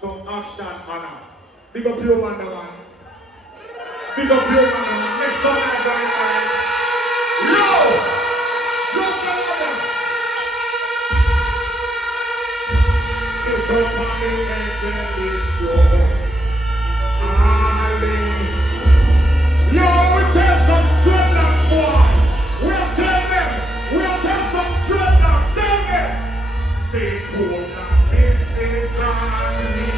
So action honor. Big up your man, man. Big up your man. Next one I got. Yo! Jump the ladder. Sit up on the head and it's your Yo, we tell some dreadlocks, boy. We'll tell them. We'll tell some dreadlocks. Tell them. Say, Porland, this on me.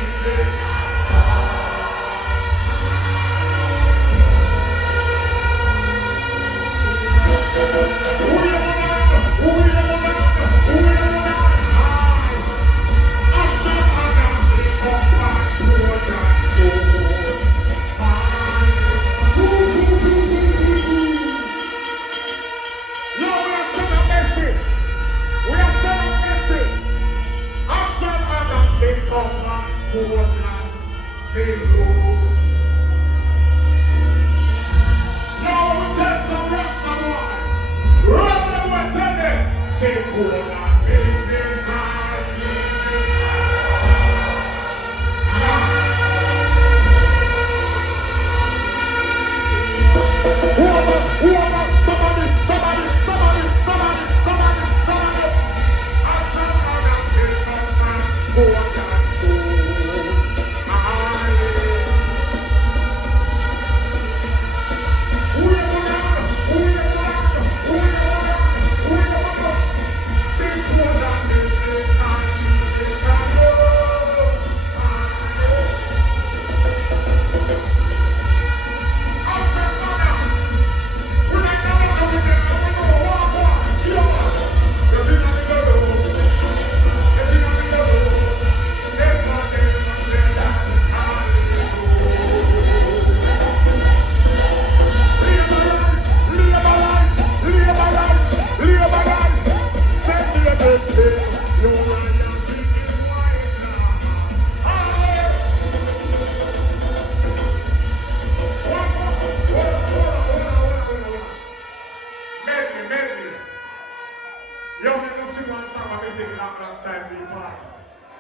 Porland, say no. Now we tell some Rasta boy. Rasta boy tell them. Say Porland, business and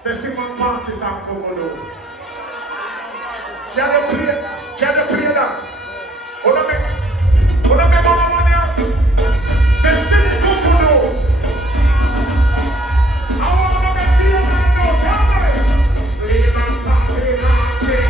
say Simon parties and come on. Can you play that? Hold me mama money. Say sing it come on. I want to make you know. Tell me. Leave and party Martina.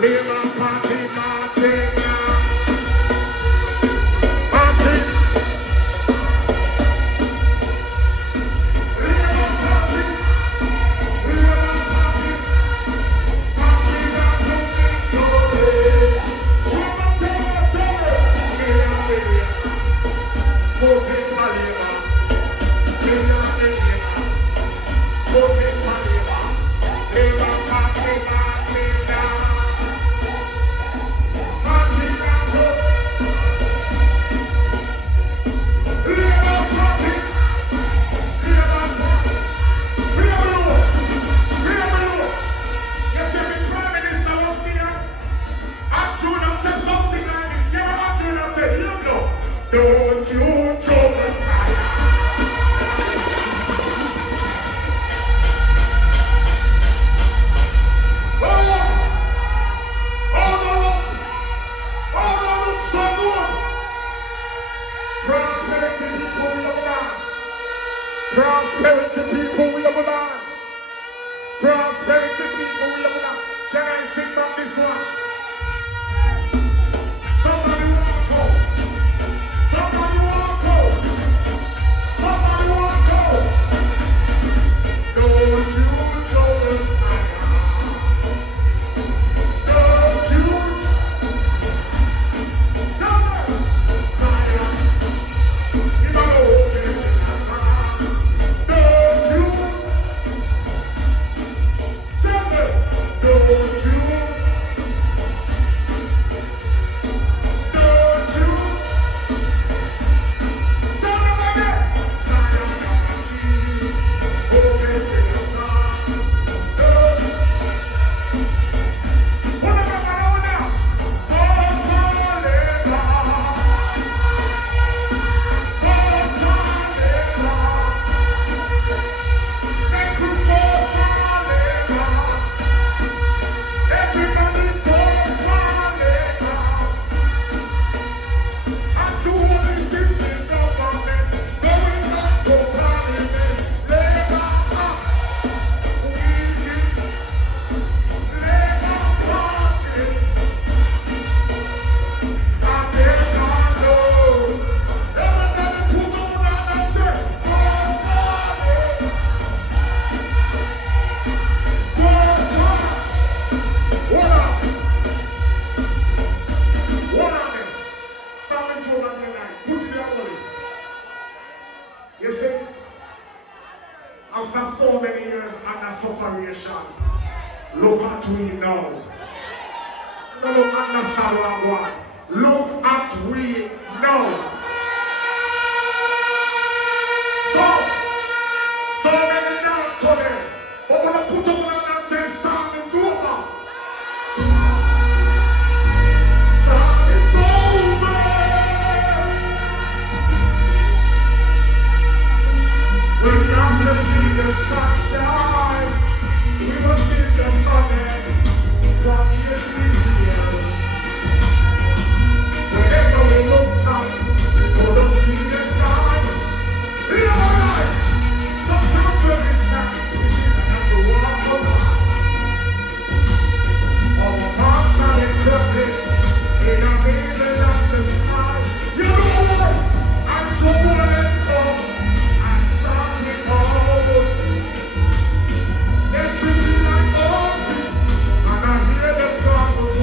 Leave and party. Don't you trouble Prosperity people, we have a land. Prosperity people, we have a land. Can I sing back this one? Somebody walk out. Somebody walk out. Somebody walk out. Don't you trouble us. After so many years under separation, look at we now. No look at the sorrow one. Look at we now. So many now coming. But when I put up on that says time is over. Time is over. We're not to see the sunshine. We will see the tunnel from here to here. Wherever we look up, we will see the sky. Live our life. Sometimes when we stand, we see that every walk around. Our hearts are encrypted in a middle of the sky. You know what? And trouble is come and something out. It's written like Moses, and I hear the song of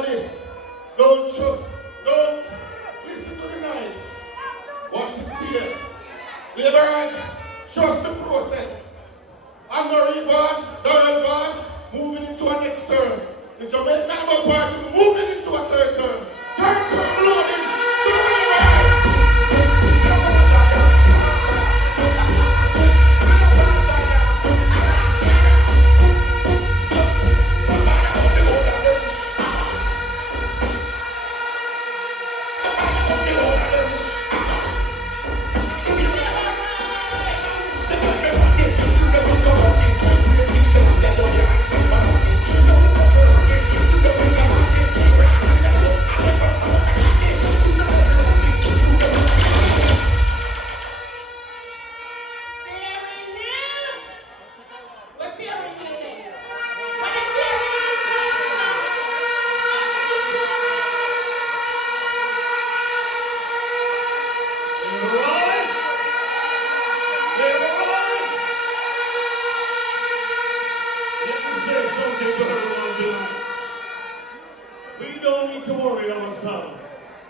remember this. Don't listen to the noise. Watch the steer. Laborers, trust the process. Honorary boss, Donald boss, moving into a next term. The Jamaican Party moving into a third term. Third term loading.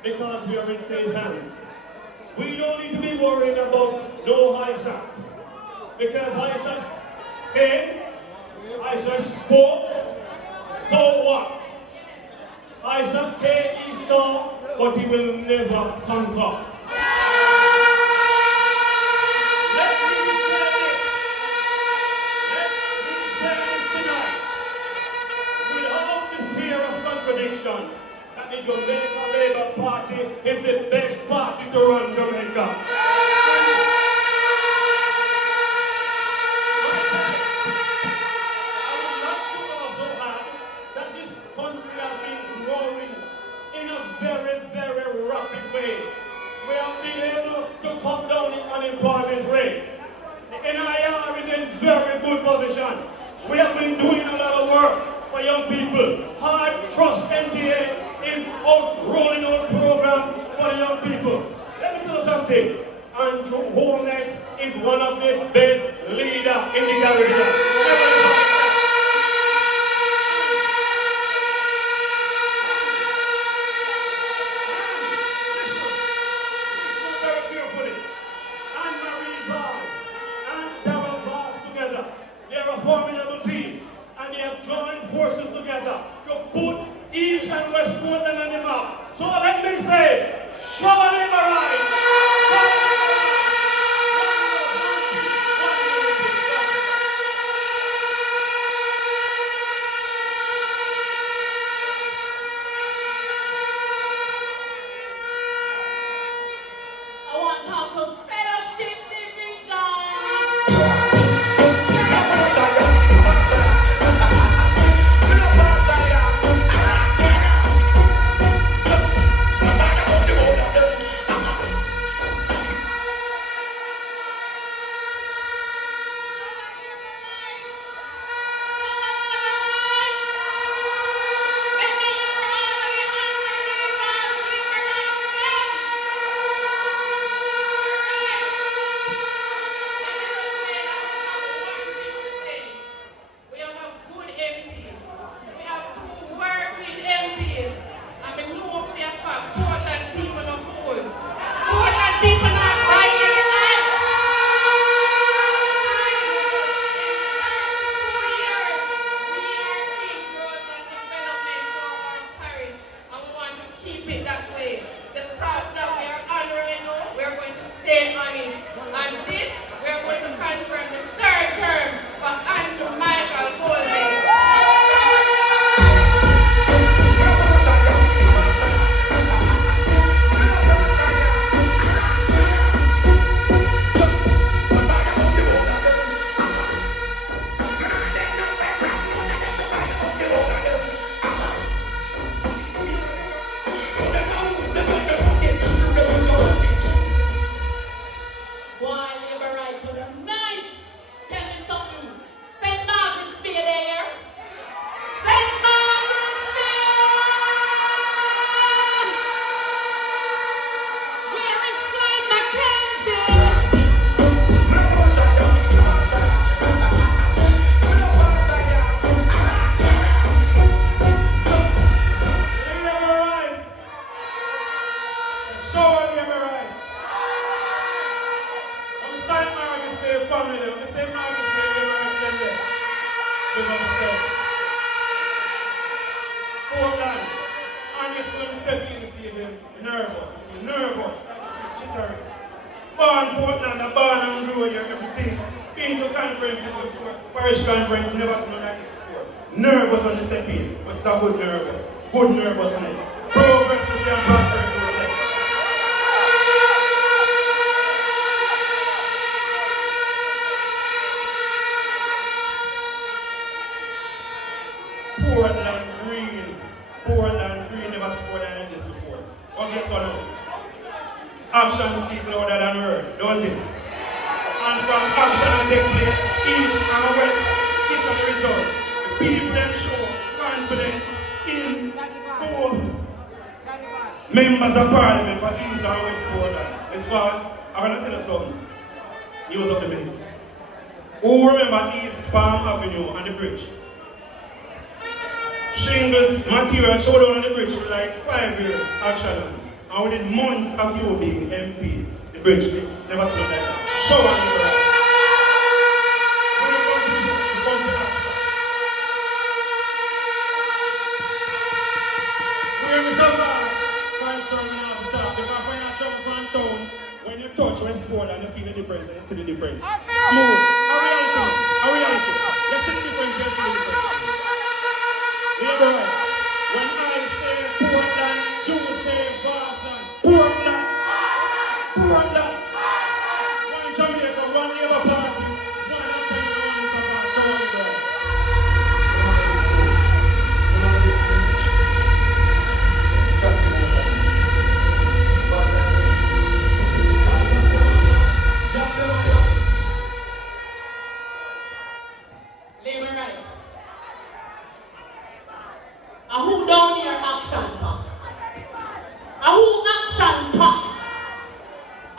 Because we are in safe hands. We don't need to be worried about no Isaac. Because Isaac came, Isaac spoke, so what? Isaac came, he saw, but he will never conquer. Let me say this tonight, without the fear of contradiction, that the Jamaica Labour Party is the best party to run Jamaica. I would like to also add that this country has been growing in a very, very rapid way. We have been able to cut down the unemployment rate. The NIR is in very good position. We have been doing a lot of work for young people. Hard Trust NTA is rolling out programs for the young people. Let me tell you something. Andrew Holness is one of the best leaders in the Caribbean. Formidable team, and they have joined forces together to put East and West Portland on the map. So let me say, show them a right. The mama said, Porland, I'm just going to step in the stadium, nervous, chitter. Born Portland, born and grew here, everything. Been to conferences before, parish conference, never seen like this before. Nervous when you step in, but it's a good nervousness. Progress to see and prosper in your life. Portland Green never scored like this before. But guess what now? Action speaks louder than word, don't it? And from action and take place, east and west, it's the result. The people them show confidence in both members of parliament for east and west Portland. As far as, I'm going to tell you something. News of the minute. Who remember East Palm Avenue and the bridge? Shingles material showed on the bridge for like 5 years, actually. And within months of you being MP, the bridge fixed. Never seen like that. Show on the right. When you come to show, you come to action. We're in the suburbs. Find something off the top. Because when you travel from town, when you touch West Portland, you feel the difference and you see the difference. Smooth. A reality. You see the difference, you see the difference. Labour rights. When I say Portland, you say Boston. Portland. One Jamaica, one Labour Party, one action, one Sabah. Show me that. Labour rights. And who down here action pack? And who action pack?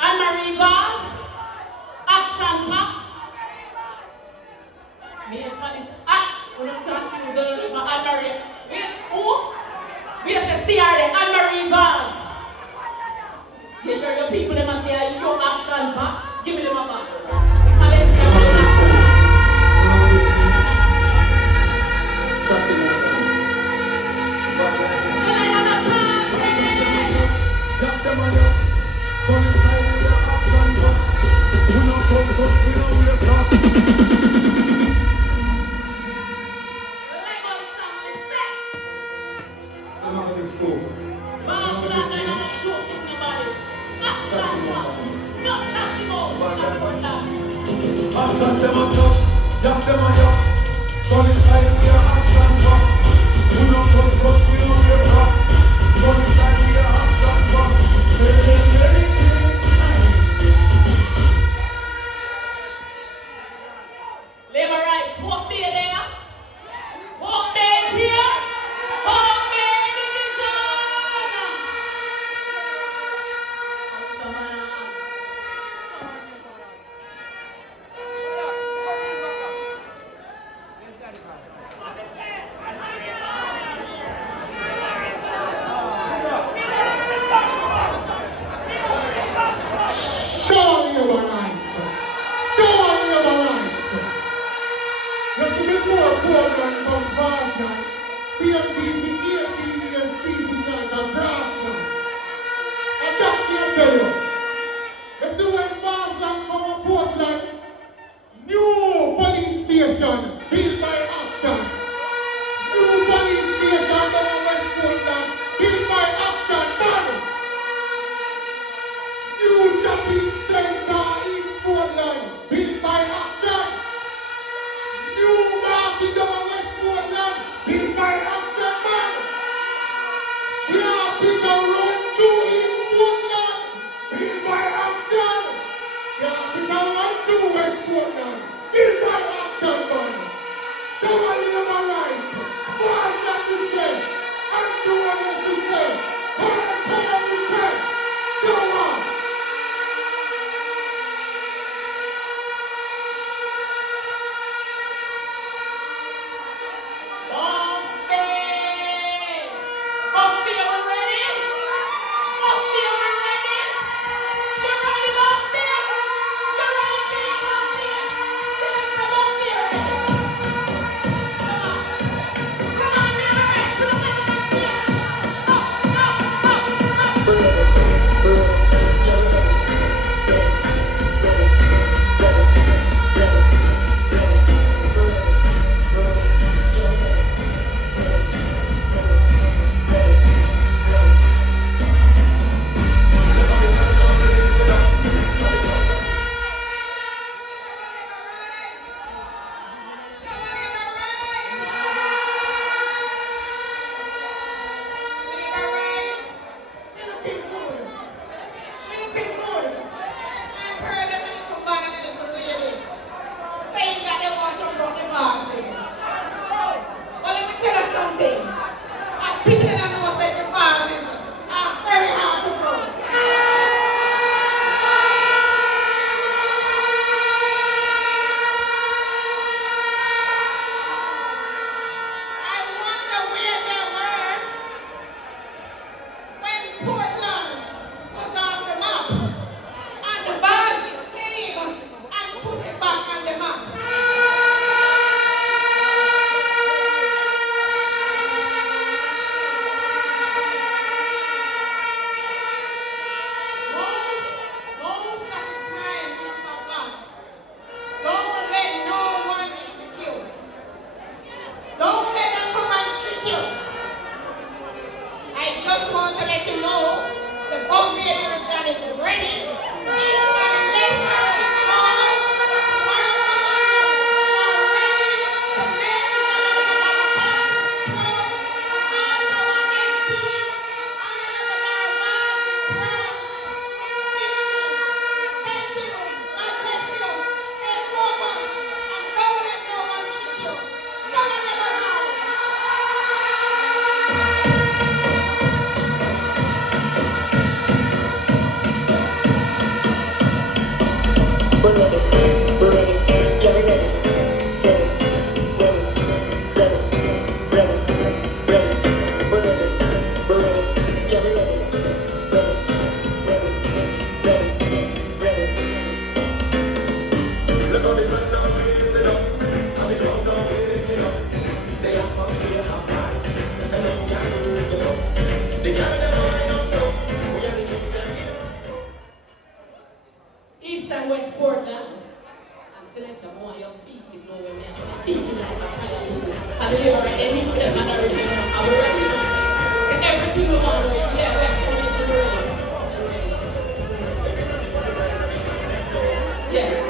And Marie Vaz, action pack. Me and Sunny, we're not confused with Anne-Marie. Who? We say CR there, Anne-Marie Vaz. You hear the people, they must say, your action pack. Give me them a back. Labour rights, what day there? What day here? What day division? Portland from Boston, PMP, the 18 years chief in Canada, Boston. And that can tell you, East and West Portland. And select a more young beat it know when they're beating like a hallelujah. Hallelujah. And you put them on already. I'm ready. And everything we want to do, yeah, West Portland is ready. Yeah.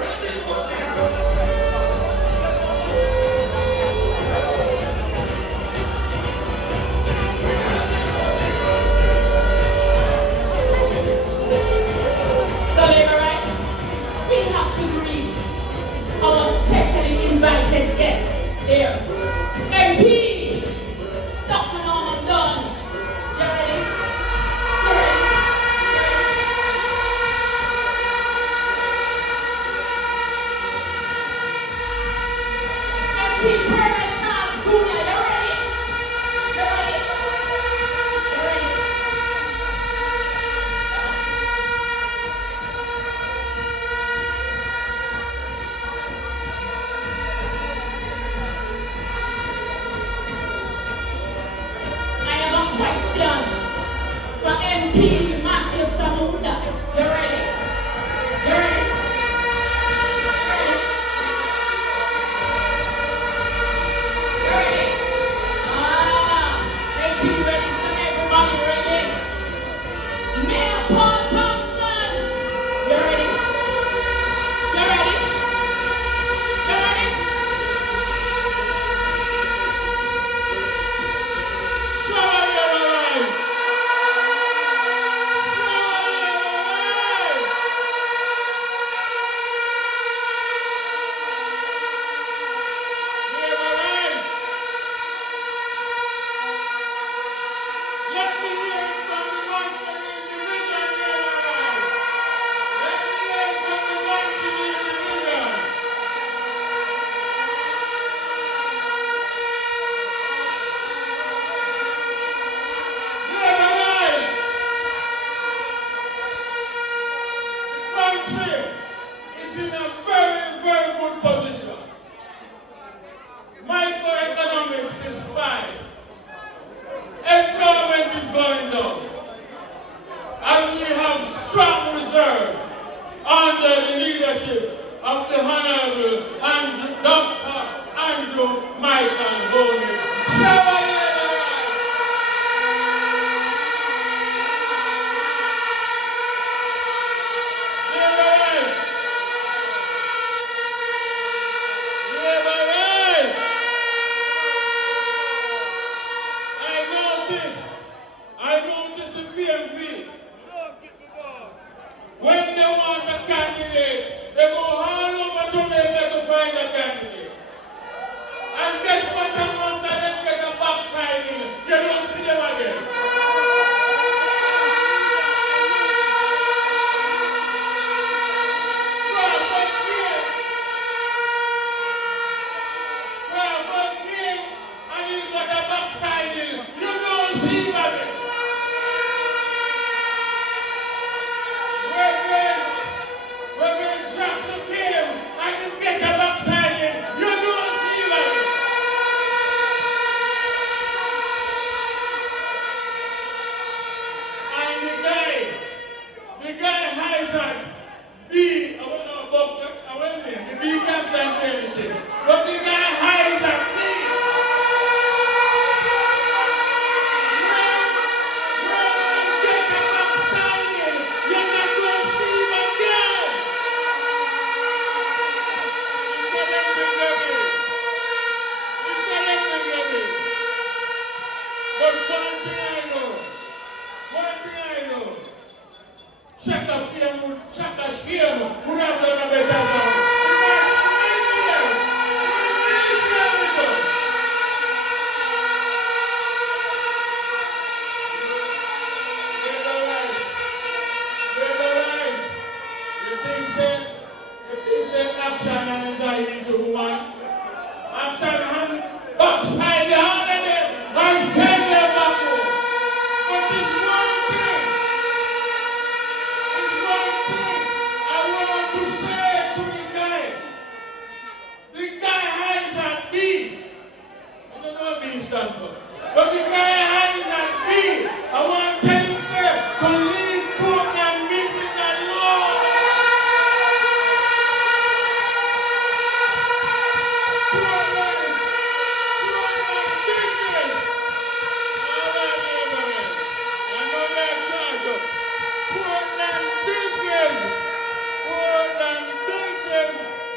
Our specially invited guests here. MP, Dr. Norman Dunn. You ready? You ready? MP Porland Charles Jr. You ready? You ready? You ready? Question for MP Matthew Samunda. You ready? You ready? You ready? MP ready, so everybody ready? Mayor Paul Thompson. You ready? You ready? You ready? Is in a very, very good position. Microeconomics is fine. Employment is going down. And we have strong reserve under the leadership of the Honorable Dr. Andrew Michael Boney. I noticed the PMP. When they want a candidate, they go all over Jamaica to find a candidate. And guess what? Once they get a backsliding, you don't see them again. And he's got a backsliding, you don't see him again. When Jackson came and he get a backsliding, you don't see him again. And the guy Isaac, the B can stand for anything. But the guy Isaac, when you get a backsliding, you're not going to check a film, check a film, we have done a better job. Action and anxiety to woman. Action and backside the hand of them and send them back home. But it's one thing I want to say to the guy. The guy hides at B. I don't know what B stands for. But the guy hides at B. I want to tell him to leave Portland music alone.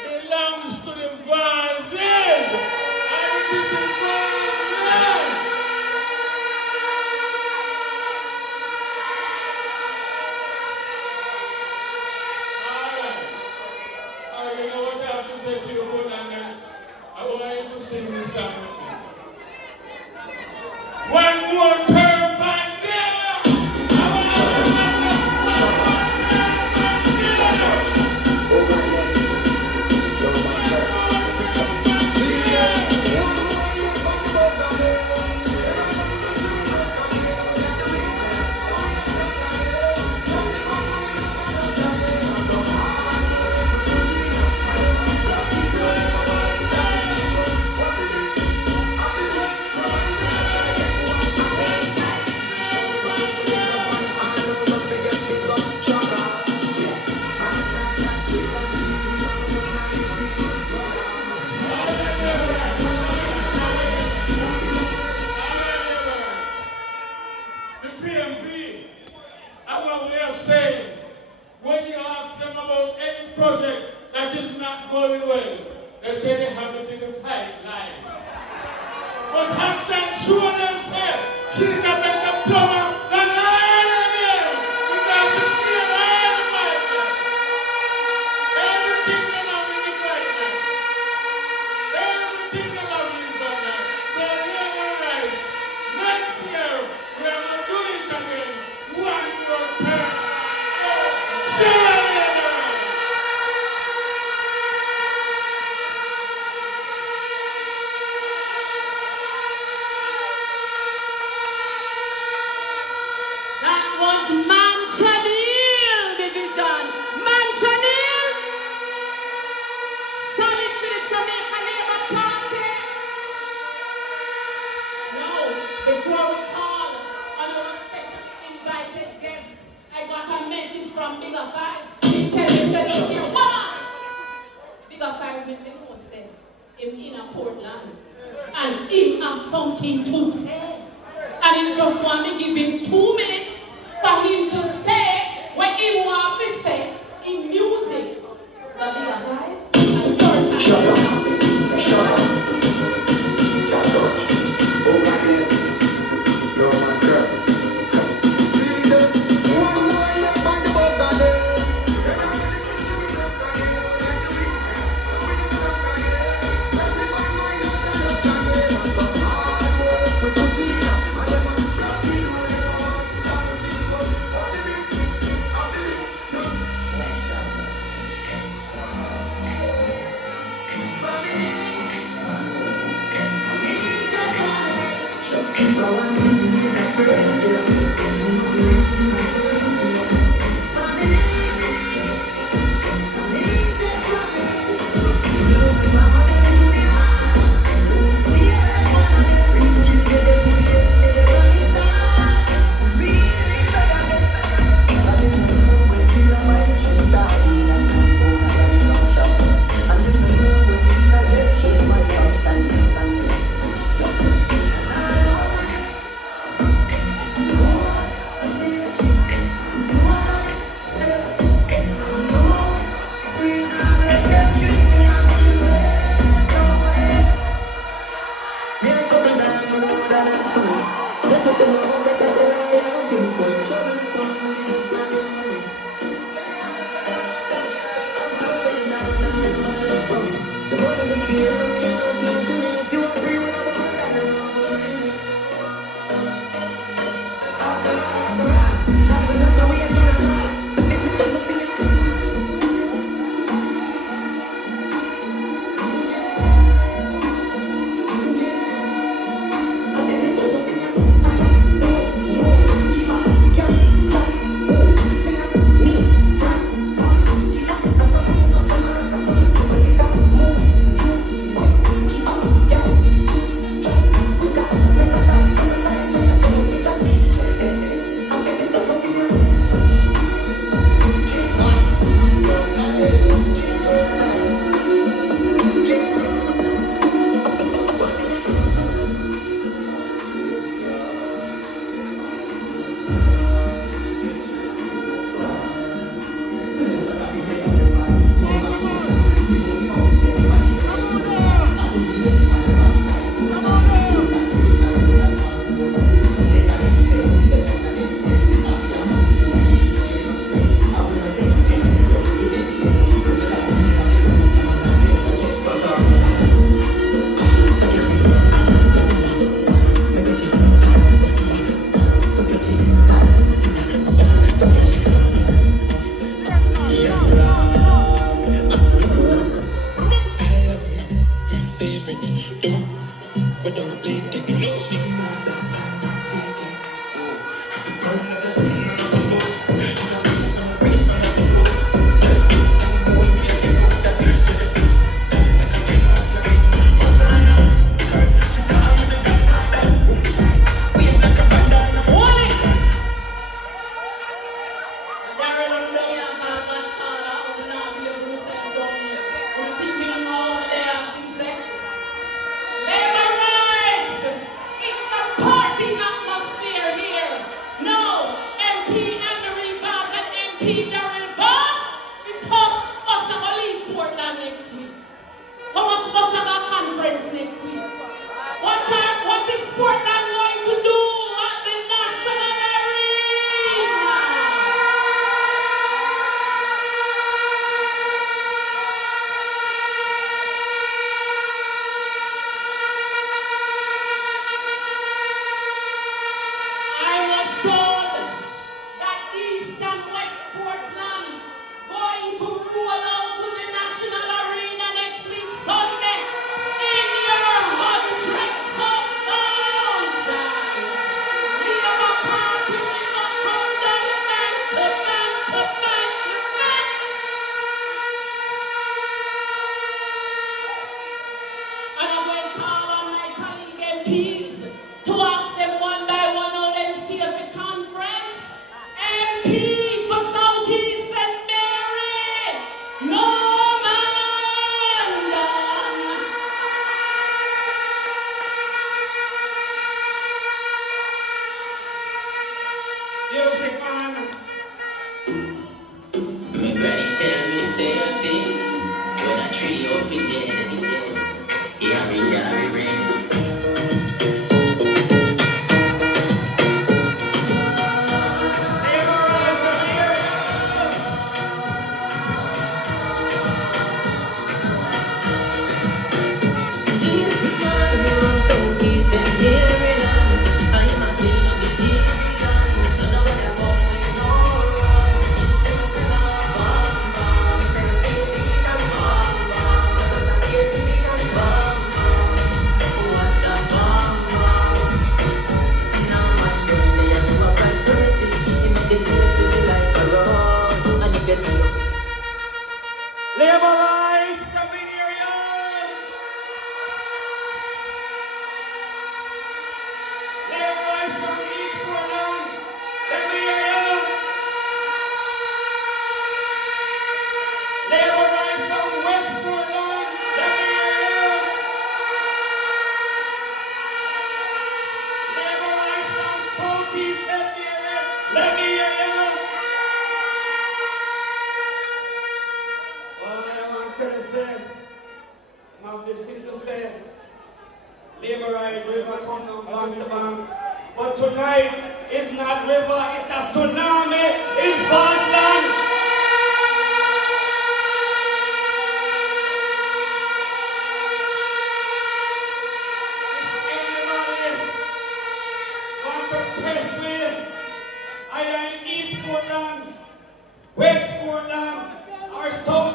Belongs to the Vazes, and it is the Porland. All right, you know what I have to say to you, Porland? I want you to sing this song with me. One more term, Mandela. The PMP have a way of saying, when you ask them about any project that is not going well, they say they have it in the pipeline. But Hanson sure themselves, she's a better plumber than all of them, because she clear all the pipeline. Everything they have in the pipeline. Everything they have in the pipeline. So they're all right. Next year, we are going to do it again. One more time. That was Manchanil division. Manchanil. Solid for the Jamaica Labour Party. Now, before we call on our specially invited guests, I got a message from Bigger Five. He tell me to look here. Bigger Five with me who said him in a Portland. And him have something to say. And he just want to give him 2 minutes for him to say what he want to say in music. So Bigger Five and your time. Shut up. Oh my goodness. You're my girl. See that one more you find about that day. With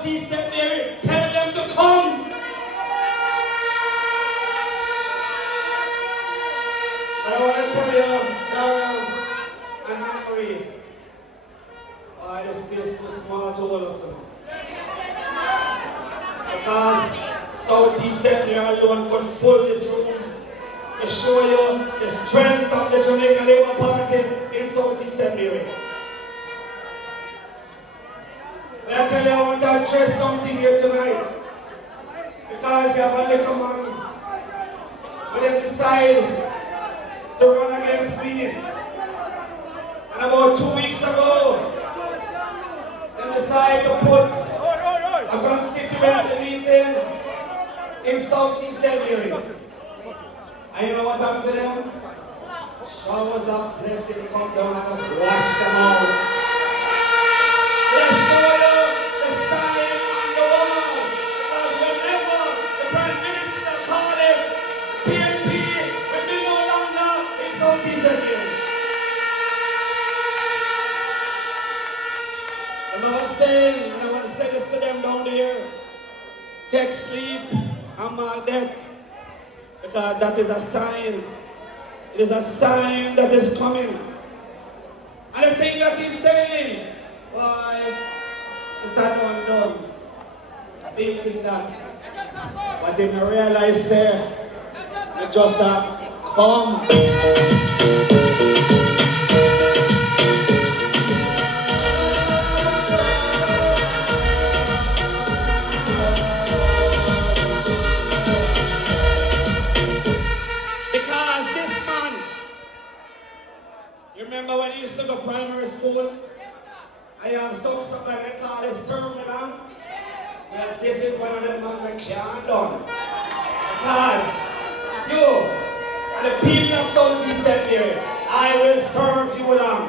Southeast St. Mary, tell them to come. And I want to tell you, Darrell and Anne-Marie, this place too small to hold us. Because Southeast St. Mary alone could fill this room to show you the strength of the Jamaican Labour Party in Southeast St. Mary. But I tell you, I want to address something here tonight. Because you have a little man, but they decide to run against me. And about 2 weeks ago, they decided to put a constituency meeting in Southeast St. Mary. And you know what happened to them? Showers of blessing come down and just wash them out. They show you the sign on the wall. Because whenever the Prime Minister called it, PNP will be no longer in Southeast St. Mary. And I was saying, and I want to say this to them down there, take sleep and my death. Because that is a sign. It is a sign that is coming. And the thing that he's saying, why, it's not undone. They think that. But they don't realize, say, it just come. Remember when he used to go primary school? I have something they call it terminal. Well, this is one of them man that can't done. Because you and the people of Southeast St. Mary, I will serve you along.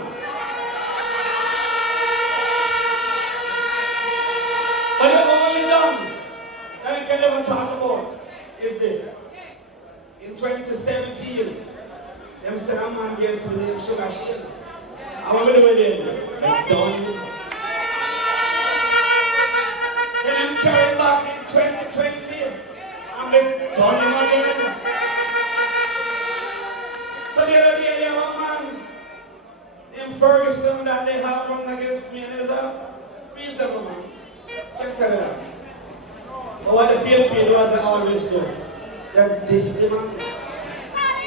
But the only done that I can never talk about is this. In 2017, them said a man gets me named Sugar Shane. I want to do with him. They're done. Then I'm carried back in 2020. And they done him again. So the other day there was a man named Ferguson that they have run against me, and there's a reasonable man. Can't tell you that. But what the PNP do as they always do, they diss the man.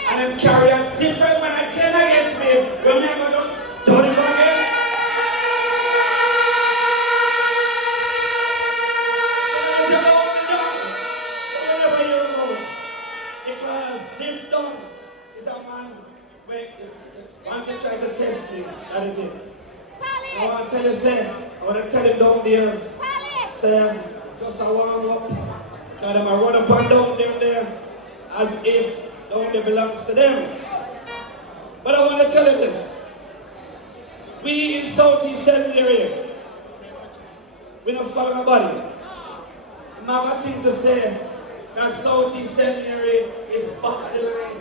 And then carry a different man again against me. When me ever just done him again. So you know what done. Whenever you know. Because this done is a man where want to try to test me. That is it. I want to tell you, say, I want to tell him down there, say, just a warm up. Tell them I run up and down there as if only belongs to them. But I want to tell you this. We in Southeast St. Mary, we don't follow nobody. And I have a thing to say that Southeast St. Mary is back at the line.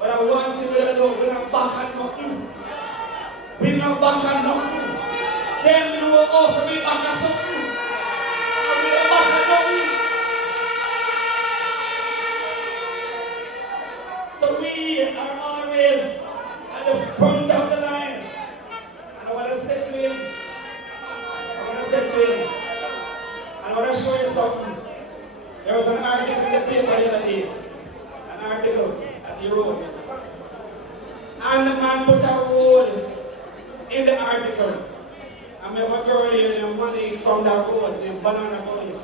But I want you to know we're not back at nothing. We're not back at nothing. Them know offer me back at something. And we're not back at nothing. So we are always at the front of the line. And I want to say to him, and I want to show you something. There was an article in the paper the other day, an article at the road. And the man put a road in the article. And we have a girl here named money from that road, named Banana Money.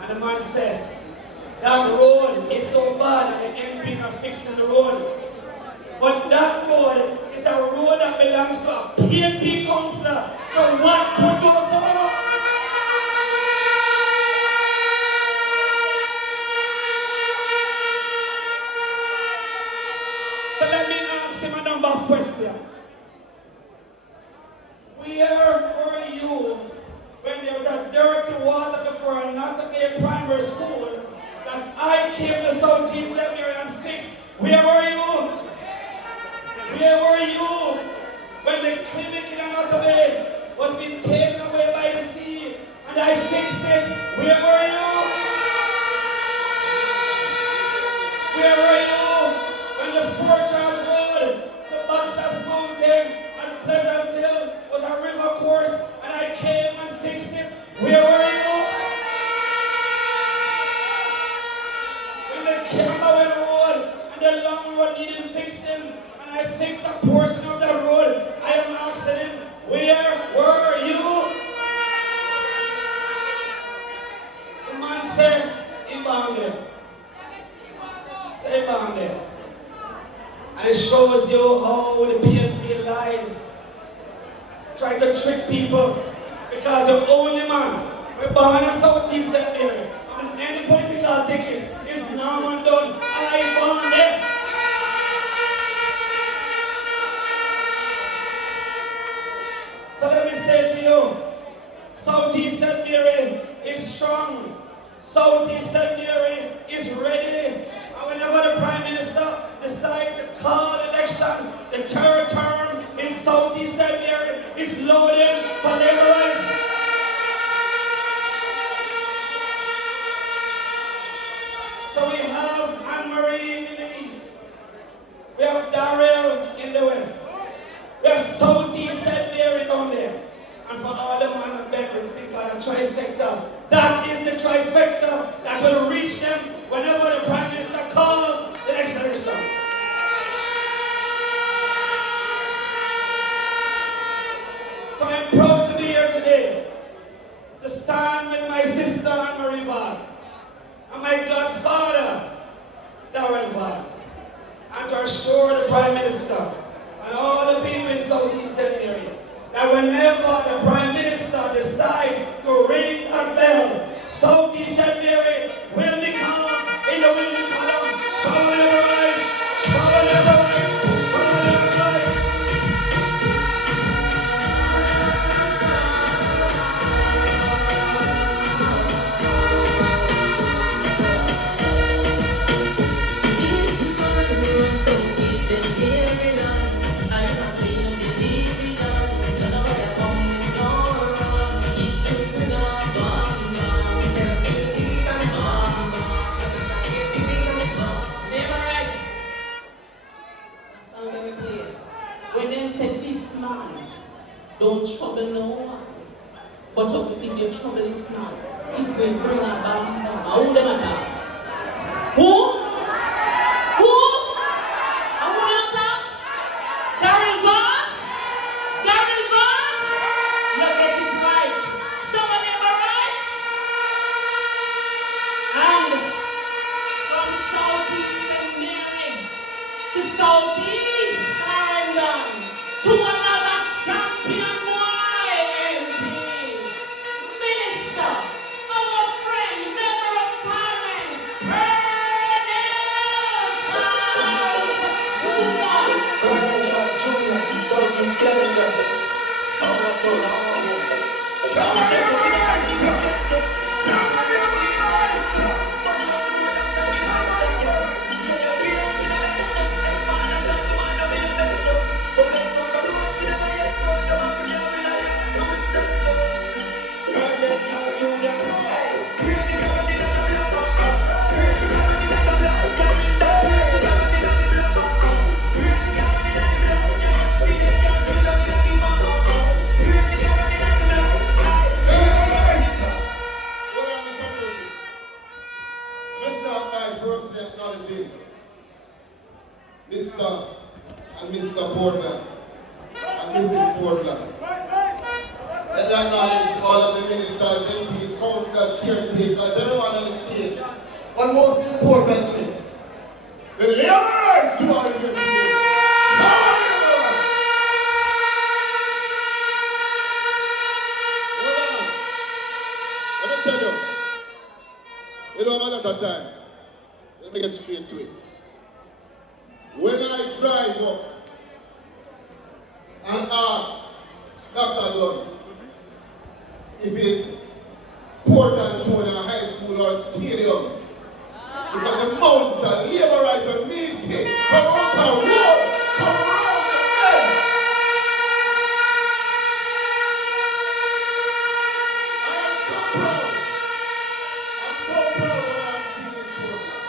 And the man said, that road is so bad that the MP not fixing the road. But that road is a road that belongs to a PNP councillor. So what could go so? So let me ask him a number of questions. Where were you when there was a dirty water before and not a primary school that I came to Southeast St. Mary and fixed? Where were you? Where were you when the clinic in Another Bay was being taken shows you how the PNP lies. Try to trick people because the only man we're born in Southeast area on any political ticket is Norman Dunn. I born there. So let me say to you, Southeast St. Mary is strong. Southeast St. Mary is ready. And whenever the Prime Minister decides to call election, the third term in Southeast St. Mary is loaded for laborers. So we have Anne-Marie in the east. We have Darrell in the west. We have Southeast St. Mary down there. And for all the man and beggars think of a trifecta. That is the trifecta that will reach them whenever the Prime Minister calls the next election. So I'm proud to be here today to stand with my sister Anne-Marie Vaz and my godfather Darrell Vaz, and to assure the Prime Minister and all the people in Southeast area that whenever the Prime Minister decides to ring a bell, Southeast Mary will become in the winning column. Trouble never rise, trouble never rise, trouble never rise. When them say this man, don't trouble no one. But if you trouble this man, it will bring a bomb down. Who them attack? Who? Who? And who them attack? Darrell Vaz? Darrell Vaz? You get it right. Trouble never right. And from Southeast St. Mary to Southeast Ireland to another champion YMP Minister, our friend, member of Parliament, Mr. and Mr. Porland and Mrs. Porland. Let me acknowledge all of the ministers, MPs, councillors, caretakers, everyone on the stage. But most importantly, the laborers who are here today. Hold on. Let me tell you. We don't have a lot of time. Let me get straight to it. When I drive up and ask Dr. Dunn if it's Portland High School or Stadium, because the amount of labor right needs hit come out of road, come around the end. I am so proud. I'm so proud of what I'm seeing in Portland.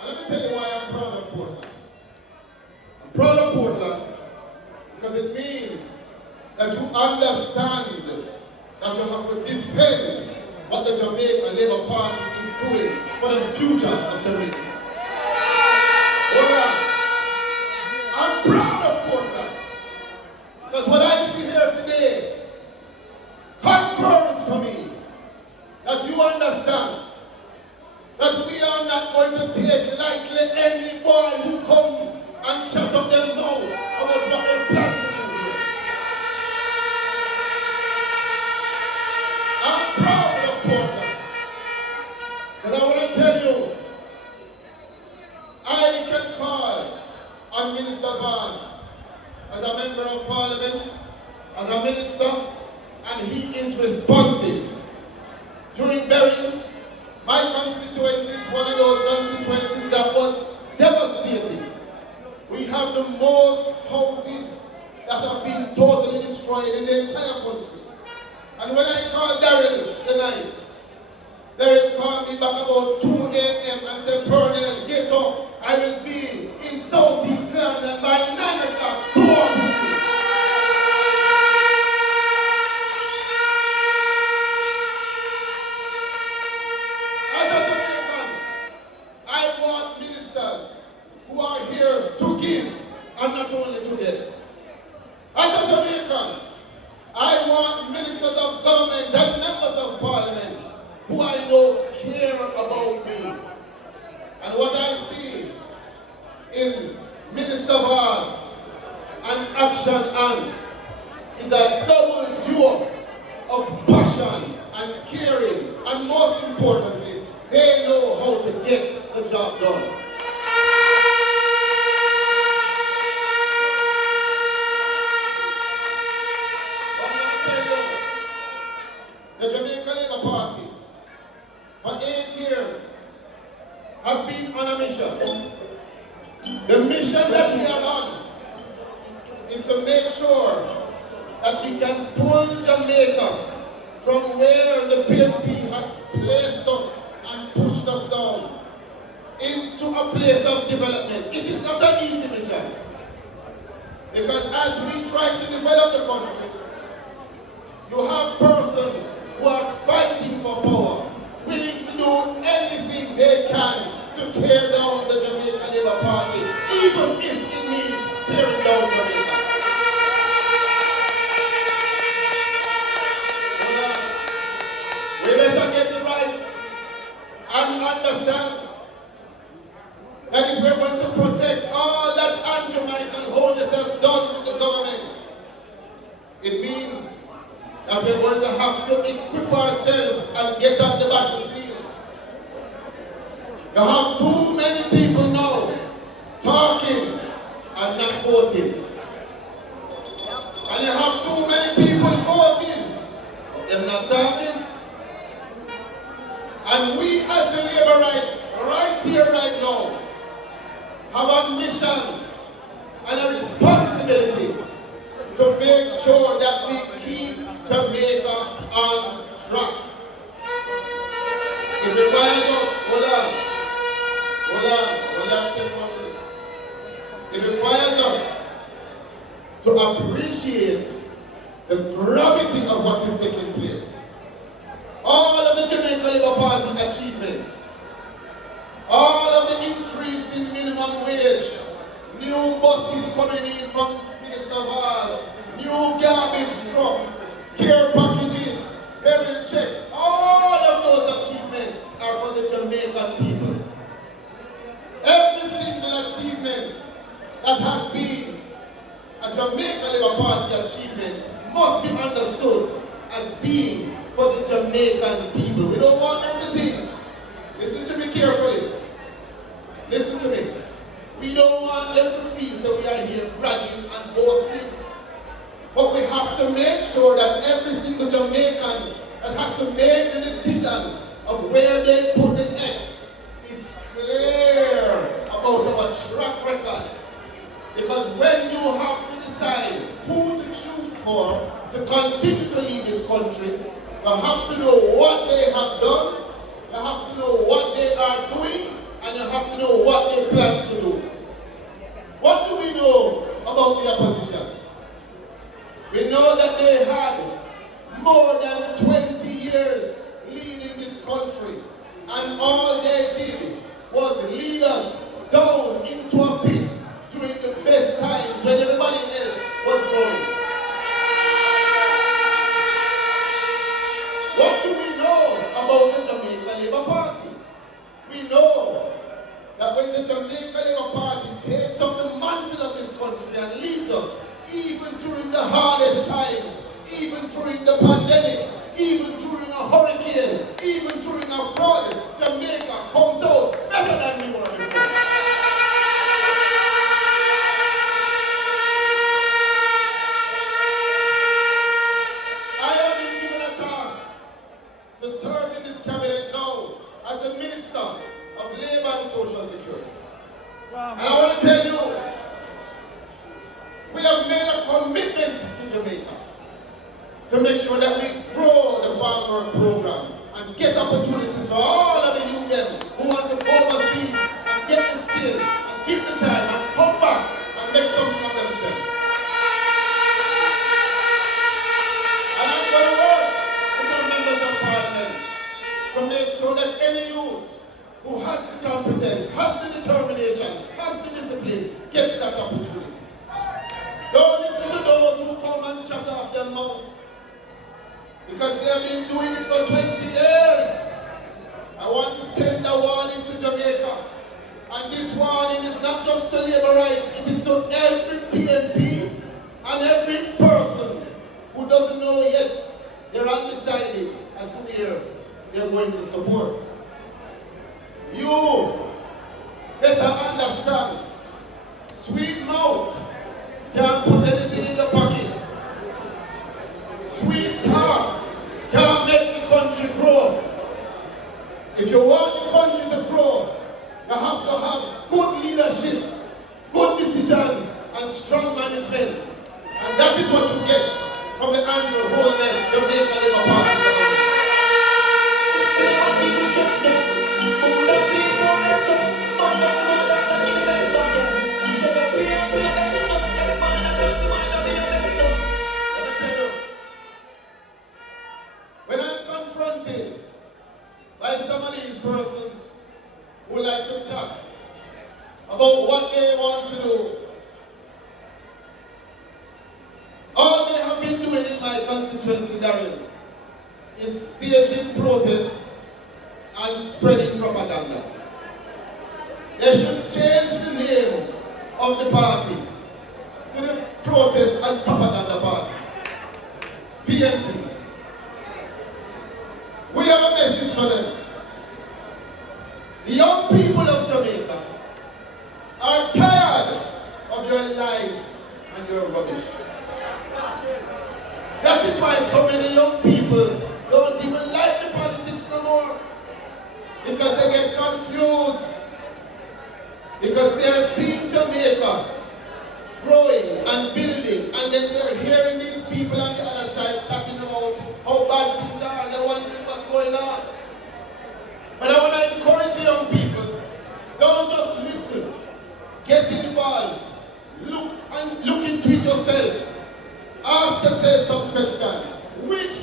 And let me tell you why I'm proud of Portland. I'm proud of Portland because it means that you understand that you have to defend what the Jamaican Labour Party is doing for the future of Jamaica. Hold on. I'm proud of Portland because what I see here today confirms for me that you understand that we are not going to take lightly any boy who come and shut up them I'm proud of Portland. And I want to tell you, I can call on Minister Vance as a member of Parliament, as a minister, and he is responsive. During Berlin, my constituency is one of those constituencies that was devastated. We have the most houses that have been totally destroyed in the entire country. And when I called Darren tonight, Darren called me back about 2 a.m. and said, Porland, get up. I will be in Southeast London by 9 o'clock. Go on. As a Jamaican, I want ministers who are here to give and not only to get. As a Jamaican, I want ministers of government and members of parliament who I know care about me. And what I see in Minister Vaz and Action and is a double duo of passion and caring, and most importantly, they know how to get the job done. The Jamaica Labour Party for 8 years has been on a mission. The mission that we are on is to make sure that we can pull Jamaica from where the PNP has placed us and pushed us down into a place of development. It is not an easy mission, because as we try to develop the country, you have persons who are fighting for power, willing to do anything they can to tear down the Jamaica Labour Party, even if it means tearing down Jamaica. We better get it right and understand that if we're going to protect all that Andrew Michael Holness has done with the government, it means that we're going to have to equip ourselves and get on the battlefield. You have too many people now talking and not voting. And you have too many people voting, but they're not talking. And we as the Labourites, right here, right now, have a mission and a responsibility to make sure that we keep Jamaica on track. It requires us, hold on, 10 more minutes. It requires us to appreciate the gravity of what is taking place. All of the Jamaica Labour Party achievements, all of the increase in minimum wage, new buses coming in from Minister Vaz, new garbage truck, care packages, burial checks, all of those achievements are for the Jamaican people. Every single achievement that has been a Jamaica Labour Party achievement must be understood as being for the Jamaican people. We don't want them to think. Listen to me carefully. Listen to me. We don't want them to feel that we are here bragging and boasting. But we have to make sure that every single Jamaican that has to make the decision of where they put the X is clear about our track record. Because when you have to decide who to choose for to continue to lead this country, you have to know what they have done, you have to know what they are doing, and you have to know what they plan to do. What do we know about the opposition? We know that they had more than 20 years leading this country, and all they did was lead us down into a pit during the best times when everybody else was going. What do we know about the Jamaica Labour Party? We know that when the Jamaica Labour Party takes up the mantle of this country and leads us, even during the hardest times, even during the pandemic, even during And I want to tell you, we have made a commitment to Jamaica to make sure that we grow the farm work program and get opportunities for all of the youth them who want to go overseas and get the skill and give the time and come back and make something of themselves. And I'm going to work with our members of parliament to make sure that any youth who has the competence, has the determination, has the discipline, gets that opportunity. Don't listen to those who come and chat off their mouth, because they have been doing it for 20 years. I want to send a warning to Jamaica. And this warning is not just to labor rights, it is to every PNP and every person who doesn't know yet. They're undecided as to where they're going to support. You better understand, sweet mouth can't put anything in the pocket. Sweet talk can't make the country grow. If you want the country to grow, you have to have good leadership, good decisions, and strong management. And that is what you get from the annual wholeness Jamaica Labour Party government. When I'm confronted by some of these persons who like to chat about what they want to do, all they have been doing in my constituency, Darren, is staging protests and spreading propaganda. They should change the name of the party to the Protest and Propaganda Party, PNP. We have a message for them. The young people of Jamaica are tired of your lies and your rubbish. That is why so many young people don't even like the politics no more. Because they get confused. Because they are seeing Jamaica growing and building, and then they're hearing these people on the other side chatting about how bad things are and they wondering what's going on. But I want to encourage the young people, don't just listen. Get involved. Look into it yourself. Ask yourself some questions. Which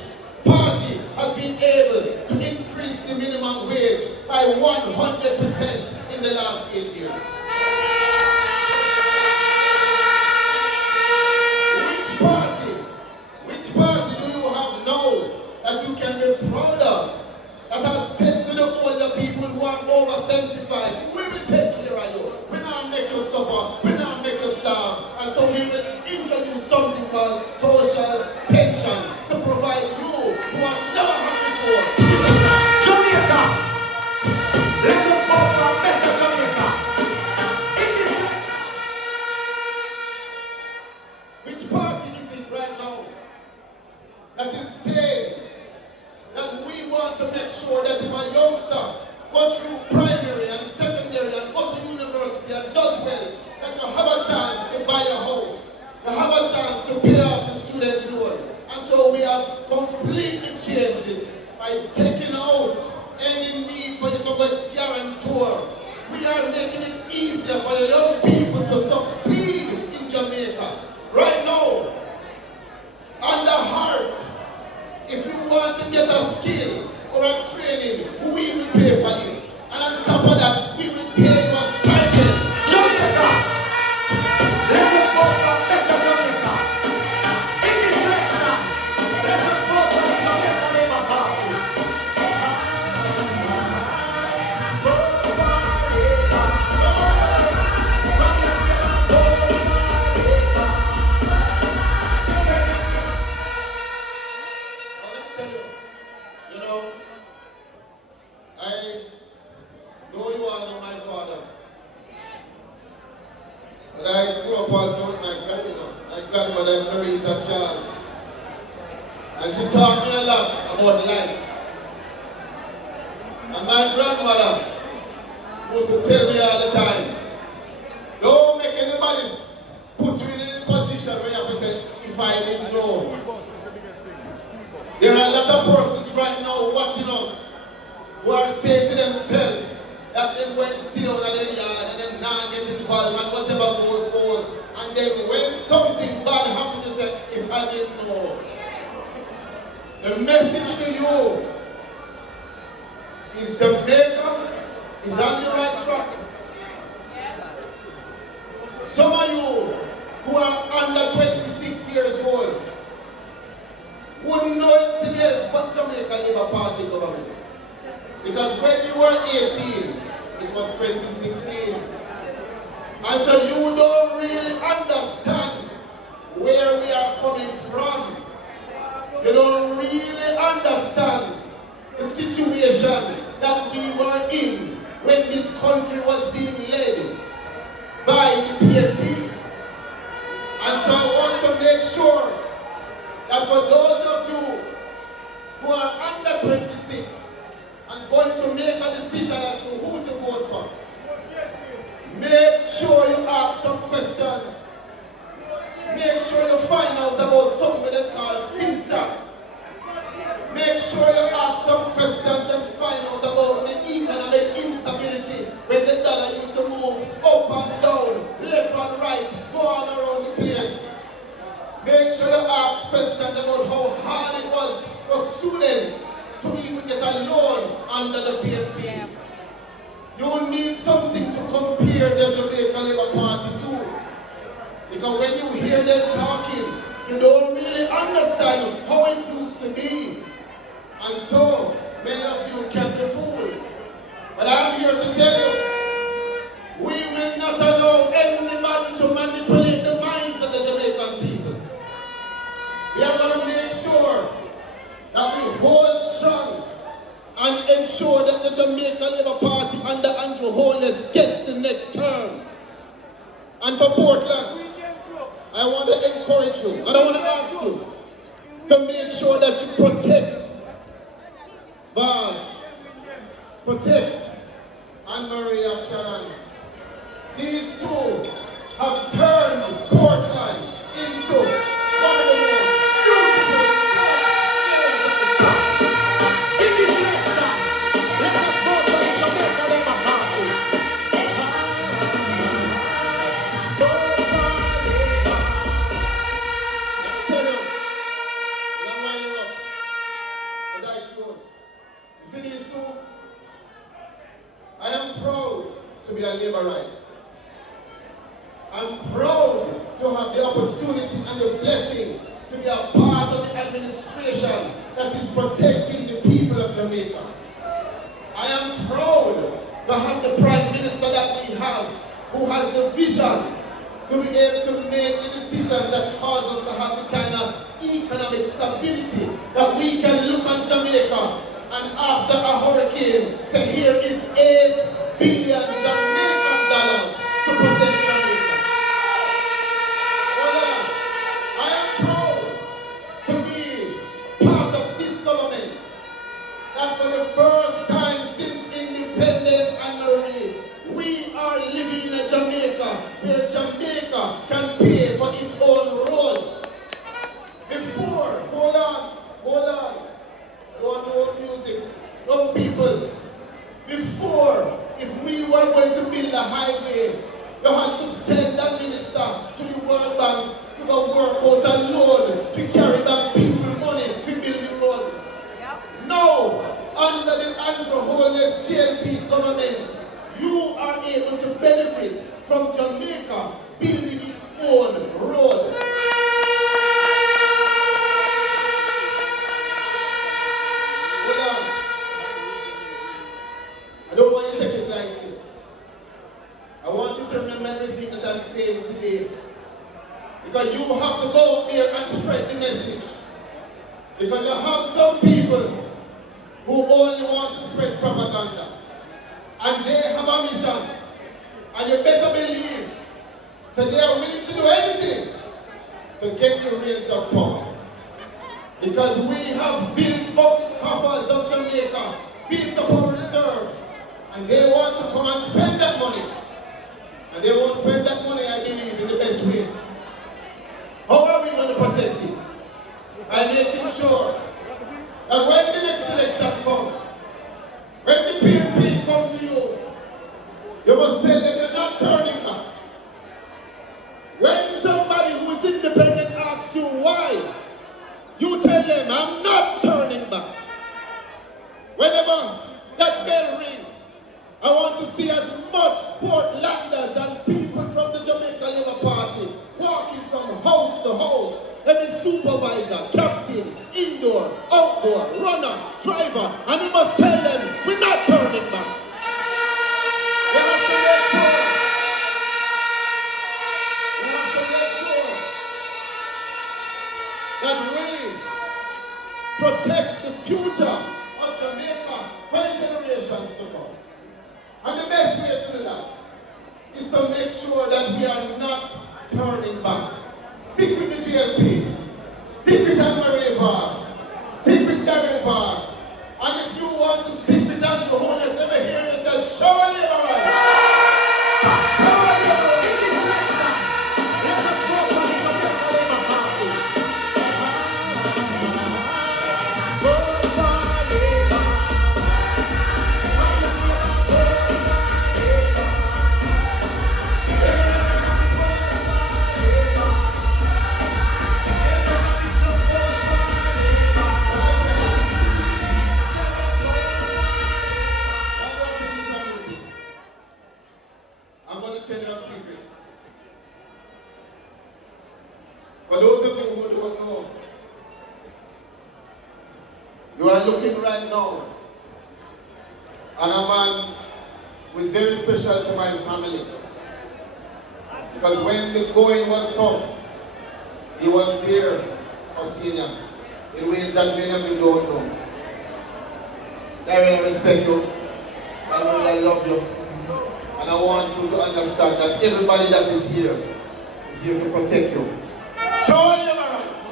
party has been able to increase the minimum wage by 100% in the last 8 years? Which party do you have now that you can be proud of, that has said to the older people who are over 75, we will take care of you, we not make you suffer, we not make you starve, and so we will introduce something called social pension to provide you who have never had before. Jamaica! Let us go for a better Jamaica! In this Which party is it right now that is saying that we want to make sure that if a youngster goes through primary and secondary and go to university and does well, that you have a chance to buy a house, you have a chance to pay off the student loan? And so we have completely changed it by taking out any need for you to get guarantor. We are making it easier for the young people to succeed in Jamaica. Right now, on the heart, if you want to get a skill or a training, we will pay for it. And on top of that, we will pay you a stipend. Jamaica! Let us go for a better Jamaica! In this election, let us go for the Jamaica Labour Party! You know, I know you all know my father. But I grew up also with my grandmother Marita Charles. And she taught me a lot about life. And my grandmother used to tell me all the time if I didn't know. There are a lot of persons right now watching us who are saying to themselves that they went sit down at their yard and them not get involved and whatever goes. And then when something bad happens, they say, if I didn't know. The message to you is Jamaica is on the right track. Some of you who are under 26 years old wouldn't know it today but Jamaica Labour Party government. Because when you were 18, it was 2016. And so you don't really understand where we are coming from. You don't really understand the situation that we were in when this country was being led by the PNP. And so I want to make sure that for those of you who are under 26 and going to make a decision as to who to vote for, make sure you ask some questions. Make sure you find out about something they call FinSat. Make sure you ask some questions and find out about the economic instability when the dollar used to move up and down, left and right, go all around the place. Make sure you ask questions about how hard it was for students to even get a loan under the PNP. You need something to compare the Jamaica Labour Party to. Because when you hear them talking, you don't really understand how it used to be. And so, many of you can be fooled. But I'm here to tell you, we will not allow anybody to manipulate the minds of the Jamaican people. We are going to make sure that we hold strong and ensure that the Jamaica Labour Party under Andrew Holness gets the next term. And for Portland, I want to encourage you and I want to ask you to make sure that you protect Vaz, protect Anne-Marie and Shannon. These two have turned Portland into one of the most beautiful In this election, let us vote for the Jamaica Labour Party. Tell you, I'm winding up as I close. You see these two? I am proud to be a Labourite. I'm proud to have the opportunity and the blessing to be a part of the administration that is protecting the people of Jamaica. I am proud to have the Prime Minister that we have, who has the vision to be able to make the decisions that cause us to have the kind of economic stability that we can look on Jamaica and after a hurricane say here is $8 billion Jamaican dollars to protect Jamaica. Well, I am proud to be part of this government that for the first time since independence, Anne-Marie, we are living in a Jamaica where Jamaica can pay for its own roads. Before, hold on, I don't know music, young people. Before, if we were going to build a highway, you had to send that minister to the World Bank to go work out a loan to carry back people money to build the road. Now, under the Andrew Holness JLP government, you are able to benefit from Jamaica building its own road. Hold on. I don't want you to take it lightly. I want you to remember everything that I'm saying today. Because you have to go out there and spread the message. Because you have some people who only want to spread propaganda. And they have a mission. And you better believe, so they are willing to do anything to get the reins of power. Because we have built up coffers of Jamaica, built up our reserves, and they want to come and spend that money. And they won't spend that money, I believe, in the best way. How are we going to protect whenever that bell ring, I want to see as much Portlanders and people from the Jamaica Labour Party walking from house to house. Every supervisor, captain, indoor, outdoor, runner, driver, and you must tell them, we're not turning back. We have to make sure. We have to make sure that we protect the future of Jamaica for the generations to come. And the best way to do that is to make sure that we are not turning back. Stick with the GLP. Stick with Anne-Marie Vaz. Stick with Darren Vaz. And if you want to stick with that, the holiness, let me hear you say, show a liberal. Show a liberal. In this nation, let us walk on the Jamaica Labour Party. I'm going to tell you a secret. For those of you who don't know, you are looking right now at a man who is very special to my family. Because when the going was tough, he was there for senior in ways that many of you don't know. Darren, I respect you. I love you. And I want you to understand that everybody that is here to protect you. Show your rights.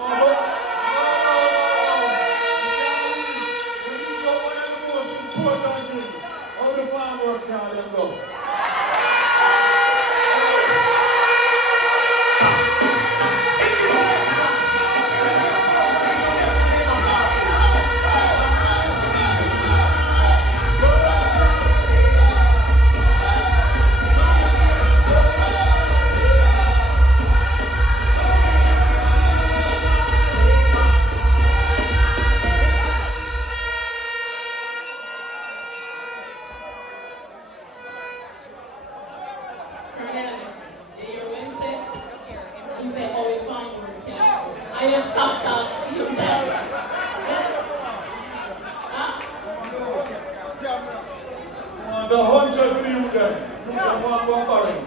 All the farm work now, let go. The 100 for you then. You can walk off foreign.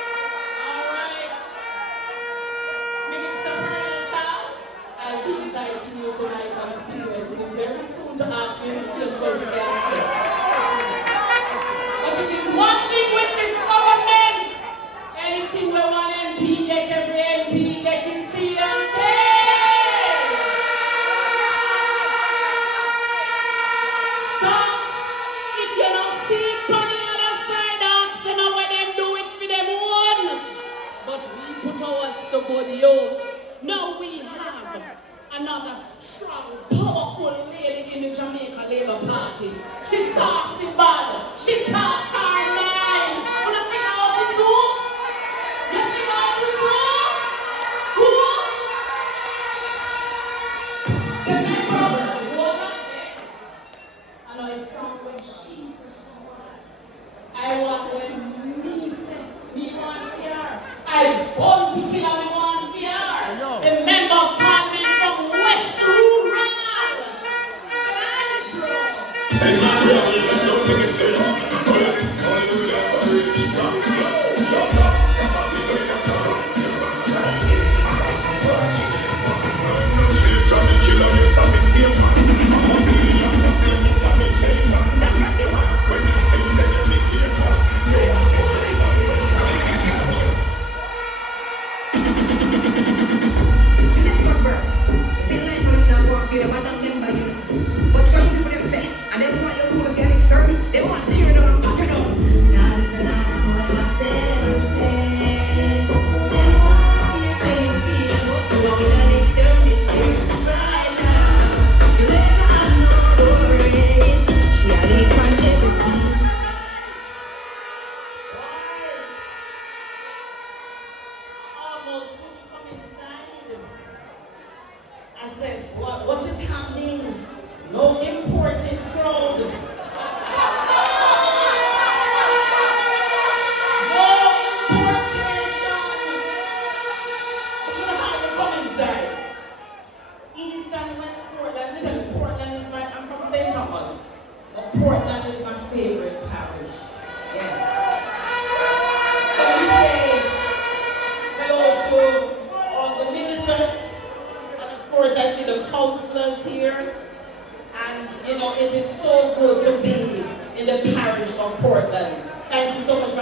Alright. Minister Porland, I'll be inviting you to my constituency very soon to ask you to still go together. But it is one thing with this government. Anything we want MP get, every MP get his seat and take. So, if you don't see it turning on the side, ask them what them do it for them one. But we put ours to body else. Now we have another strong, powerful lady in the Jamaica Labour Party. She's saucy bad. She talk her mind. Wanna figure out what to do? You figure out what to do? Who? Can I promise? I know it sounds like she I want when me say me want fear. I want to kill and me want fear. The member of parliament from West Rural. Yeah.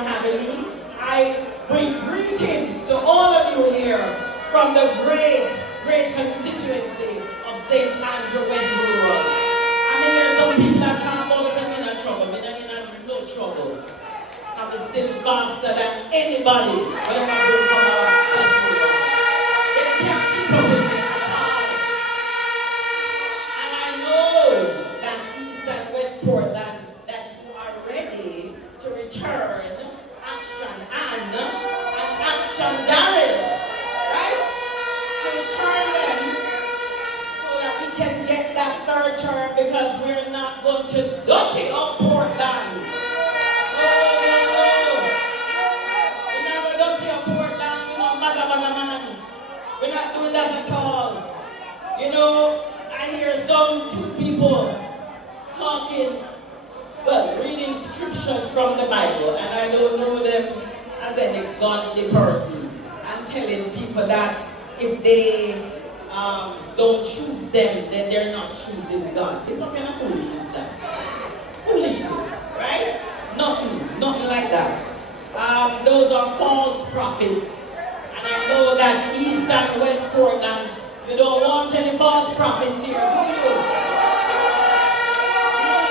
having me. I bring greetings to all of you here from the great constituency of St. Andrew West Rural. I mean, there's some people that talk about them in trouble, but they're in no trouble. I'm still faster than anybody when I go from our West Rural. They can't keep up with me at all. And I know that East and West Portland, that you are ready to return action and action Darren, right? To return them so that we can get that third term, because we're not going to dirty up Portland. No. We're not going to dirty up Portland, man. We're not doing that at all. You know, I hear some two people talking, well, reading scriptures from the Bible, and I don't know them as any godly person. I'm telling people that if they don't choose them, then they're not choosing God. It's not kind of foolishness, that. Foolishness, right? Nothing like that. Those are false prophets. And I know that East and West Portland, you don't want any false prophets here, do you?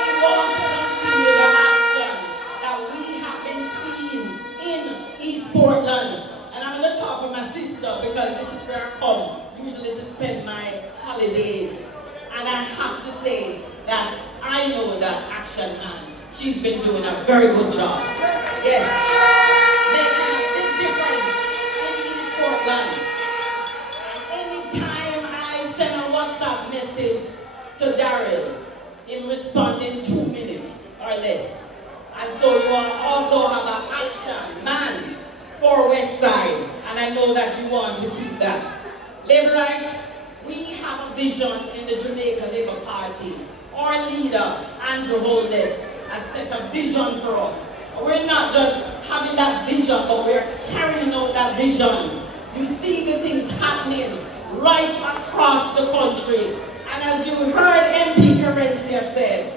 You want to continue the action that we have been seeing in East Portland. And I'm going to talk with my sister, because this is where I come usually to spend my holidays. And I have to say that I know that Action Man, she's been doing a very good job. Yes, making a big difference in East Portland. And anytime I send a WhatsApp message to Daryl, in responding 2 minutes or less. And so you also have an Action Man for West Side, and I know that you want to keep that. Labor rights, we have a vision in the Jamaica Labour Party. Our leader, Andrew Holness, has set a vision for us. We're not just having that vision, but we're carrying out that vision. You see the things happening right across the country. And as you heard MP Carencia said,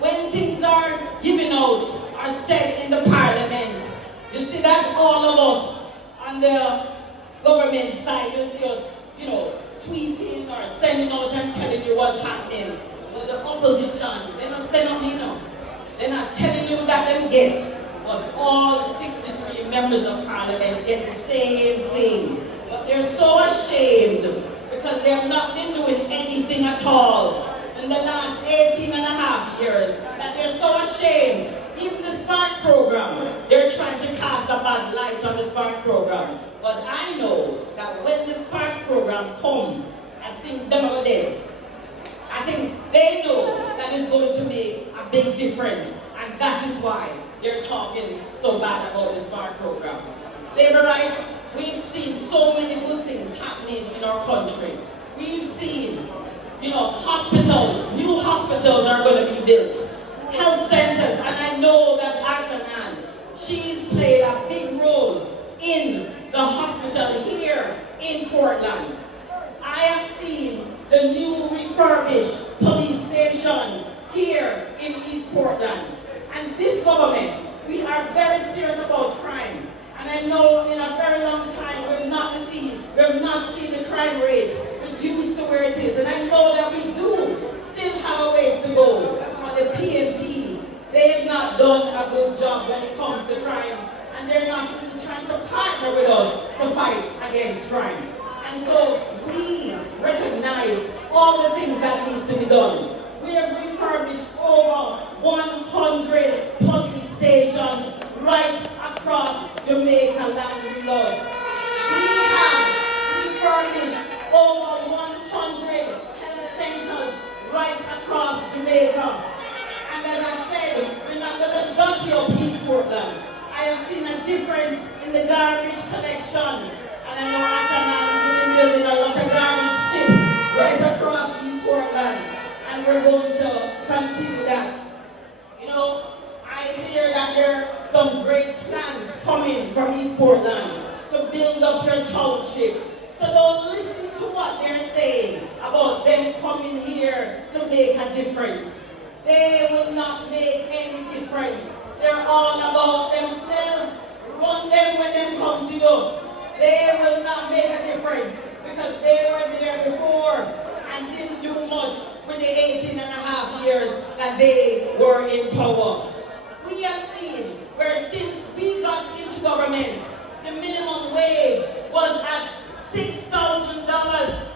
when things are given out, are said in the parliament, you see that all of us on the government side, you see us, tweeting or sending out and telling you what's happening. But the opposition, they're not saying nothing, They're not telling you that they get. But all 63 members of parliament get the same thing. But they're so ashamed because they have not been doing anything at all in the last 18 and a half years. That they're so ashamed. Even the Sparks program, they're trying to cast a bad light on the Sparks program. But I know that when the Sparks program comes, I think them are dead. I think they know that it's going to make a big difference. And that is why they're talking so bad about the Spark program. Labor rights, we've seen so many good things happening in our country. We've seen, hospitals, new hospitals are going to be built. Health centers, and I know that Action Ann, she's played a big role in the hospital here in Portland. I have seen the new refurbished police station here in East Portland. And this government, we are very serious about crime. And I know in a very long time we've not seen the crime rate reduced to where it is. And I know that we do still have a ways to go. On the PMP, they have not done a good job when it comes to crime. And they're not even trying to partner with us to fight against crime. And so we recognize all the things that needs to be done. We have refurbished over 100 police stations right across Jamaica land we love. We have refurbished over 100 health centers right across Jamaica. And as I said, we're not going to dirty up East Portland. I have seen a difference in the garbage collection. And I know Achanan has been building a lot of garbage tips right across East Portland. And we're going to continue that. I hear that there are some great plans coming from East Portland to build up your township. So don't listen to what they're saying about them coming here to make a difference. They will not make any difference. They're all about themselves. they were in power. We have seen where since we got into government, the minimum wage was at $6,000.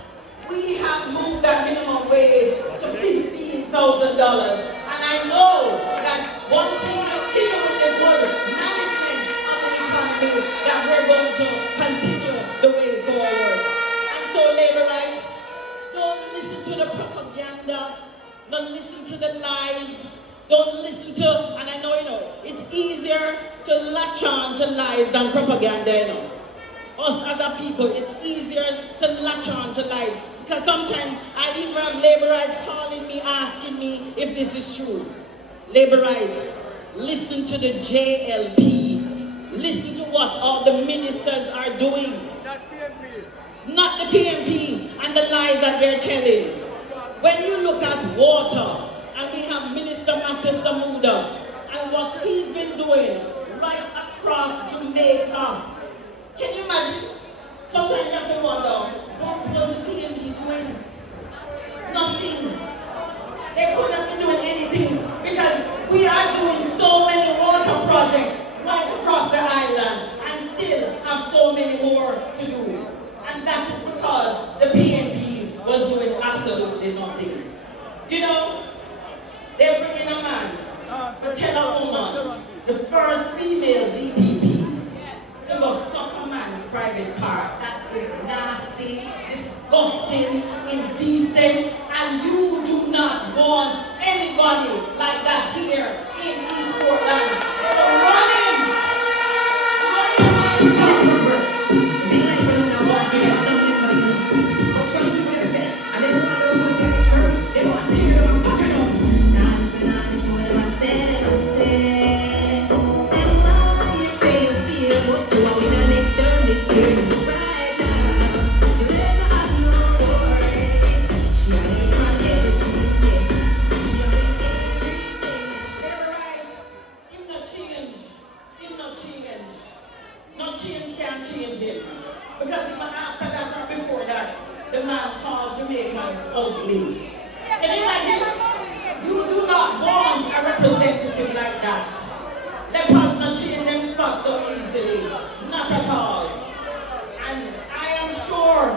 We have moved that minimum wage to $15,000. And I know that once we continue with the good management of the economy, that we're going to continue the way forward. And so, labor rights, don't listen to the propaganda, don't listen to the lies, don't listen to, and I know, it's easier to latch on to lies than propaganda, Us as a people, it's easier to latch on to lies. Because sometimes I even have labor rights calling me, asking me if this is true. Labor rights, listen to the JLP. Listen to what all the ministers are doing. Not the PMP and the lies that they're telling. When you look at water, and we have Minister Matthew Samuda, and what he's been doing right across Jamaica. Can you imagine? Sometimes you have to wonder, what was the PMP doing? Nothing. They could not be doing anything because we are doing so many water projects right across the island and still have so many more to do. And that is because the PNP was doing absolutely nothing. They're bringing a man to tell a woman, the first female DPP, to go suck a man's private part. That is nasty, disgusting, indecent, and you do not want anybody like that here in East Portland. So run him! No change can change him. Because even after that or before that, the man called Jamaicans ugly. Can you imagine? You do not want a representative like that. Let us not change them spots so easily. Not at all. And I am sure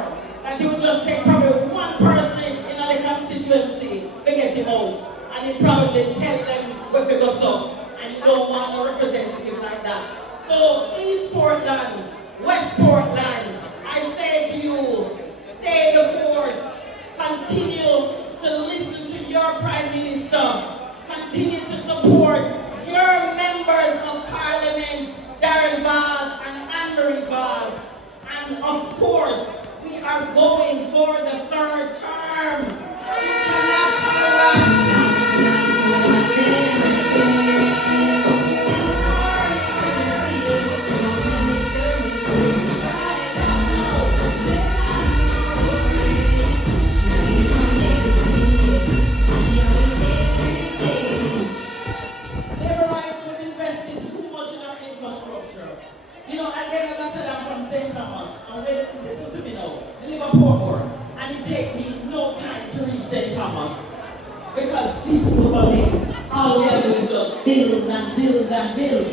that you will just take probably one person in the constituency to get him out. And he probably tell them where to go so. And you don't want a representative like that. So East Portland, West Portland, I say to you, stay the course. Continue to listen to your Prime Minister. Continue to support your members of Parliament, Darren Vaz and Anne-Marie Vaz. And of course, we are going for the third term. You cannot turn around. Again, as I said, I'm from St. Thomas. And listen to me now. I live in Portland. And it takes me no time to reach St. Thomas. Because this government, all we are doing is just build and build and build.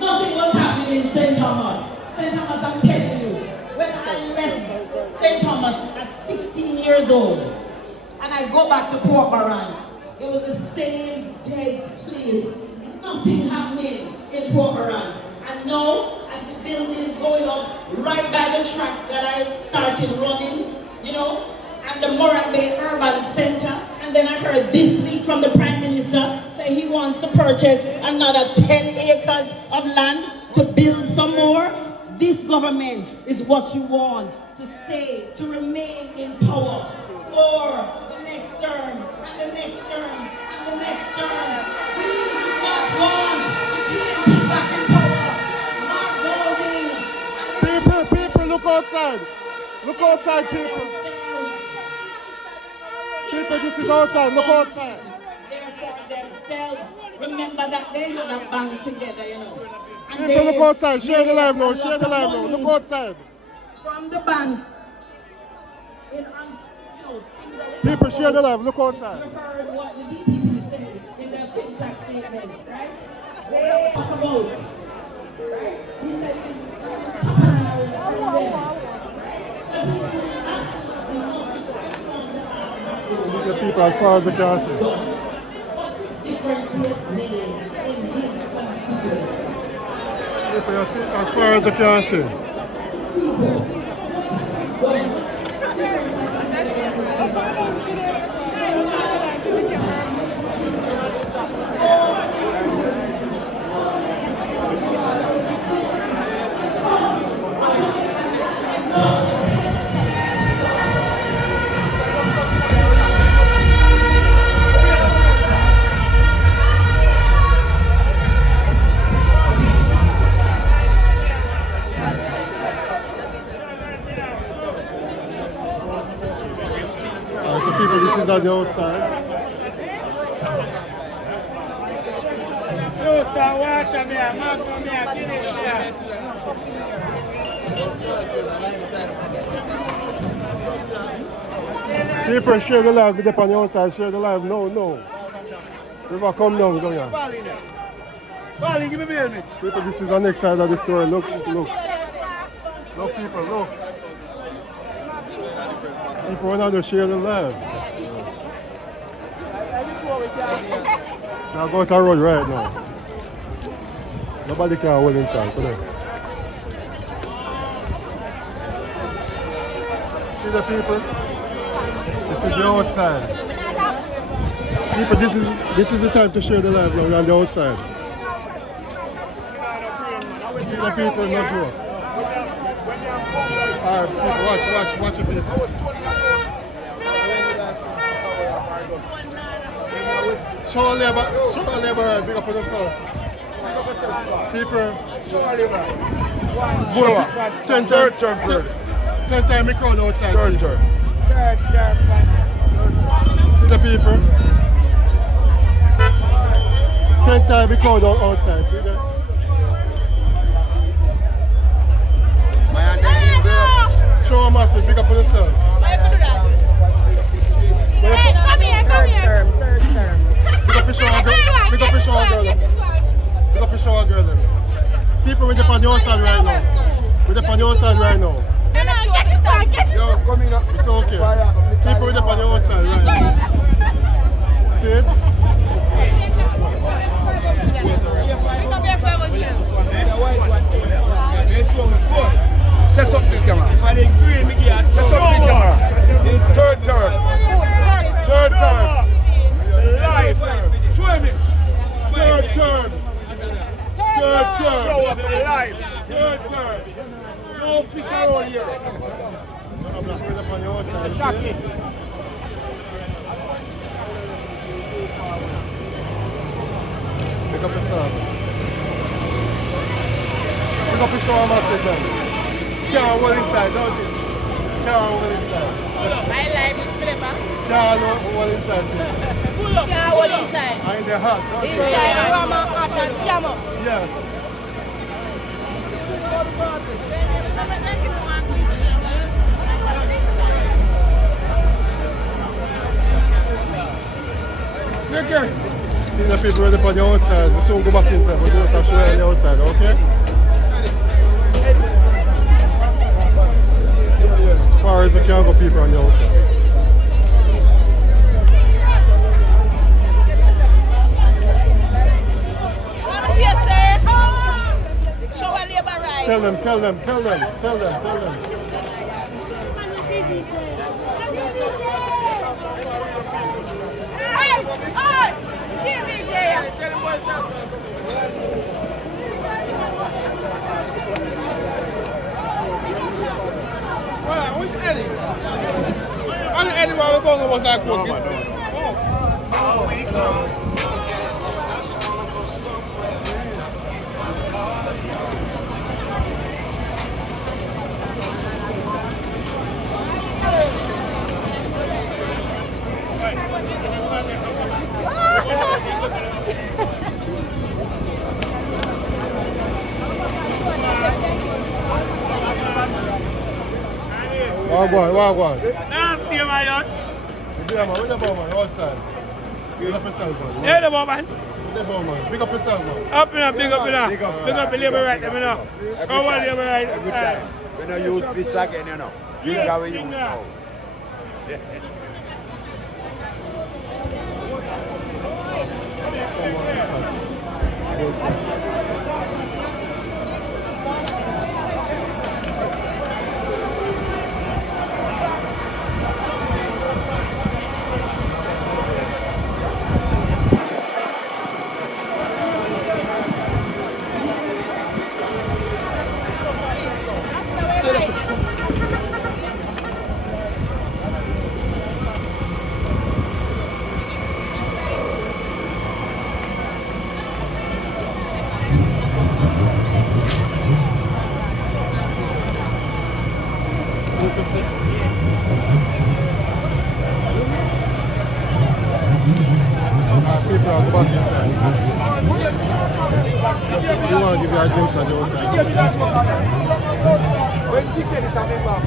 Nothing was happening in St. Thomas. St. Thomas, I'm telling you, when I left St. Thomas at 16 years old, and I go back to Port Morant, it was the same dead place. Nothing happening in Port Morant. And now, as the building's going up right by the track that I started running, and the Moran Bay Urban Center. And then I heard this week from the Prime Minister say he wants to purchase another 10 acres of land to build some more. This government is what you want to stay, to remain in power for the next term, and the next term, and the next term. We do not want the PNP back in power. People, look outside. Look outside, people. People, this is outside. Look outside. They're for themselves. Remember that they had a band together, And people, look outside. Share the live now. Share the live now. Look outside. From the band. People, share the live. Look outside. You heard what the DPP said in their things that statement, right? They talk about, right? He said, top of the house, right? Because he's doing absolutely nothing. See the people as far as they can see. What's the difference he has made in his constituency? People you see as far as they can see. So people, this is on the outside. People share the live, be on the outside, share the live. No. River, come down here. Bali, give me bail me. People, this is the next side of the story. Look. Look, people, look. People want to share the live. Now go to the road right now. Nobody can hold inside. Come on. See the people? This is the outside. People, this is the time to share the live now. We're on the outside. See the people, no joke. Alright, people, watch the people. Show a labor, big up on yourself. People, Show a labor. Boy, 10 times the crowd outside. Third People. term. See the people? 10 times the crowd outside. See that? Show a massive, big up on yourself. Why you do that? Hey, come here. Third term. Big up your shower girl. Big up your shower girl. Big up your shower girl. People with the on the outside right now. With the on the outside right now. Yo, come in up. It's okay. People with the on the outside right now. See it? Say something, camera. Say something, camera. Third term. Life. Show me. Third term. Show up for life. Third term. No fish around here. I'm not putting up on the outside. See it? Pick up yourself. Pick up your shower massive then. Can't hold inside, don't you? Can't hold inside. My life is clever. Can't hold inside. Can't hold inside. And in the hot, don't you? Inside the rum and hot and jam up. Yes. See the people ready on the outside. We soon go back inside. We'll do some show on the outside, okay? As far as we can go, people on the outside. Tell them. Where's Eddie? I know Eddie while we're going was like cookies. Oh, we go. Wagwan. Nasty, my yacht. Yeah, man, what about man? Outside. Big up yourself, man. Yeah, the man. Man. Big up yourself, man. Up in a big up in a. Big up, Big up the labor right, you know. How are labor right? Every time. When I use this again, you know. Drink how you use now. People are back inside. You want to give you a glimpse of the outside. When chicken is a member of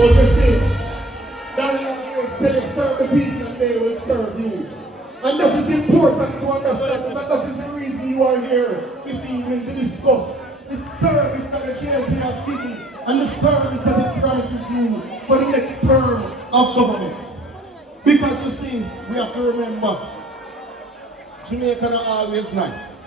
But you see, that is they serve the people and they will serve you. And that is important to understand, that that is the reason you are here this evening to discuss the service that the KLP has given and the service that it promises you for the next term of government. Because you see, we have to remember, Jamaica not always nice.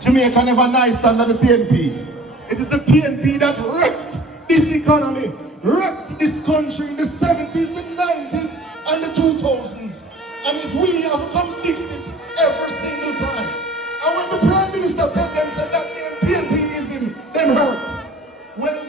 Jamaica never nice under the PNP. It is the PNP that wrecked this economy, wrecked this country in the 70s, the 90s, and the 2000s. And it's we have come fixed it every single time. And when the Prime Minister told them said that PNPism, them hurt. Well,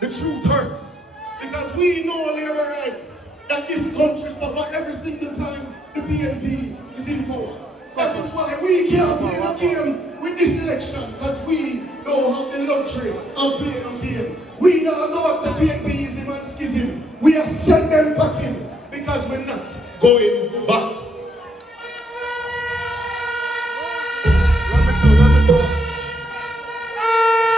the truth hurts. Because we know labor rights that this country suffer every single time the PNP is in power. That is why we can't play the game with this election, because we don't have the luxury of playing a game. We don't know what the PNPism and schism. We are sending them back in because we're not going back.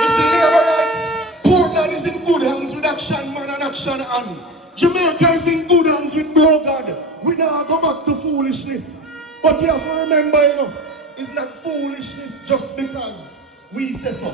You see, labor rights, Portland is in good hands with Action Man and Action Hand. Jamaica is in good hands with Brogan. We now go back to foolishness. But you have to remember, you know, it's not foolishness just because we say so.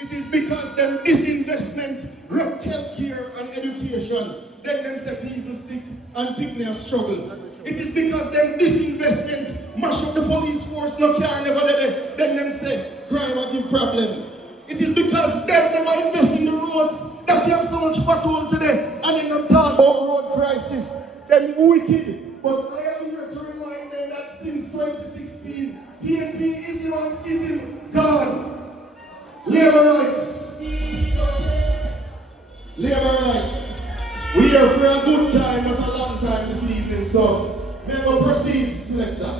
It is because them disinvestment, wrecked healthcare and education, then them say people sick and people struggle. It is because them disinvestment mash up the police force, no care never there, then them say crime a give problem. It is because them are investing in the roads that you have so much pothole today, and then them talk about road crisis. Them wicked. But I am here to remind them that since 2016, PNPism and schism gone. Labor rights. Labor rights. We are here for a good time, not a long time this evening, so never proceed, selector.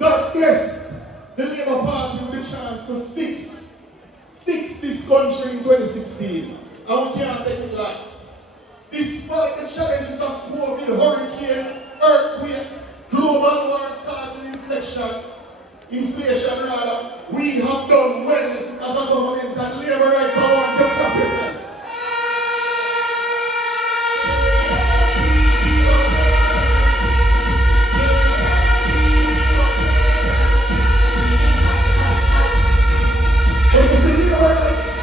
God bless the Labour Party with the chance to fix this country in 2016. And we can't take it light. Despite the challenges of COVID, hurricane, earthquake, global wars causing inflation rather, We have done well as a government, and labor rights, I want to clap yourself. But you see, labor rights,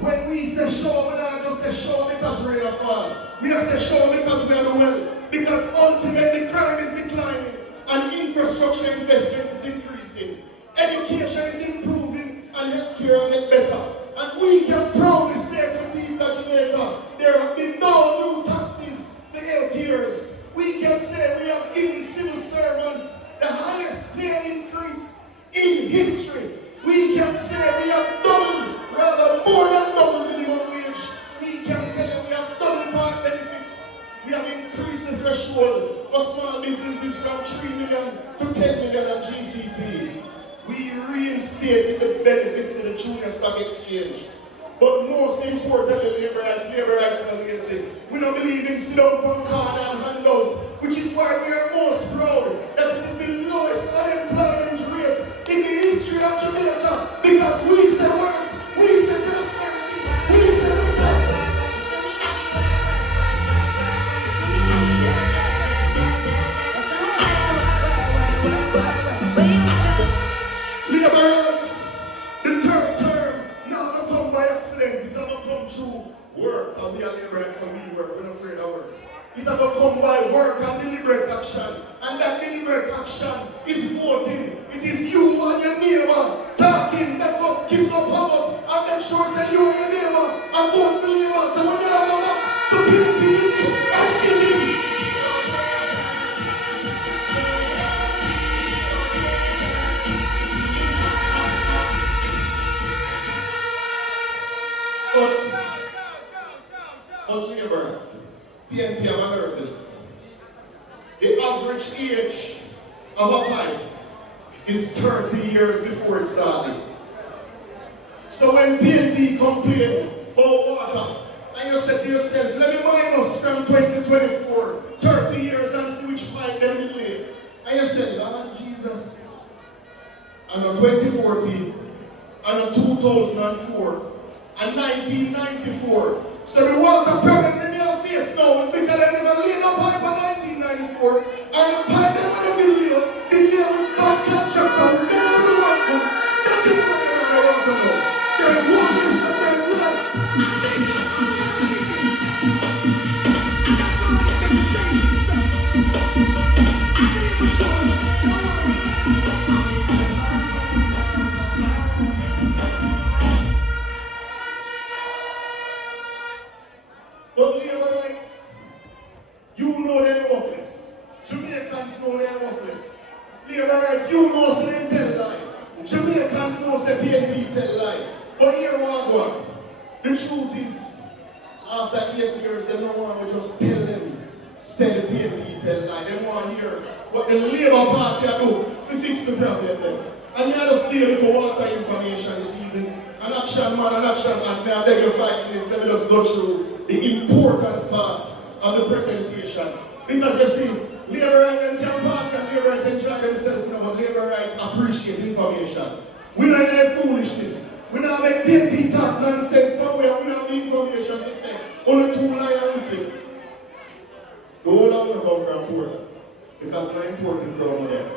when we say show, we don't just say show because we're in a fall. We don't say show because we are doing well. Because ultimately crime is declining and infrastructure investment is increasing. Education is improving and healthcare will get better. And we can proudly say to the people of Jamaica, there have been no new taxes for 8 years. We can say we have given civil servants the highest pay increase in history. We can say we have doubled, rather more than double minimum wage. We can tell you we have doubled park benefits. We have increased the threshold for small businesses from 3 million to 10 million on GCT. We reinstated the benefits to the junior stock exchange. But most importantly, labor rights and amazing. We don't believe in sit down one corner and handout, which is why we are most proud that it is the lowest unemployment rate in the history of Jamaica. Because we say work, we say prosperity, we say return. Labor rights, the third term, now don't come by accident, it don't come through work. And we are labor rights and we work, we're not afraid of work. It don't come by work and deliberate action. And that deliberate action is voting. It is you and your neighbor talking, back up, kiss up, hug up, and make sure that you and your neighbor and vote for labor. So when you have a back to PNP, that's killing. But labor, PNP of America, the average age of a pipe is 30 years before it started. So when PNP complain about water, and you say to yourself, let me minus from 2024, 30 years and see which pipe they will lay. And you say, Lord Jesus, and on 2014, and on 2004, and 1994. So the water problem that they have faced now is because they never laid a pipe in 1994, and the pipe they want to build here, they laid with bad contractor, they never do one good. That is what they never want to know. There's water, so there's blood. But labor rights, you know they're worthless. Jamaicans know they're worthless. Labor rights, you know so they tell lie. Jamaicans know say PNP tell lie. But here we go. The truth is, after 8 years, they don't want to just tell them, say the PNP tell lie. They want to hear what the Labour Party do to fix the problem then. And I just give you the water information this evening. An action man, an action man, may I beg you 5 minutes, let me just go through the important part of the presentation. Because you see, labor right and can party and labor right enjoy themselves, but labor right appreciate information. We don't have foolishness. We don't make PNP talk nonsense from where we don't have information to say. Only 2 liars wicked. The whole of them come from Porland. Because my important crowd there.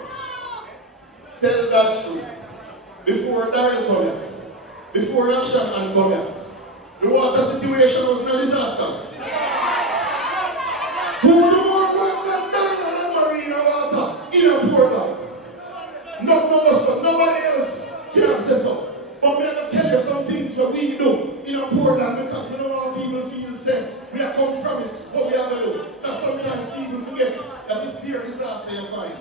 Tell God's truth. Before Darren come here, before Action Man come here, the water situation was a disaster. Who do more work than Darren and Marina water in a Portland? Not none of us, nobody else can access us. But we have to tell you some things what we do in a Portland because we don't want people feel safe. We have compromise what we have to do. Because sometimes people forget that this pure disaster you find.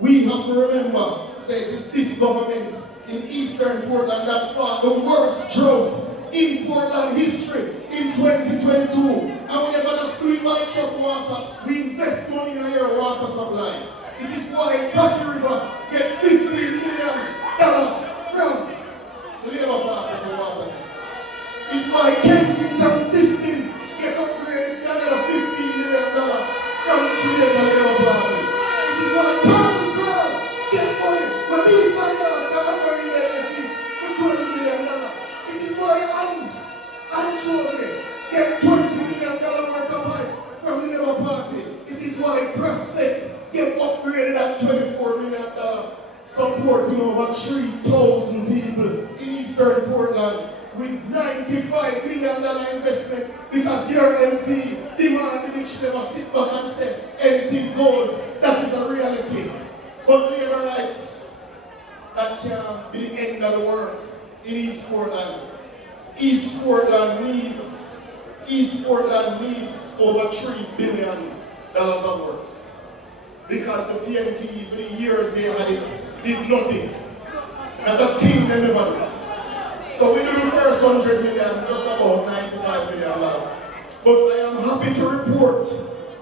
We have to remember, say it is this government in Eastern Portland that fought the worst drought in Portland history in 2022. And whenever the street by truck water, we invest money in your water supply. It is why Patty River get $15 million from the Labour Party for water system. It's why Kensington system get upgraded for another $15 million from the Labour Party. It is why Porland get money when these supporting over 3,000 people in Eastern Portland with $95 million investment because your MP demanded it should never sit back and say anything goes. That is a reality. But labor rights, that can't be the end of the work in East Portland. East Portland needs over $3 billion of works. Because the PNP, for the years they had it, did nothing. And the team they never did. So we do the first 100 million, just about $95 million. But I am happy to report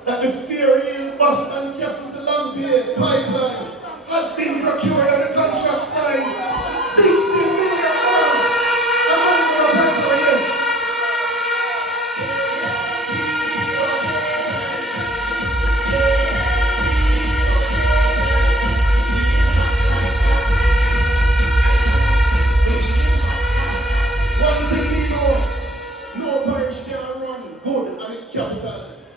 that the Fairhill, Boston, Castle to Lampier pipeline has been procured and the contract signed. $60 million.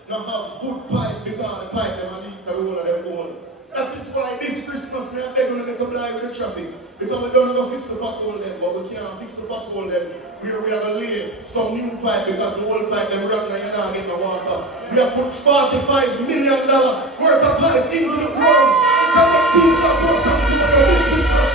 Now have good pipe because the pipe them and leak the road of them own. That is why this Christmas we are begging them to comply with the traffic. Because we don't go fix the pothole then, but we can't fix the pothole then. We are going to lay some new pipe because the old pipe them rotten and you don't get the water. We have put $45 million worth of pipe into the ground. Because the people are going to come to this Christmas.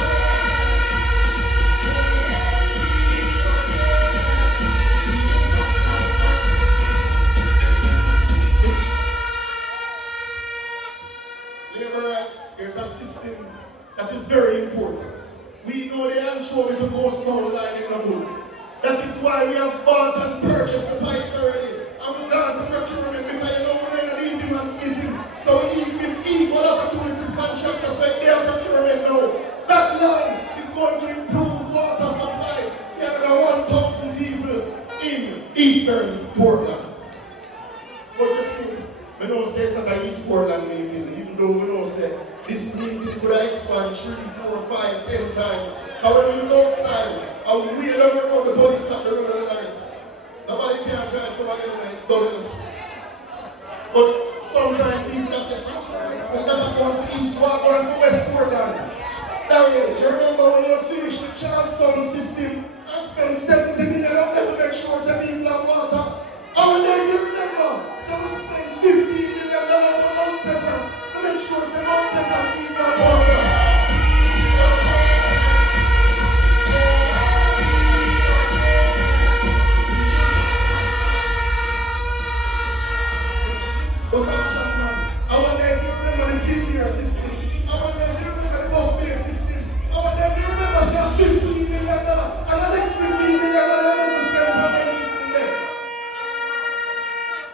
There's a system that is very important. We know the anchovy to go small line in the wood. That is why we have bought and purchased the pipes already. And we got the procurement because you know we're not easy one season. So we give equal opportunity to contractors like their procurement now. That line is going to improve water supply for another 1,000 people in Eastern Portland. But you see, we don't say it's not an East Portland meeting, even though we don't say this meeting could expand 3, 4, 5, 10 times. And when we look outside, and we never road, the police stop the road on the line. Nobody can drive from again, don't know. But sometimes people say, sometimes we're not going for East, we're going for West Portland. Now, you remember when you finished the Charlestown system and spent $70 million up there to make sure that people have water? And then you remember, so we spent $15 million on Mount Pleasant to make sure that Mount Pleasant people have water. But I wonder if you remember the Kidney system. I wonder if you remember the Buffet system. I wonder if you remember some $15 million and the next $15 million to spend on that system there.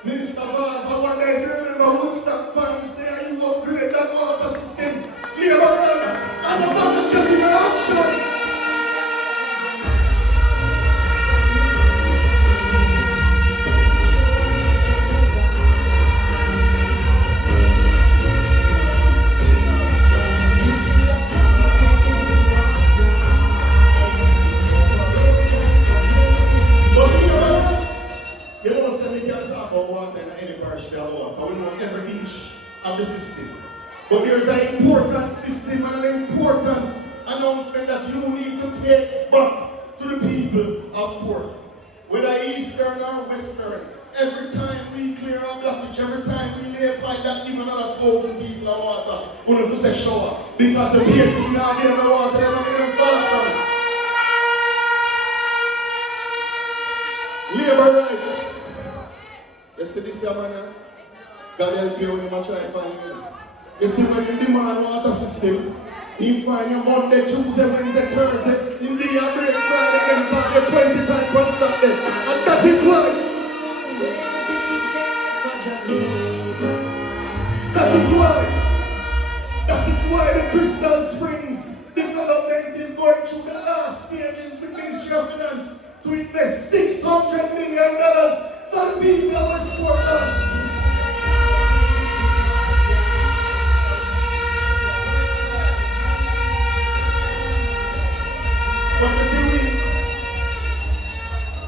Minister Vaz, I wonder if you remember Woodstock Pan say you upgrade that water system. Labor rights and the budget taking action. Of the system. But there is an important system and an important announcement that you need to take back to the people of Portland. Whether Eastern or Western, every time we clear a blockage, every time we lay a pipe that give another 1,000 people of water, we have to say shower. Because the people now give them water, they're not getting faster. Labor rights. You see this here, man? God help you when you try to find you. You see when you demand water system, you find your Monday, Tuesday, Wednesday, Thursday, in the break Friday, and back your 20 times on Saturday. And that is why. That is why the Crystal Springs development is going through the last stages with Ministry of Finance to invest $600 million for the people of West Portland. But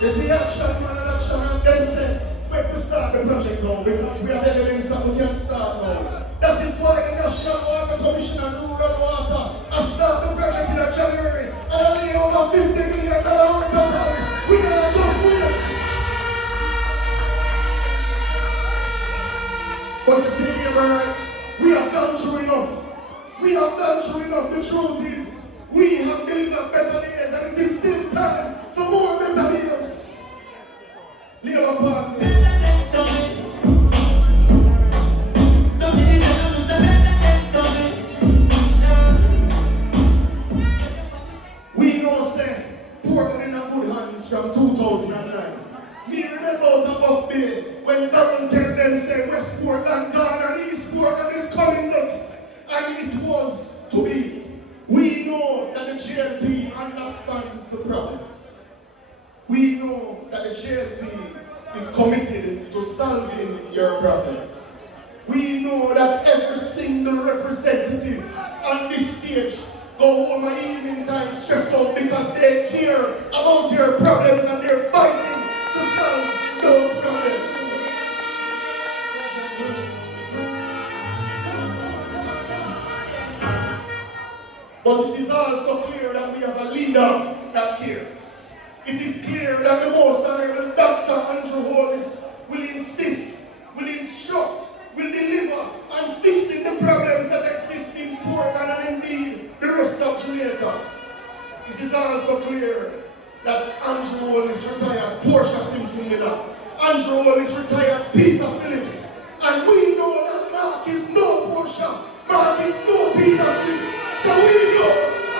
you see action man and action and they say, make we start the project now because we have evidence that we can start now. That is why the National Water Commission and Rural Water has started But you see, neighbors, we have done true enough. We have done true enough. The truth is, we have delivered better days, and it is still time for more better days. Labour Party. We know, say, Porland in a good hands from 2009. Me remember out of Buff Bay when Darren tell them say West Portland gone and East Portland is coming next. And it was to be. We know that the JLP understands the problems. We know that the JLP is committed to solving your problems. We know that every single representative on this stage go home at evening time stressed out because they care about your problems and they're fighting to solve those problems. But it is also clear that we have a leader that cares. It is clear that the Most Honorable Dr. Andrew Hollis will insist, will instruct, will deliver on fixing the problems that exist in Portland and indeed the rest of Jamaica. It is also clear that Andrew Hollis retired Portia Simpson Miller. Andrew Hollis retired Peter Phillips. And we know that Mark is no Portia. Mark is no Peter Phillips. So we know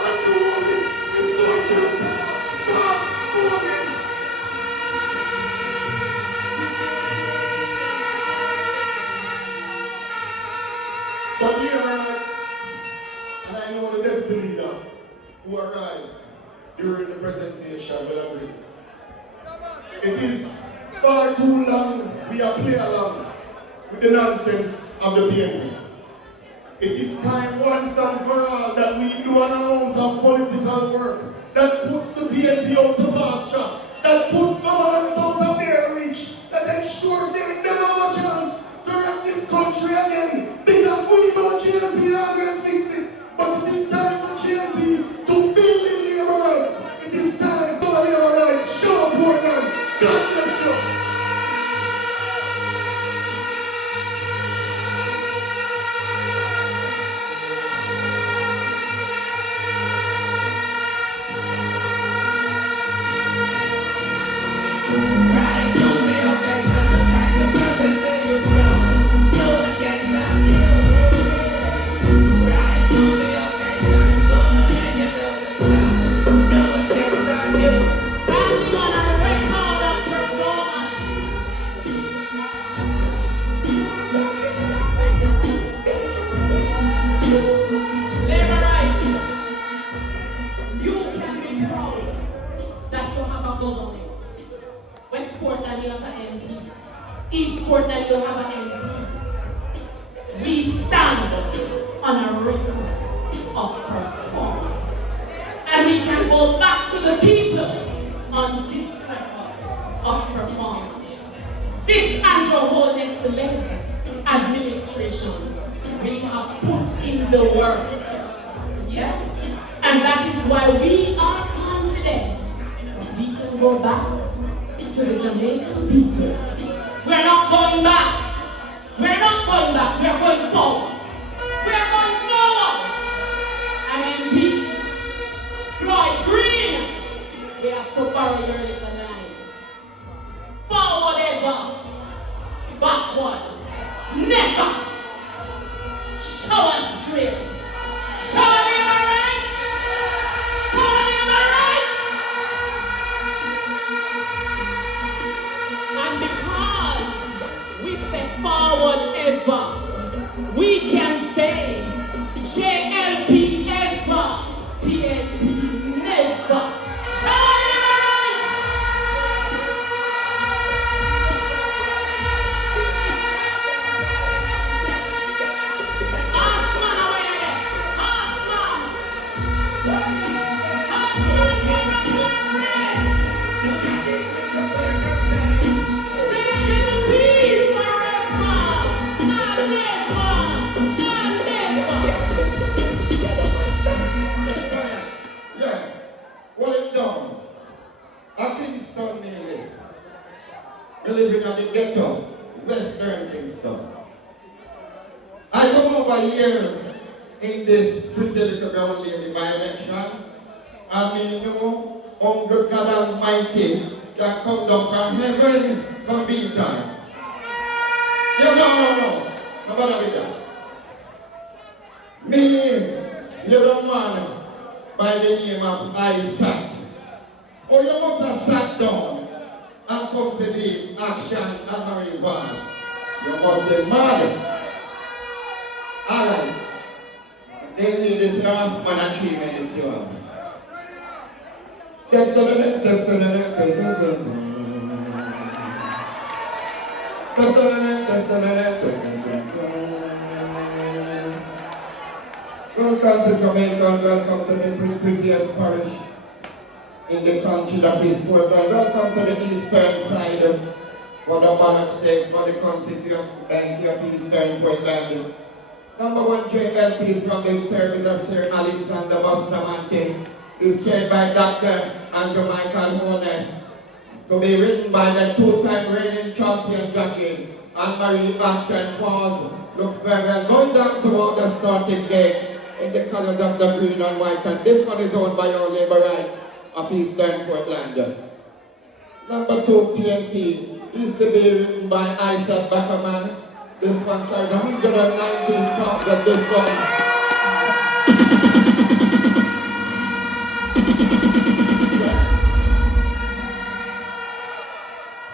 Andrew Hollis is going to retire Mark Hollis. But here, and I know the deputy leader who arrived during the presentation will agree. It is far too long we have played along with the nonsense of the PNP. It is time once and for all that we do an amount of political work that puts the PNP out to pasture, that puts governance out of their reach, that ensures they will never have a chance to wreck this country again. Because we know GLP always fix it, but it is time for GLP to build in labor rights. It is time for labor rights. Show Portland. God bless you. West Portland, you have an MP. East Portland, you have an MP. We stand on a record of performance. And we can go back to the people on this record of performance. This Andrew Holness-led administration, we have put in the work. Yeah? And that is why we are confident we can go back to the Jamaican people. We're not going back. We're not going back. We're going forward. We're going forward. And MP Floyd Green, we have to borrow your little line. Forward ever. Backward. Never. Show us straight. Show me my right. Show me my right. And because we say forward ever, we can say JLP ever, PNP never. Show me my right. Osman, away again. Osman. Osman, come on, JLP forever. And never. Yeah, roll it down. A Kingston nearly. We live in the ghetto, Western Kingston. I come over here in this pretty little ground lady by election. I mean, you know, God Almighty can come down from heaven from being time. Yeah, no. How about that? Me, little man by the name of Isaac. Oh, you must have sat down and come to the action and marry one. You must be mad. Alright. They need this last man and 3 minutes, you have. Welcome to Jamaica, welcome to the prettiest parish in the country that is Porland. Welcome to the eastern side for the ballot stakes for the constituency of eastern Portland. Number 1 JLP from the service of Sir Alexander Bustamante is chaired by Dr. Andrew Michael Holness, to be written by the 2-time reigning champion jockey Anne-Marie Ashton Pause. Looks very well. Going down toward the starting gate in the colors of the green and white, and this one is owned by our labor rights of Eastern Portland. Number 2 TNT is to be written by Isaac Backerman. This one carries 119 pounds at this one.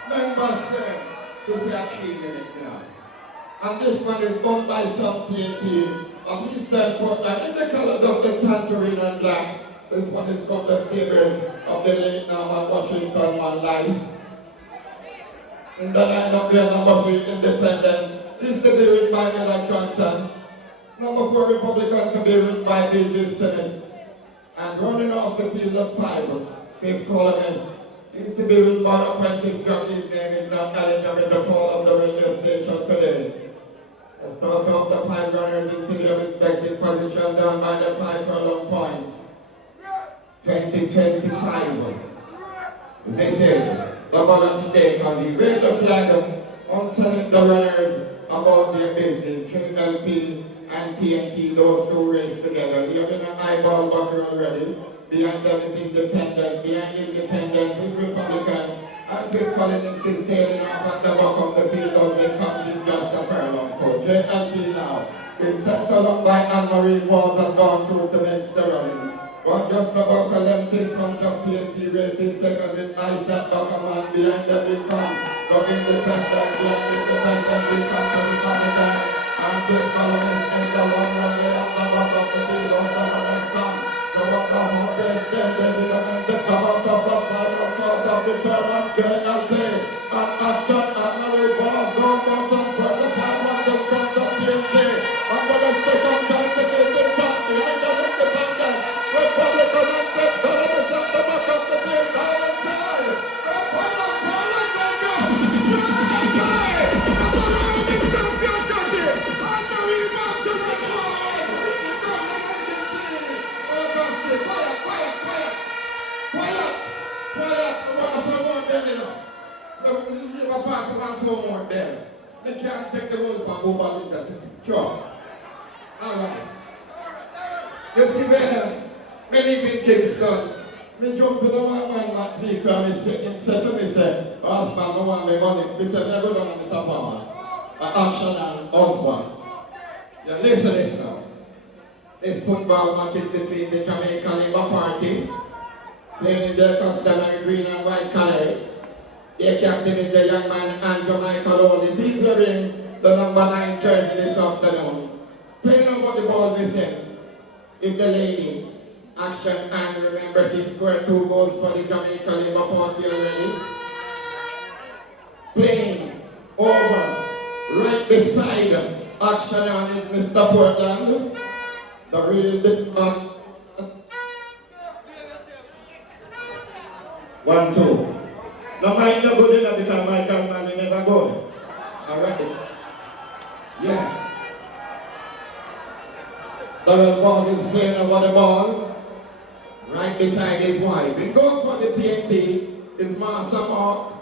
Number 7, this is a 3 minute now. And this one is owned by some TNT of Eastern Portland in the colors of the tangerine and black. This one is from the stables of the late Norman Washington man life. In the lineup here, number 3 Independent is to be written by Miller Johnson. Number 4 Republican to be written by B.J. Simmons. And running off the field of 5, 5th columnist is to be written by apprentice jockey's name is not eligible to call of the radio station today. Let's start off the 5 runners into their respective position down by the 5 furlong point. 2025. This is the ballot stake on the red flag on selling the runners about their business. KLP and TNT, those 2 race together. The other eyeball bucker already. Behind them is Independent. Behind Independent is Republican. And Fifth Colonists is tailing off at the back of the field as they come in just a furlong. So JLT now. Been sent along by Anne-Marie Walls and gone through to make the running. But just about a length in front of TNT racing second with Isaac Buckerman. Behind them will come the Independent. Behind Independent will come to Republican. And Fifth Colonists in the long run way at the back of the field on the left come. So what the whole day then they will have to come out of the final cause of the turn and JLT. And Ashton Anne-Marie Walls go for some further time on the front of TNT. Under the second time to get the top behind the Independent. Republican and Fifth Colonists at the back of the field now inside. The final Porland will go. JLT! The running champion jockey Anne-Marie Walls to the ball. Quiet. I want someone there, you know. You have a part of someone there. They can't take the role from over in the city. Sure. Alright. You see, when I live in Kingston, I jump to the one man thief and he said to me, husband, I want my money. He said, I go down on the top of us. Action and husband. You listen now. This football match is between the Jamaica Labour Party, playing in their customary green and white colors. Their captain is the young man Andrew Michael Holness. He's wearing the number 9 jersey this afternoon. Playing over the ball this end is the lady, Action Anne. Remember, she scored 2 goals for the Jamaica Labour Party already. Playing over, right beside Action Anne is Mr. Portland. The real big man. 1, 2. No mind no good enough because Michael man never good. Alright. Yeah. The boss is playing over the ball. Right beside his wife. We go for the TNT. Is Master Mark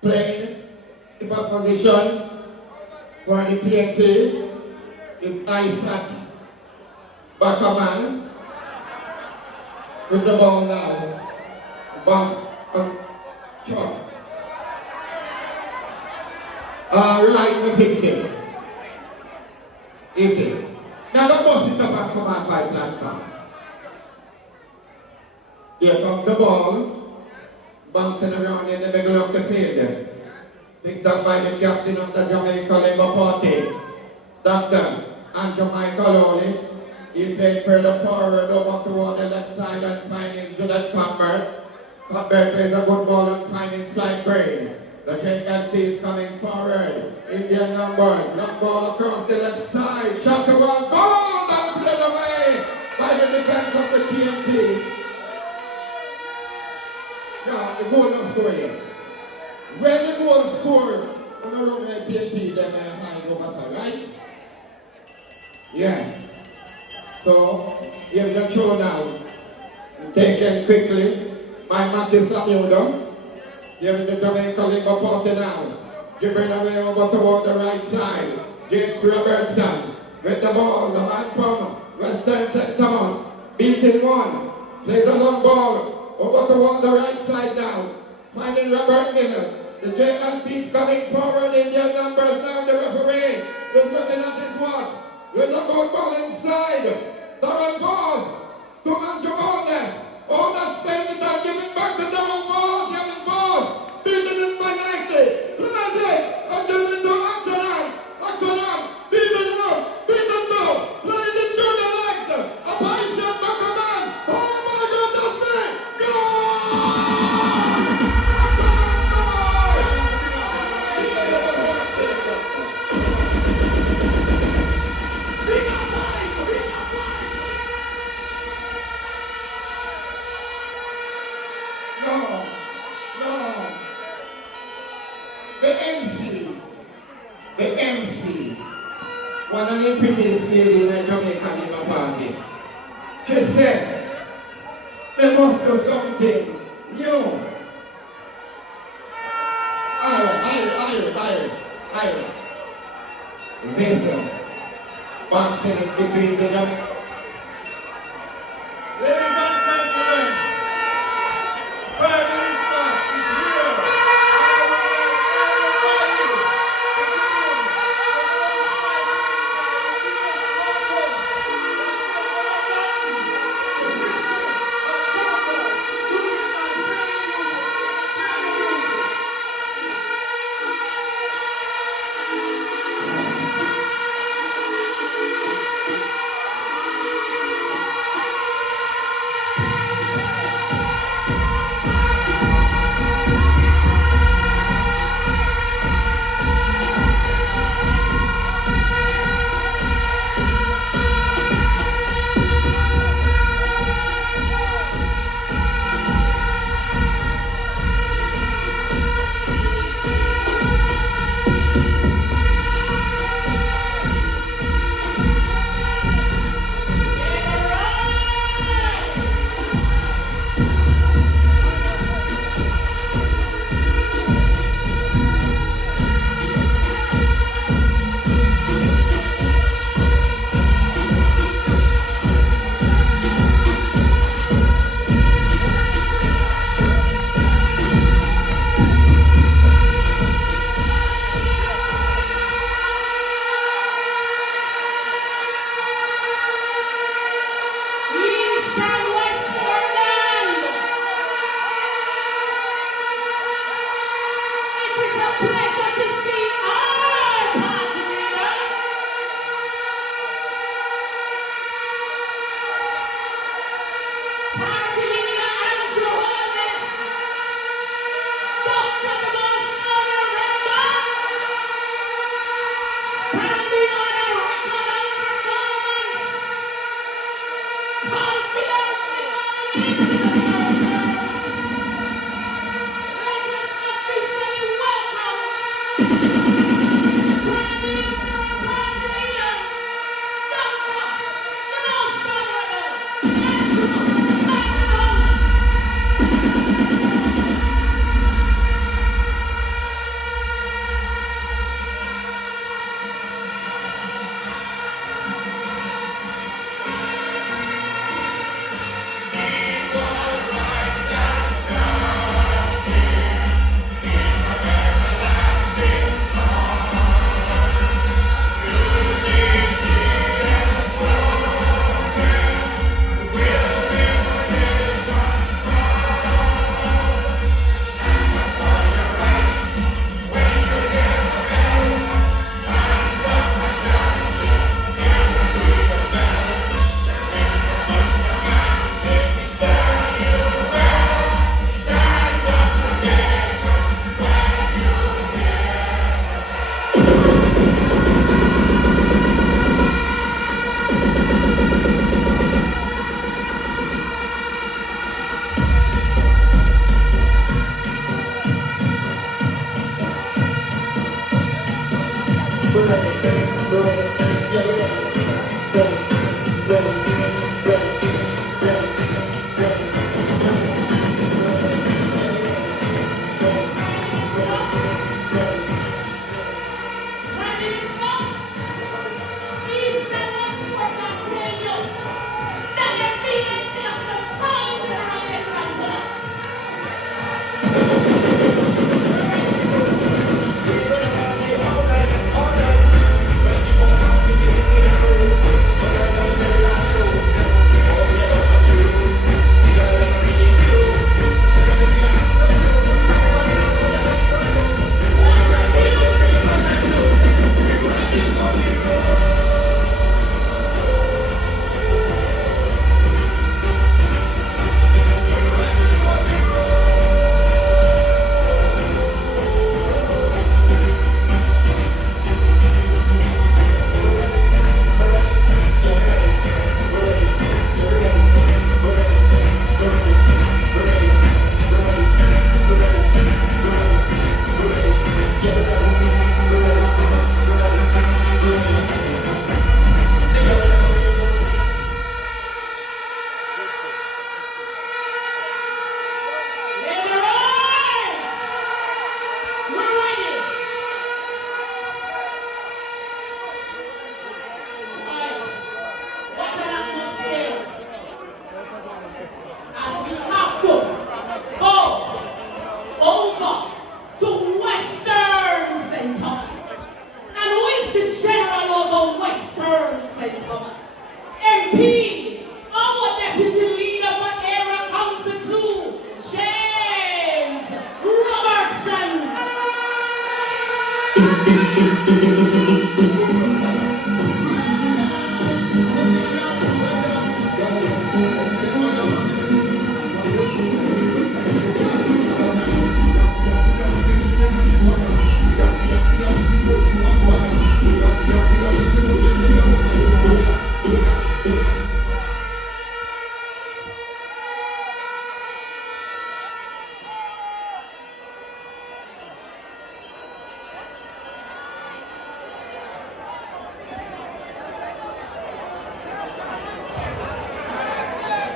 playing in position for the TNT. is nice at Backerman with the ball now. Bounce on shot. Right, we fix it. Easy. Now the ball is up and come on by platform. Here comes the ball. Bouncing around in the middle of the field. Picked up by the captain of the Jamaica Labour Party, Dr. Andrew Michael Hollis. He played further forward over toward the left side and finding Juliet Cuthbert. Cuthbert plays a good ball and finding Clyde Gray. The JLT is coming forward. Indian numbers. Long ball across the left side. Shot to one. Goal! That's led away by the defense of the TMT. Yeah, the goal not scored. When the goal scored, on the road like TMT, then I find over side, right? Yeah. So, here's the throw now. Taken quickly by Matthew Samuel. Here's the Jamaica Labour Party now. Dribbling away over toward the right side. James Robertson with the ball. The man from Western St. Thomas. Beating one. Plays a long ball over toward the right side now. Finding Robert Miller. The JLT is coming forward in their numbers now. The referee is looking at his watch. There's a good ball inside. Darren Ball to Andrew Holness. Holness playing it and giving back to Darren Ball. Giving ball. Beating it by 90. Plays it and gives it to Actonan. Actonan. Beating one. Beating two. Plays it through the legs. A patient Backerman. Oh my God, that's me. The MC, one of the prettiest ladies in the Jamaica Labour Party. She said, they must do something new. Iron. Listen, boxing in between the Jamaica. Ladies and gentlemen, Prime Minister is here. MP, our deputy leader for area council 2, James Robertson.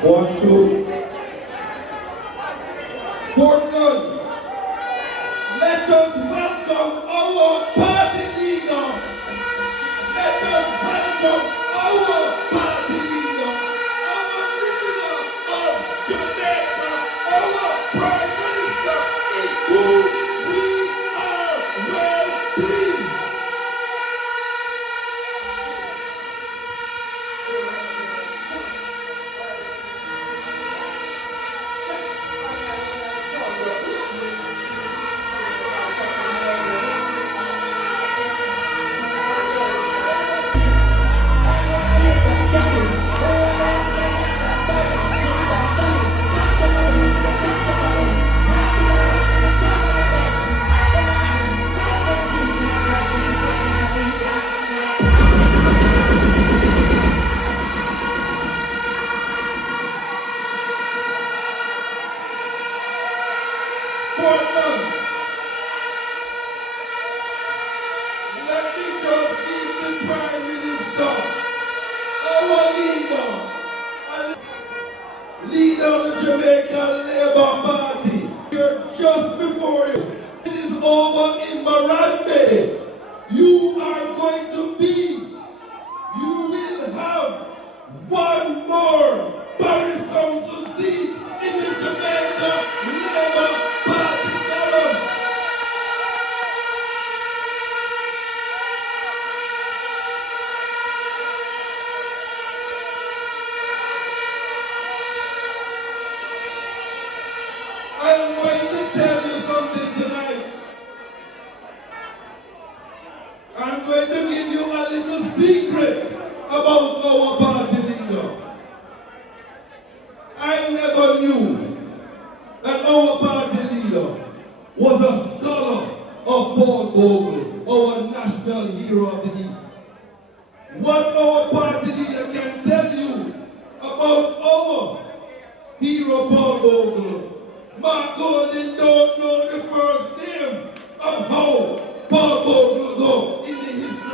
One, two. Porland, let us welcome our party leader. Let us welcome our party leader. Our leader of Jamaica, our Prime Minister is who we are well pleased. Porland, let me just give the Prime Minister, our leader, and leader of the Jamaican Labour Party, here just before you. It is over in Morambe. You are going to be, you will have one more parish council seat in the Jamaica Labour Party. I am going to tell you something tonight. I'm going to give you a little secret about our party leader. I never knew that our party leader was a scholar of Paul Bogle, our national hero of the East. What our party leader can tell you about our hero Paul Bogle, Mark Golden don't know the first name of how Paul Bogle go in the history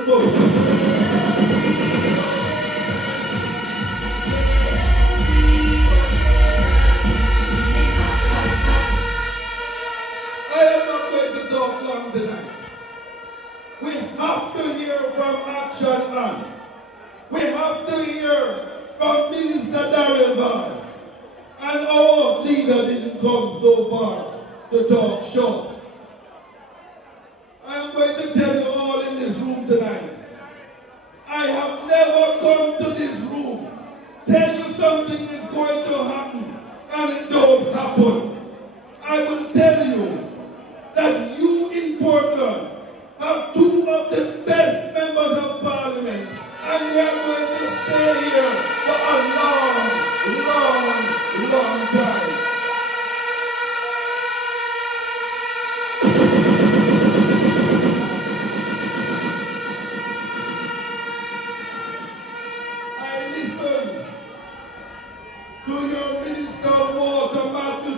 action on. We have to hear from Minister Darrell Vance. And our leader didn't come so far to talk short. I'm going to tell you all in this room tonight. I have never come to this room, tell you something is going to happen, and it don't happen. I will tell you that you in Portland have two of the best members of parliament, and they are going to stay here for a long, long, long time. I listened to your Minister of Water, Matthew,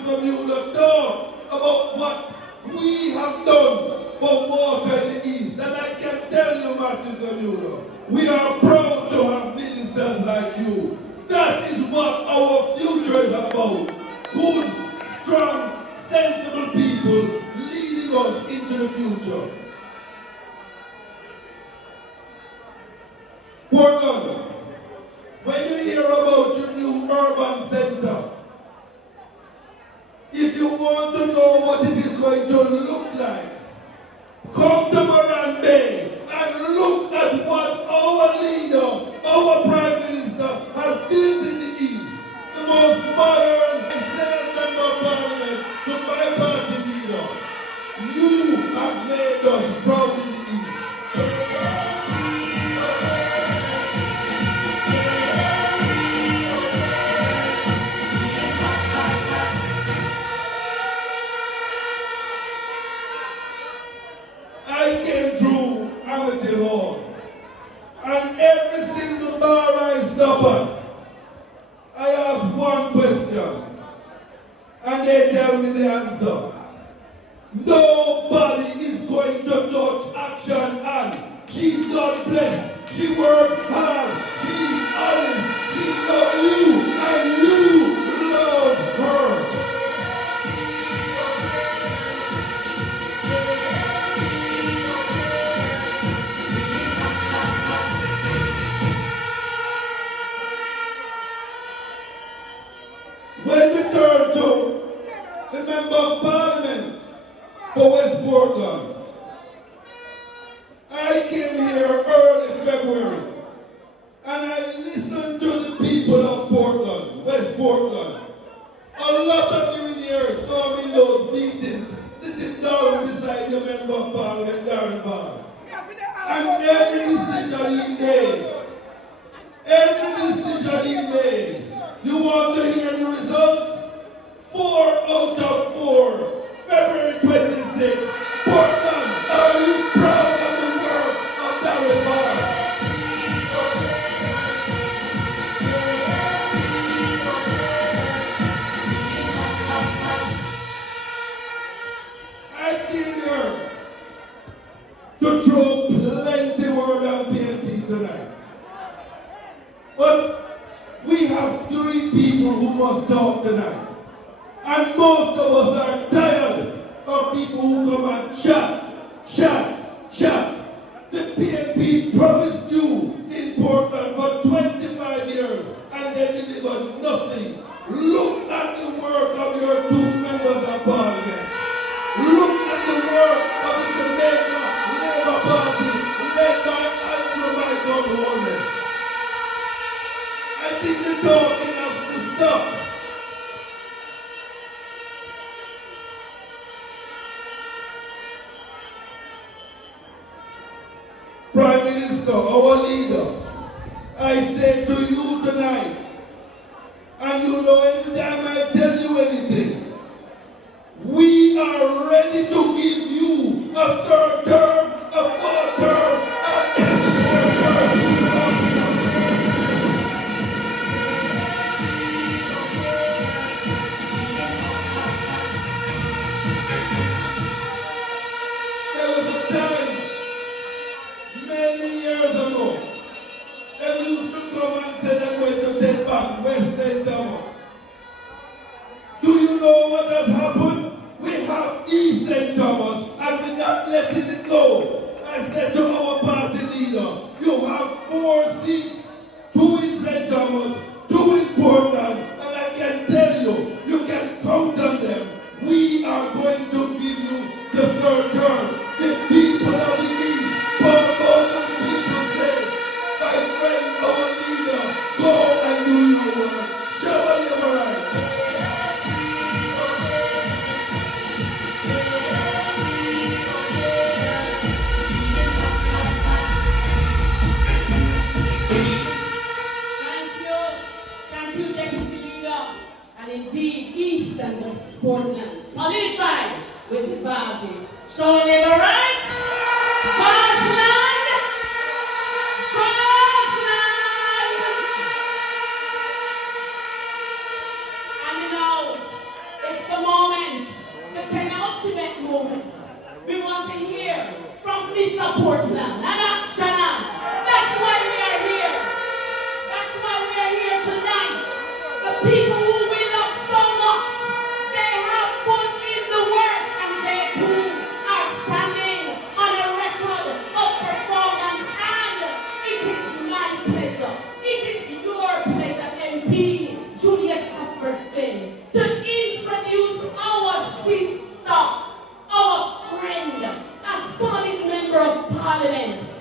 talk about what we have done for water in the East. And I can tell you, Matthew, we are proud to have ministers like you. That is what our future is about. Good, strong, sensible people leading us into the future. Portland, when you hear about your new urban center, if you want to know what it is going to look like, come to Moran Bay and look at what our leader, our Prime Minister, has built in the East. The most modern Senate member of Parliament to my party leader. You have made us proud in the East. I came through Amity Hall, and every single bar I stop at, I ask one question, and they tell me the answer. Nobody is going to touch action and she's God blessed. She worked hard. She's honest. She loves you, and you love her. When we turn to the Member of Parliament for West Portland, I came here early February and I listened to the people of Portland, West Portland. A lot of you in here saw me in those meetings, sitting down beside the Member of Parliament, Darrell Vance. And every decision he made, you want to hear the result? 4 out of 4, February 26th. Portland, are you proud of the work of Darrell Vance? I came here to throw plenty word on PNP tonight. But we have 3 people who must talk tonight. And most of us are tired of people who come and chat. The PNP promised you in Portland for 25 years and they delivered nothing. Look at the work of your 2 members of Parliament. Look at the work of the Jamaica Labour Party led by Andrew Michael Wallace. I think the talking has to stop. Prime Minister, our leader, I say to you tonight, and you know anytime I tell you anything, we are ready to give you a 3rd term, a 4th term, and any 4th term. There was a time many years ago, they used to come and say they're going to take back West St. Thomas. Do you know what has happened? We have East St. Thomas and we're not letting it go. I said to our party leader, you have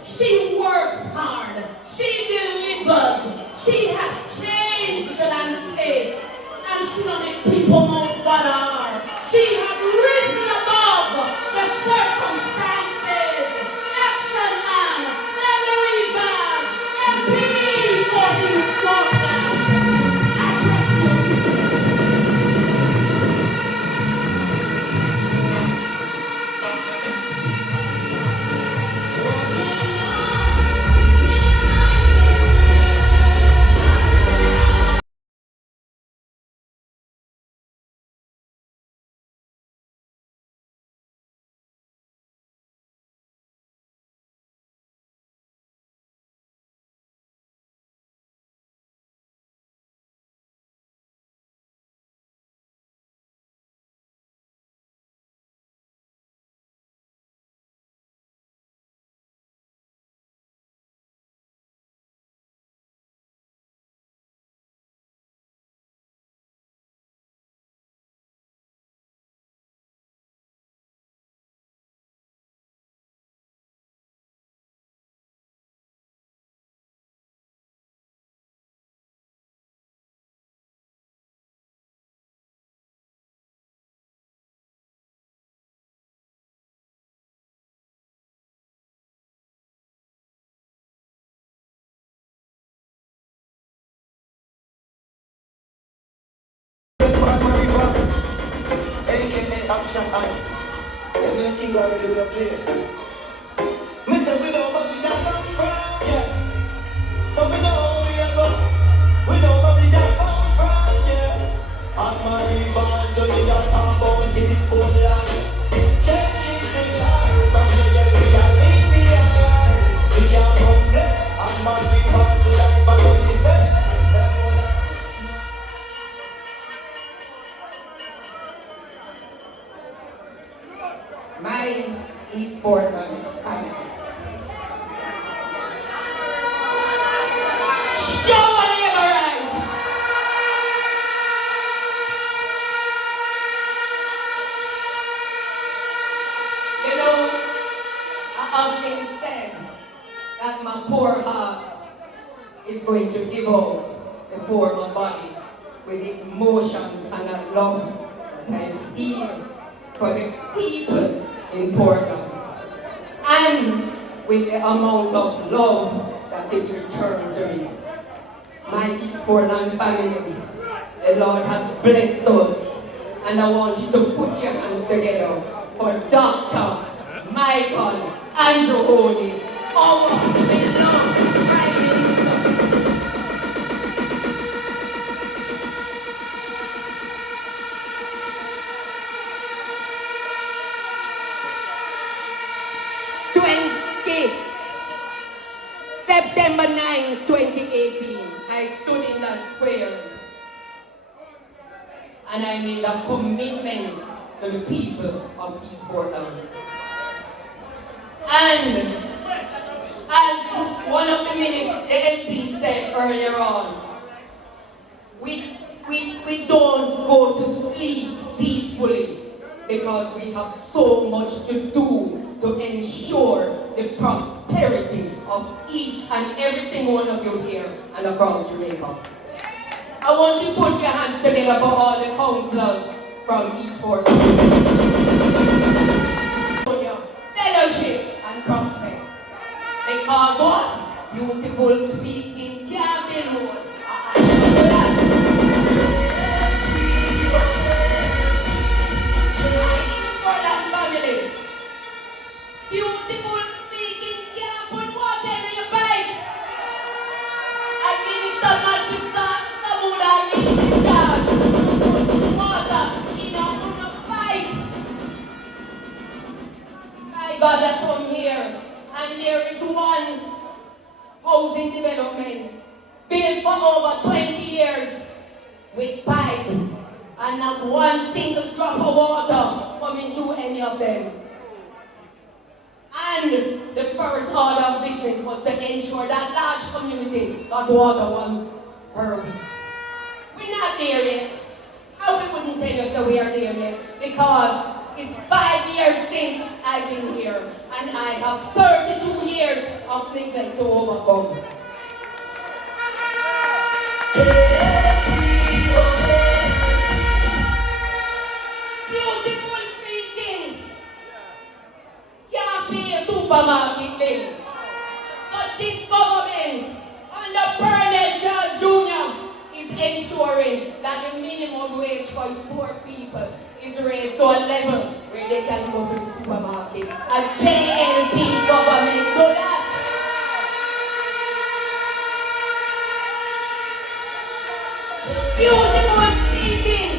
She works hard. She delivers. She has changed the landscape. And she don't make people know what are. She has risen above the circumstances. Action man, let me reverse. MP for his Portland. Action eye. Everything already will play. Me say we know where we done come from, yeah. So we know where we are going. We know where we done come from, yeah. On my river, so we don't talk about this Porland. Churches in life, from here we are living alright. We are humble. On my river, so life I don't listen. My East Portland family. Show a neighbor right. You know, I often said that my poor heart is going to give out before my body with the emotions and that love that I feel for the people in Portland, and with the amount of love that is returned to me. My East Portland family, the Lord has blessed us, and I want you to put your hands together for Dr. Michael Andrew, our beloved Prime Minister. September 9, 2018, I stood in that square and I made a commitment to the people of East Portland. And as one of the MP said earlier on, we don't go to sleep peacefully because we have so much to do to ensure the prosperity of each and every single one of you here and across Jamaica. I want you to put your hands together for all the councillors from East Portland. Fellowship and prospect. Because what? Beautiful speaking can't be more. Beautiful speaking can't put water in your pipe. I mean, it's not much to talk, the mood I need to charge. Water in a pipe. My God, I come here, and there is one housing development built for over 20 years with pipes, and not one single drop of water coming through any of them. And the first order of business was to ensure that large community got water once per week. We're not there yet. And we wouldn't tell you that we are there yet because it's 5 years since I've been here and I have 32 years of of neglect to overcome. Beautiful speaking. Can't pay a supermarket bill. But this government, under Porland Jr., is ensuring that the minimum wage for poor people is raised to a level where they can go to the supermarket. And JLP government do that. Beautiful speaking.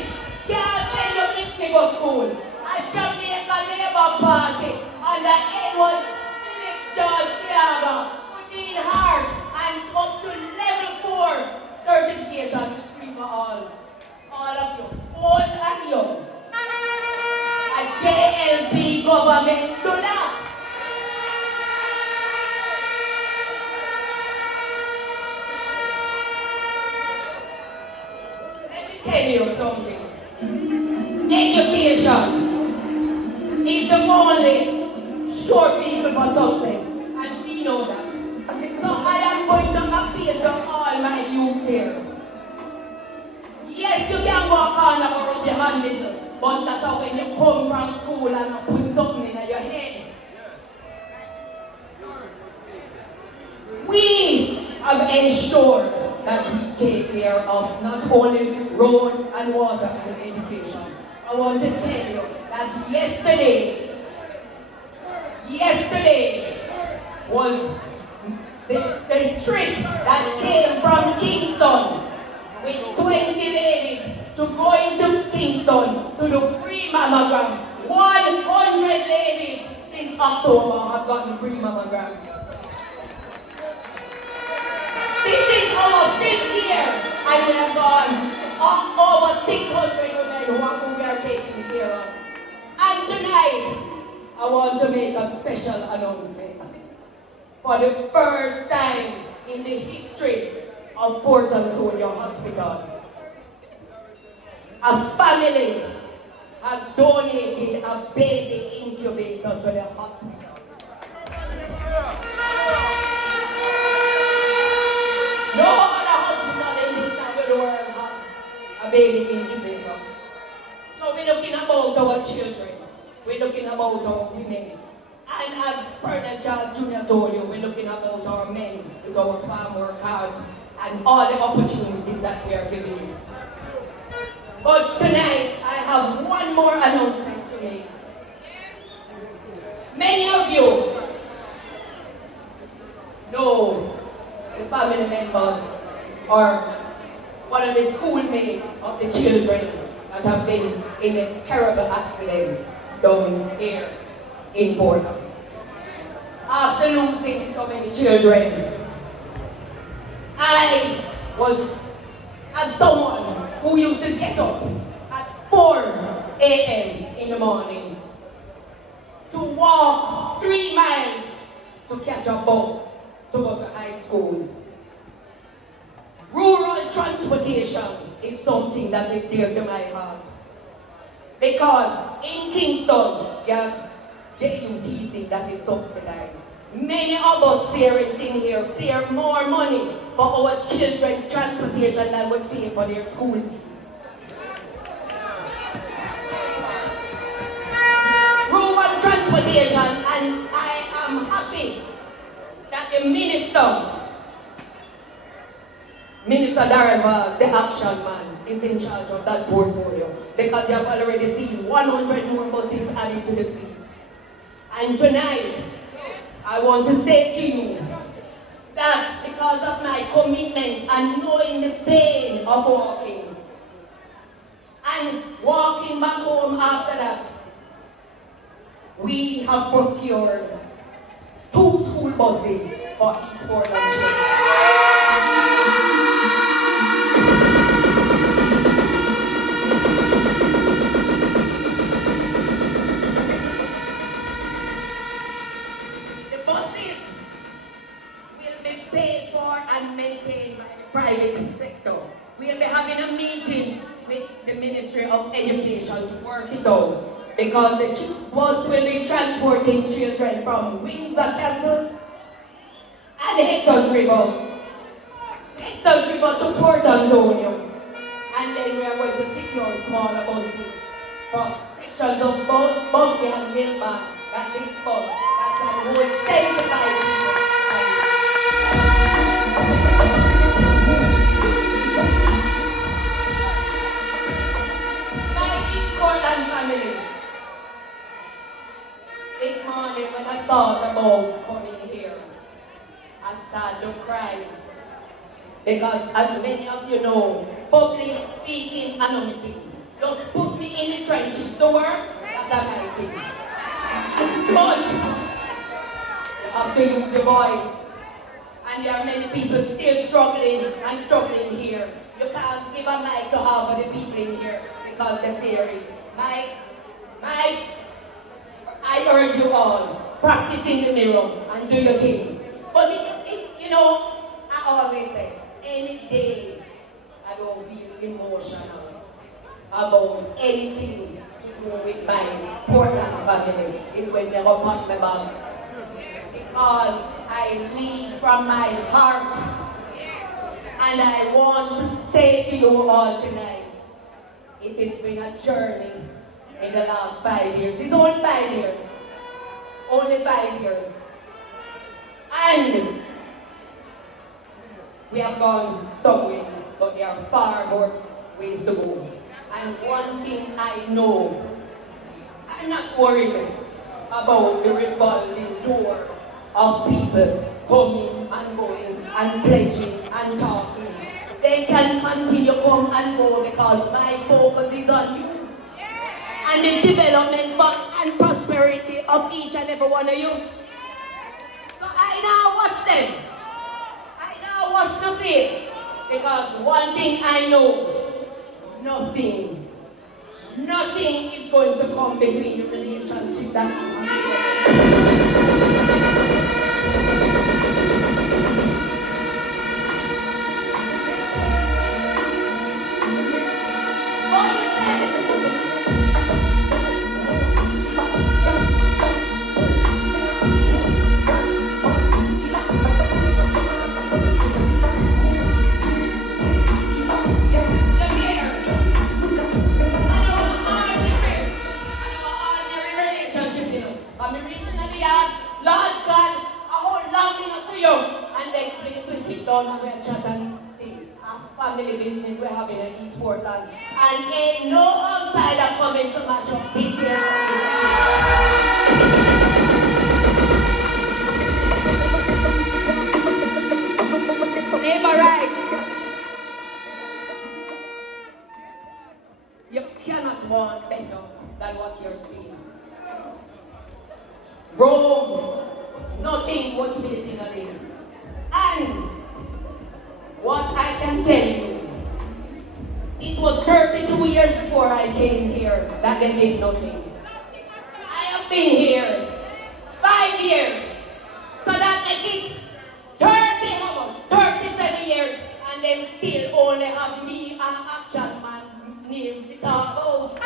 Can't send your kids to go school. A Jamaica Labour Party under Edward Philip George Thiago put in hard and up to level 4 certification is free for all. All of you, old and young. A JLP government do that. Let me tell you something. Education is the only sure vehicle for success, and we know that. So I am going to appeal to all my youths here. Yes, you can walk on and rub your hand little, but that's how when you come from school and put something in your head. We have ensured that we take care of not only road and water and education. I want to tell you that yesterday was the trip that came from Kingston with 20 ladies to go into Kingston to do free mammogram. 100 ladies since October have gotten free mammogram. This is our 5th year, and we have gone over 600 women who we are taking care of. And tonight, I want to make a special announcement. For the first time in the history of Port Antonio Hospital, a family has donated a baby incubator to the hospital. No other hospital in this side of the world has a baby incubator. So we're looking about our children. We're looking about our women. And as Porland Jr. told you, we're looking about our men with our farm workers and all the opportunities that we are giving you. But tonight, I have one more announcement to make. Many of you know the family members or one of the schoolmates of the children that have been in a terrible accident down here in Porland. After losing so many children, I was, as someone who used to get up at 4 a.m. in the morning to walk 3 miles to catch a bus to go to high school. Rural transportation is something that is dear to my heart. Because in Kingston, you have JUTC that is subsidized. Many of us parents in here pay more money for our children's transportation than we pay for their school fees. Rural transportation, and I am happy that the Minister Darren was the action man, is in charge of that portfolio, because you have already seen 100 more buses added to the fleet. And tonight, I want to say to you that because of my commitment and knowing the pain of walking, and walking back home after that, we have procured 2 school buses for East Porland children. Paid for and maintained by the private sector. We'll be having a meeting with the Ministry of Education to work it out, because the bus will be transporting children from Windsor Castle the Hector's River. Hector's River to Port Antonio. And then we are going to secure smaller buses for sections of Bumpy and Milman that this bus that can hold 75 people. My East Portland family. This morning when I thought about coming here, I started to cry. Because as many of you know, public speaking anonymity. Just put me in the trenches to work, that's a my thing. But you have to use your voice. And there are many people still struggling here. You can't give a mic to half of the people in here because they're fearing. I urge you all, practice in the mirror and do your thing. But you know, I always say, any day I don't feel emotional about anything to do with my Portland family is when they're upon my back. Because I lead from my heart. And I want to say to you all tonight, it has been a journey in the last 5 years. It's only 5 years. Only 5 years. And we have gone some ways, but there are far more ways to go. And one thing I know, I'm not worried about the revolving door of people coming and going and pledging and talking. They can continue to come and go because my focus is on you. And the development and prosperity of each and every one of you. So I now watch them. I now watch the face. Because one thing I know, nothing is going to come between the relationship that you have. Family business we're having in East Portland. And ain't no outsider coming to match up this year. Neighbor right. You cannot want better than what you're seeing. Rome, nothing was built in a day. And what I can tell you, it was 32 years before I came here that they did nothing. I have been here 5 years, so that they keep 37 years, and they still only have me and action man name to talk about.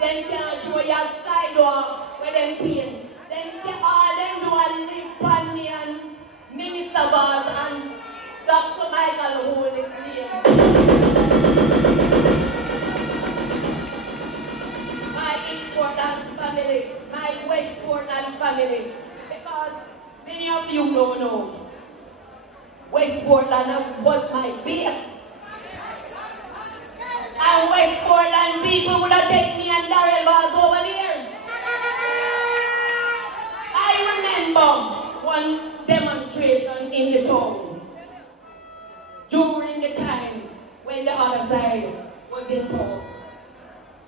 Then can't show your sidewalk where them paint. Then all them do and live on me and Minister Bart and Dr. Michael who is name. My East Portland family, my West Portland family. Because many of you don't know, West Portland was my base. And West Portland people would have taken me and Darrell Bars over there. I remember one demonstration in the town during the time when the other side was in town.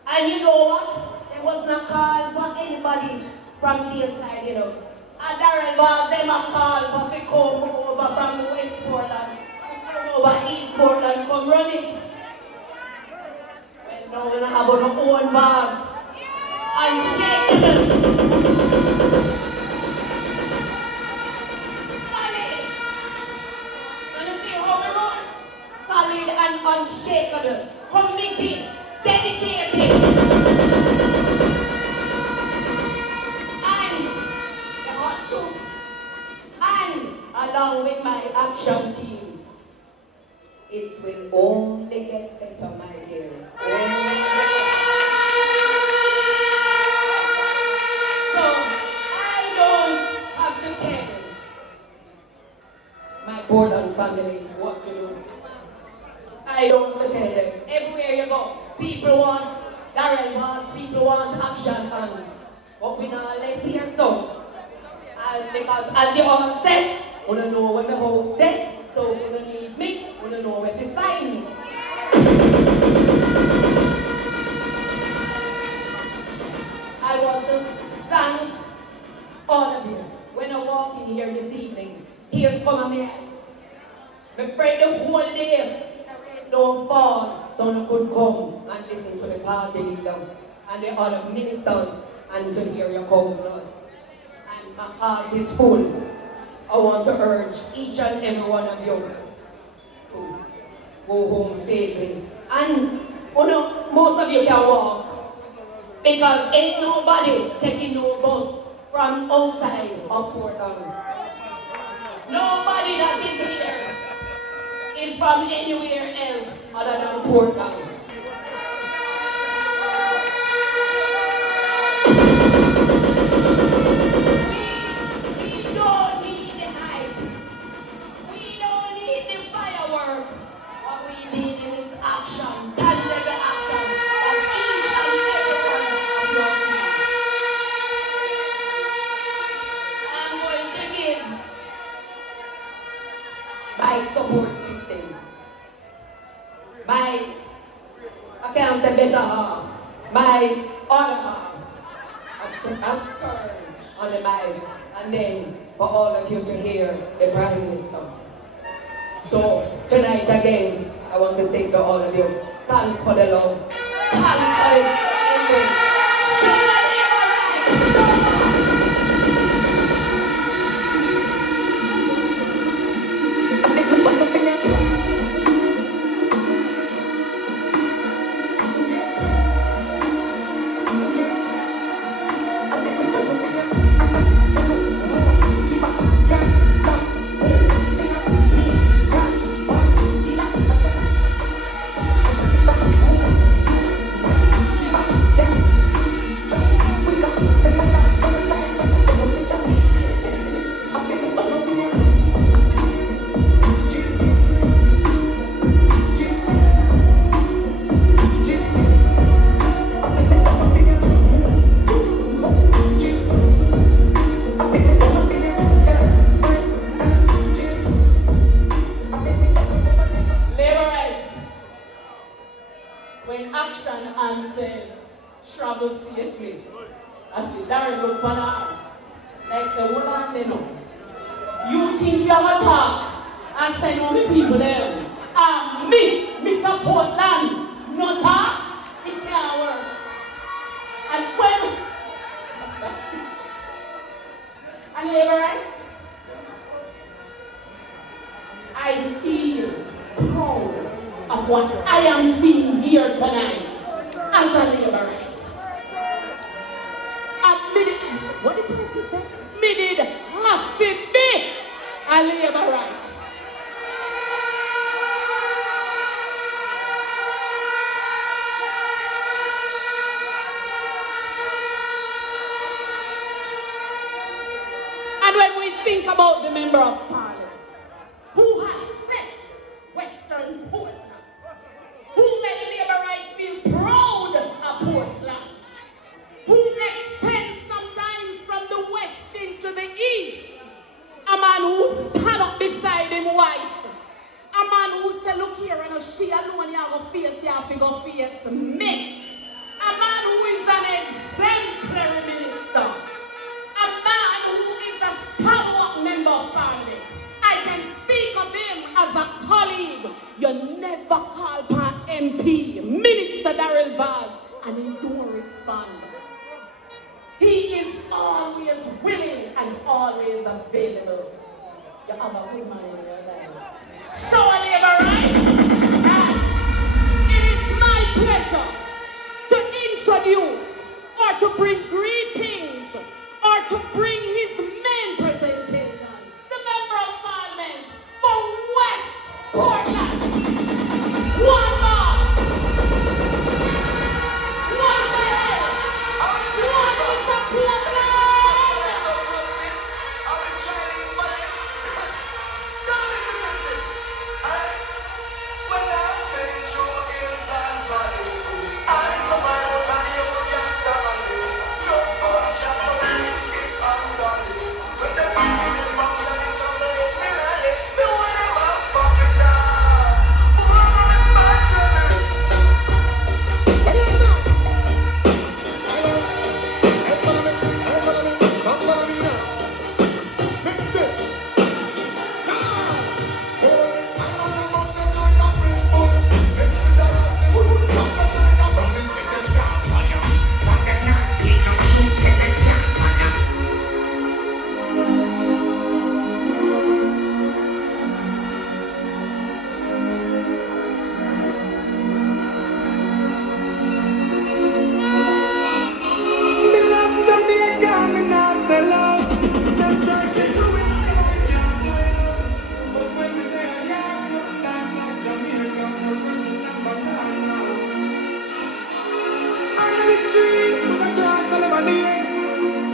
And you know what? There was no call for anybody from their side, you know. And Darrell Bars, them a call for to come over from West Portland, to come over East Portland, come run it. Now we're going to have our own bars and shake them. Funny. unshakable, committed, dedicated, and along with my action team, it will only get better, my dears. So I don't have to tell my Porland family what to do. I don't have to tell them. Everywhere you go, people want Darren wants, people want action, and what we not let here so. Because as you all said, we don't know where the host is, so we don't need me, we don't know where to find me. I want to thank all of you. When I walk in here this evening, tears come on my eye. I'm afraid the whole day don't fall, so I could come and listen to the party leader and the other ministers and to hear your counselors. And my heart is full. I want to urge each and every one of you to go home safely. And most of you can walk because ain't nobody taking no bus from outside of Porland. Nobody that is here is from anywhere else other than Porland. We don't need the hype. We don't need the fireworks. What we need is action, tangible action that each and every one of your I'm going to give my support system, I can't say better half, my other half, a turn on the mic, and then for all of you to hear the Prime Minister. So tonight again, I want to say to all of you, thanks for the love, thanks for the ending. When action and say, travel safely. I see Darren look for her. Like say, hold on, they know. You think you have a talk and send all the people there. Me, Mr. Portland, no talk, it can't work. And when, and labor rights, I feel proud of what I am seeing here tonight as a labor right. What did person say? Me did have to be a labor right. And when we think about the member of Parliament, who has set Western Portland, who made labor rights feel proud of Portland, who extends sometimes from the west into the east, a man who stand up beside him wife, a man who say, look here, and she alone you have a face, you have to go face me, a man who is an exemplary minister, a man who is a stalwart member of Parliament. I can speak of him as a colleague. You never call per MP, Minister Darrell Vaz, and he don't respond. He is always willing and always available. You have a good man in your life. Show a labor right. introduce or to bring greetings or to bring his main presentation. The Member of Parliament for West Portland. One more. One more. One Mr. Porland.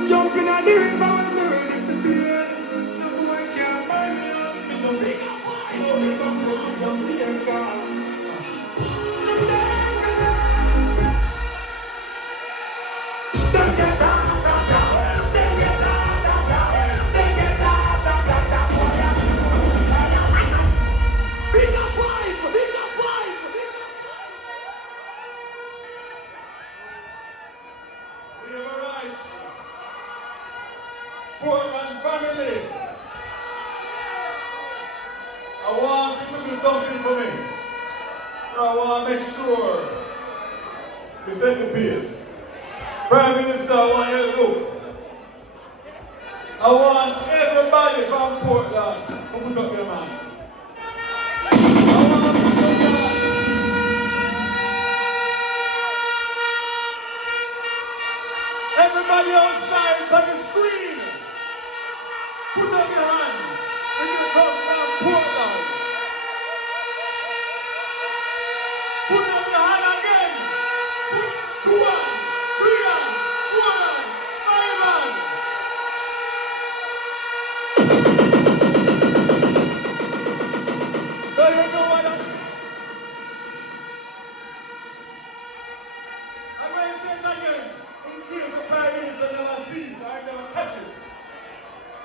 Jumping at the river when me ready to be. No boy can't buy me up. Me no big up fight. No big up to jump in the car. Portland family, I want you to do something for me. I want to make sure you set the pace. Prime Minister, I want you to look. I want everybody from Portland to put up your hand. I want to put up your hands. Everybody outside by the screen. Put up your hand when you come from Portland. Put up your hand again. Put 2 hands, 3 hands, 4 hands, 5 hands. So you know what I'm doing? I'm going to say it again. In case the Prime Minister never sees it or never catch it.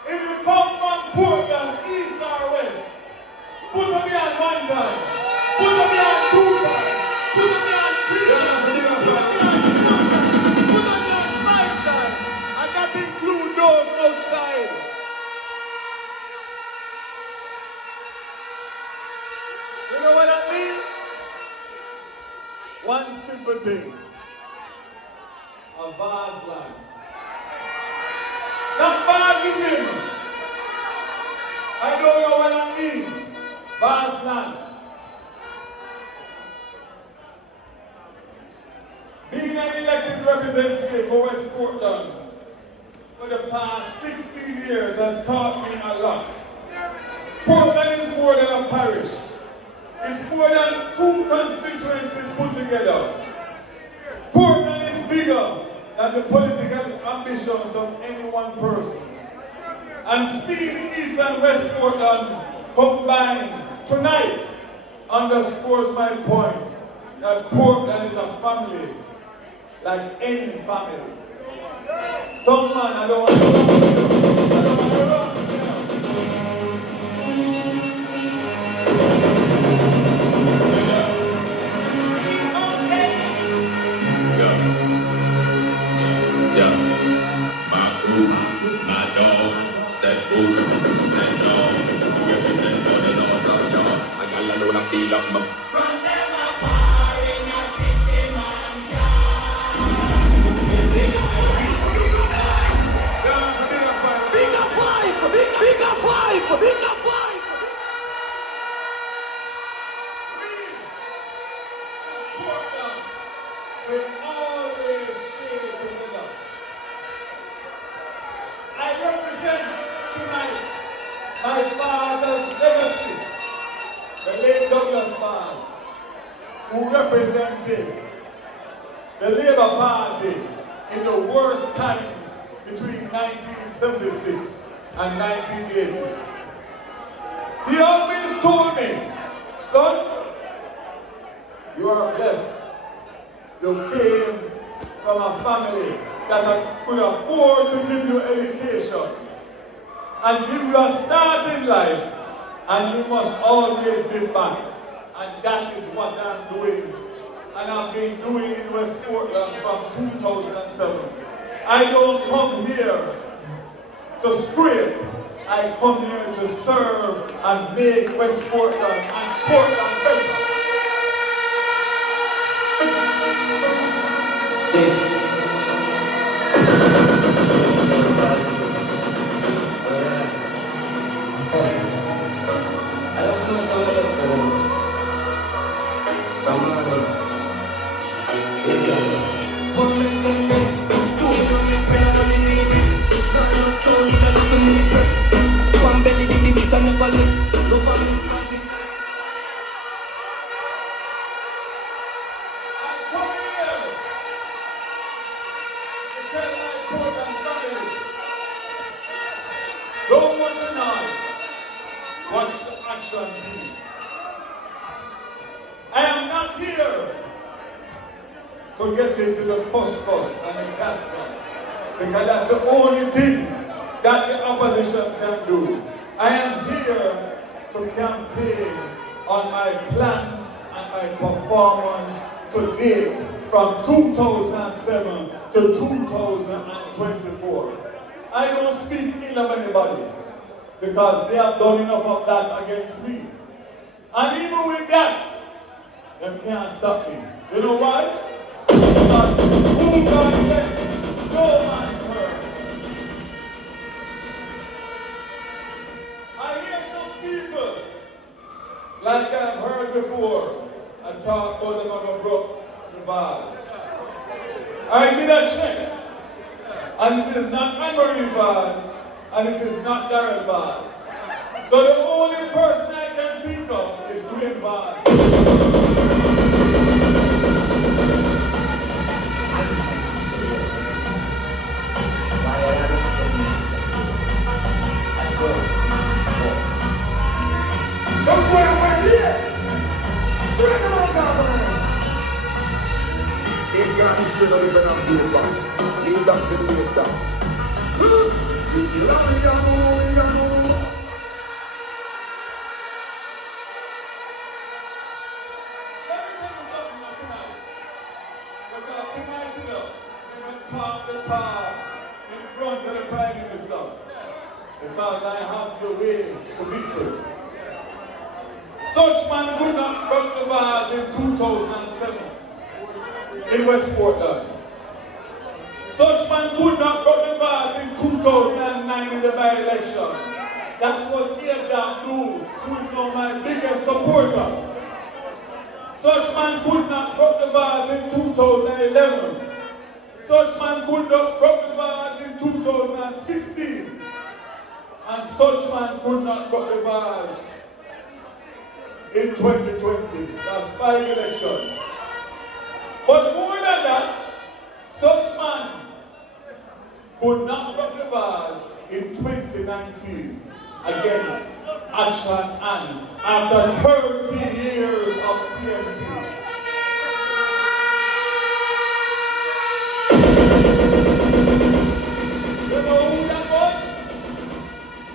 If you come from Portland, east or west, put up your hand 1 time, put up your hand 2 times, put up your hand 3 times, put up your hand 5 times, and that includes those outside. You know what I mean? One simple thing. A vast land. That vast is him. I don't know what I mean. Vast land. Being an elected representative for West Portland for the past 16 years has taught me a lot. Portland is more than a parish. It's more than 2 constituencies put together. Portland is bigger than the political ambitions of any one person. And seeing East and West Portland combined tonight underscores my point that Portland is a family like any family. Some man, I don't want to run. Feel up my Portland will always who represented the Labour Party in the worst times between 1976 and 1980. He always told me, son, you are blessed. You came from a family that could afford to give you education and give you a start in life, and you must always give back. And that is what I'm doing. And I've been doing in West Portland from 2007. I don't come here to scrape. I come here to serve and make West Portland and Portland better. Don't watch the noise. Watch the action. I am not here to get into the couscous and the cascas, because that's the only thing that the opposition can do. I am here to campaign on my plans and my performance to date from 2007 to 2024. I don't speak ill of anybody because they have done enough of that against me. And even with that, they can't stop me. You know why? Because who God bless, no man hurt. I hear some people, like I've heard before, and talk about them on a broke the bars. I did a check. And this is not Anne-Marie Bars, and this is not Darren Bars. So the only person I can think of is Glenn Bars. Somewhere right here. Bring on, governor. This guy is still living on paper. Lead up to the later. It's Yano. Let me tell you something about tonight. Because tonight, you know, they're going to talk the talk in front of the Prime Minister. Because I have the way to victory. Such man could not broke the bars in 2007 in West Portland. Such man could not broke the bars in 2009 in the by-election. That was Abdul, who is now my biggest supporter. Such man could not broke the bars in 2011. Such man could not broke the bars in 2016. And such man could not broke the bars in 2020. That's 5 elections. But more than that, such man could not break the bars in 2019 against Action Ann after 30 years of PNP. You know who that was?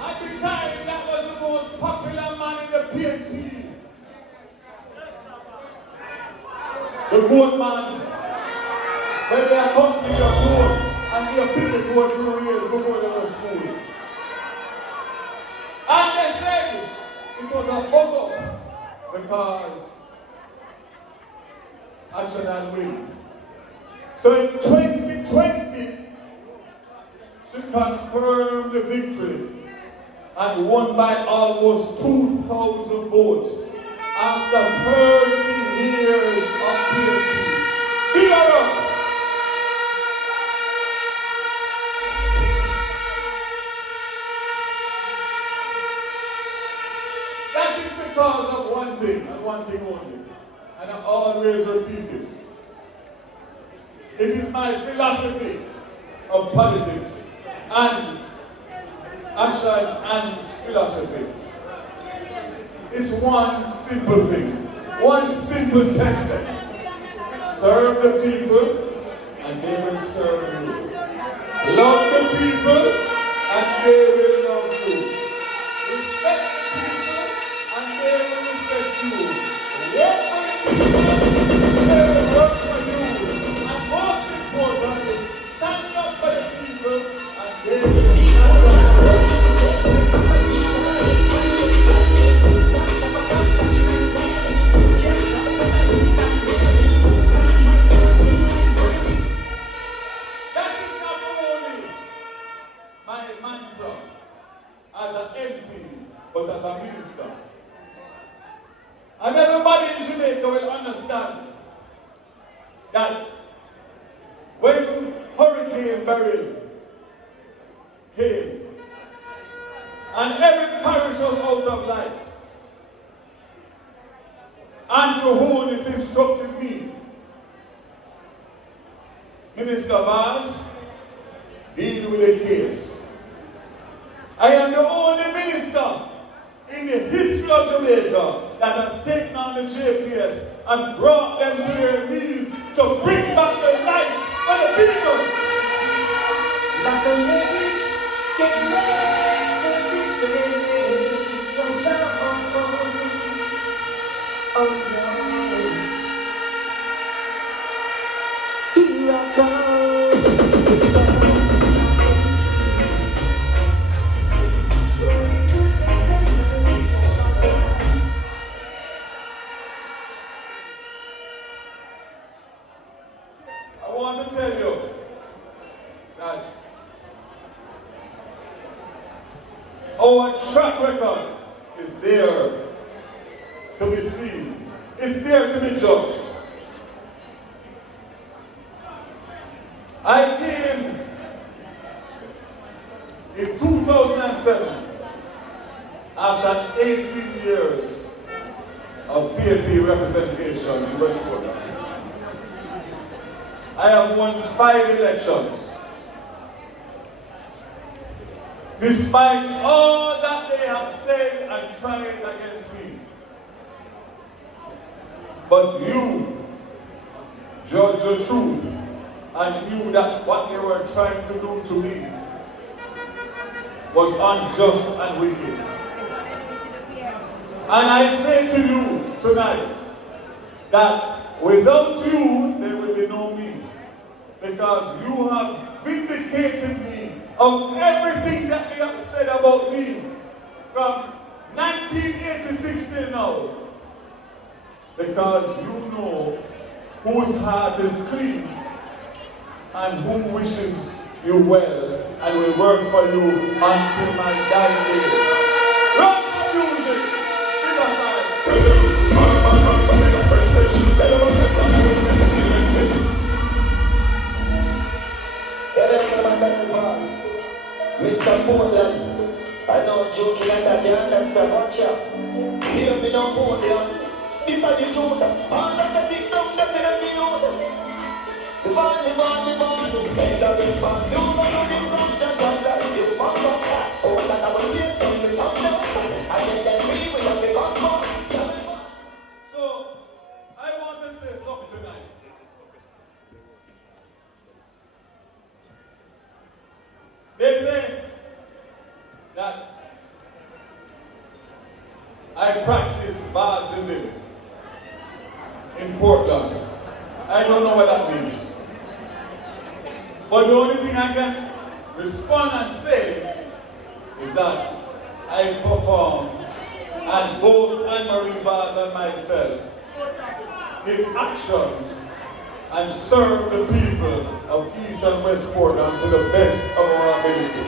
At the time, that was the most popular man in the PNP. The goat man. When they accompany your goat and they pick the goat 2 years before they were school. And they said it was a bug-up because Action and win. So in 2020, she confirmed the victory and won by almost 2,000 votes after 30 years of PNP. Big up! That is because of one thing and one thing only. and I always repeat it. It is my philosophy of politics and action and philosophy. It's one simple thing, one simple template. Serve the people and they will serve you. Love the people and they will love you. Respect the people and they will respect you. Work for the people, they will work for you. And most importantly, stand up for the people and they will stand up for you. That is not only my mantra as an MP, but as a minister. And everybody in Jamaica will understand that when Hurricane Beryl came and every parish was out of light, Andrew Holness instructed me, Minister Vaz, deal with the case. I am the only minister in the history of Jamaica that has taken on the JPS and brought them to their knees to bring back the life for the people. Like a rage, get ready to be from love. Oh no. Here I come. I want to tell you that our track record is there to be seen. It's there to be judged. I came in 2007 after 18 years of PNP representation in West Porland. I have won 5 elections. Despite all that they have said and tried against me. But you judge the truth and knew that what they were trying to do to me was unjust and wicked. And I say to you tonight that without you, there will be no me. Because you have vindicated me of everything that they have said about me from 1986 till now. Because you know whose heart is clean and who wishes you well and will work for you until my dying day. Rock the music! Mr. Porland, I know joking and that you understand what you hear me now, Porland. This is the truth. All of the victims that tell me you. Money, make the big fans. You know this not just one that you found out that. Oh, that I will get from the top now. I say that we will have the comfort. So, I want to say something tonight. They say that I practice Bazism in Portland. I don't know what that means. But the only thing I can respond and say is that I perform and both Anne-Marie Baz and myself give action and serve the people of East and West Portland to the best of our ability.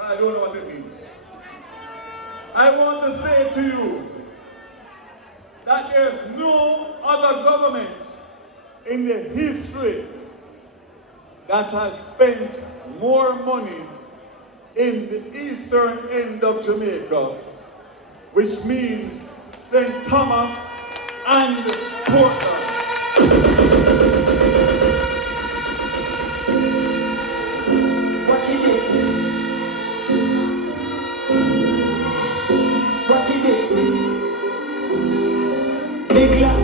I don't know what it means. I want to say to you that there's no other government in the history that has spent more money in the eastern end of Jamaica, which means St. Thomas and Portland. What he did? What he did? Big lad,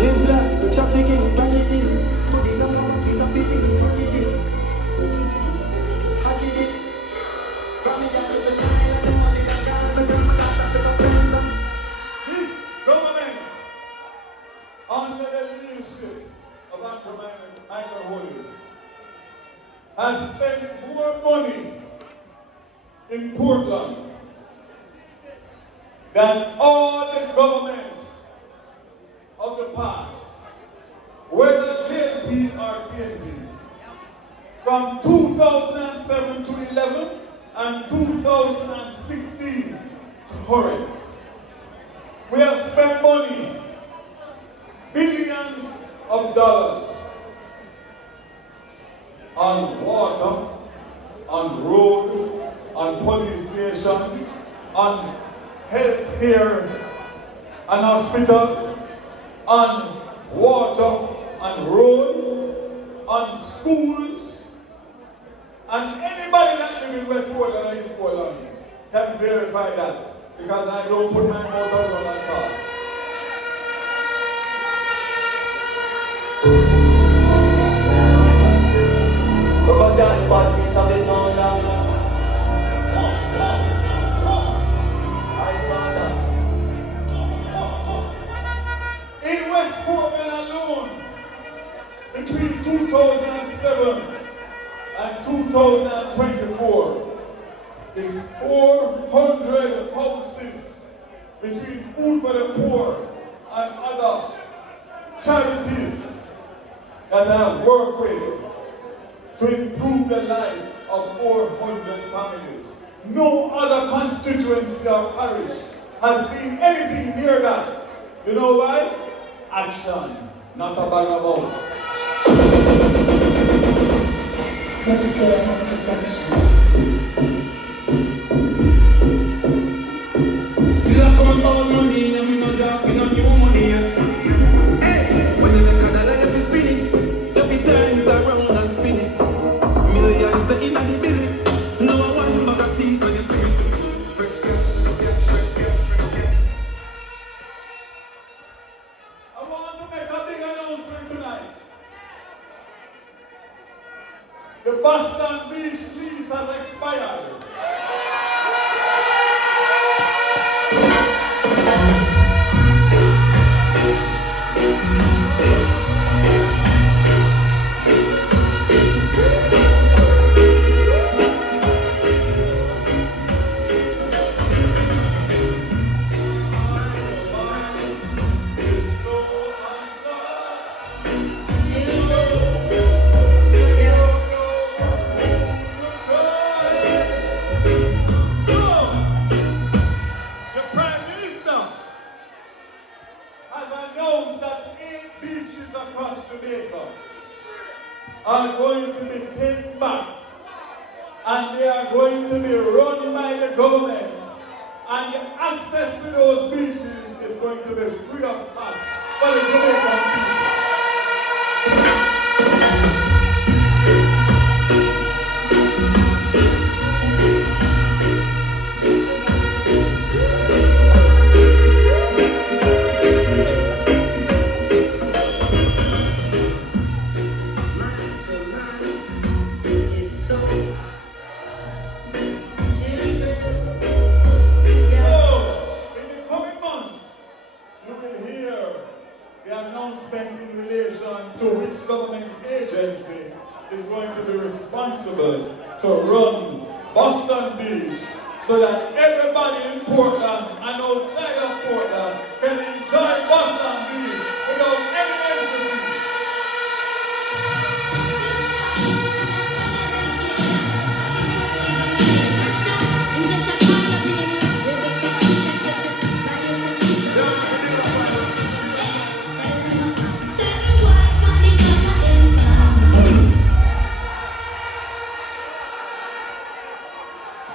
live black, trafficking, bracketing, to the government, pick up it, what he did? What he did? From the yard to the time, the money that got me, the friends. This government, under the leadership of Uncle Michael Hollis, has spent more money in Portland than all the governments of the past, whether JP or PNP, from 2007 to 11 and 2016 to current. We have spent money, billions of dollars, on water, on road, on police stations, on health care and hospital, on water, on road, on schools, and anybody that lives in West Portland or East Portland can verify that, because I don't put my mouth out on that talk. Over that bad piece of the town now. I saw that. In West Portland alone, between 2007 and 2024, is 400 houses between Food for the Poor and other charities that I have worked with to improve the life of 400 families. No other constituency or parish has seen anything near that. You know why? Action, not a bag about. Still I count all money and me no drop in no new money. Hey, when you make a dollar you be spin it, you be turn it around and spin it. Millions the inna the billy, no one bag of teeth when you spin it. Fresh cash. I want to make a big announcement tonight. The Boston Beach lease has expired. The Prime Minister has announced that 8 beaches across Jamaica are going to be taken back, and they are going to be run by the government, and the access to those beaches is going to be free of cost for the Jamaican people. In the coming months, you will hear the announcement in relation to which government agency is going to be responsible to run Boston Beach, so that everybody in Portland and outside of Portland can enjoy Boston Beach without any entry.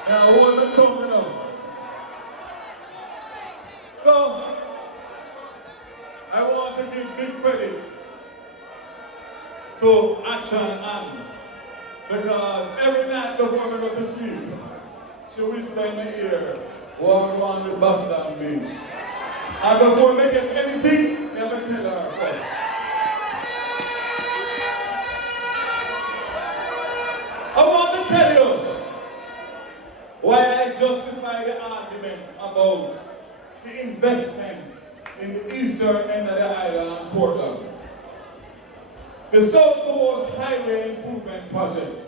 And I hold my tongue, you know. So, I want to give big credit to Action Anne, because every night before I go to sleep, she whisper in my ear, walk on the Boston Beach. And before I get anything, I have to tell her first. I want to tell you why I justify the argument about the investment in the eastern end of the island and Portland. The South Coast Highway Improvement Project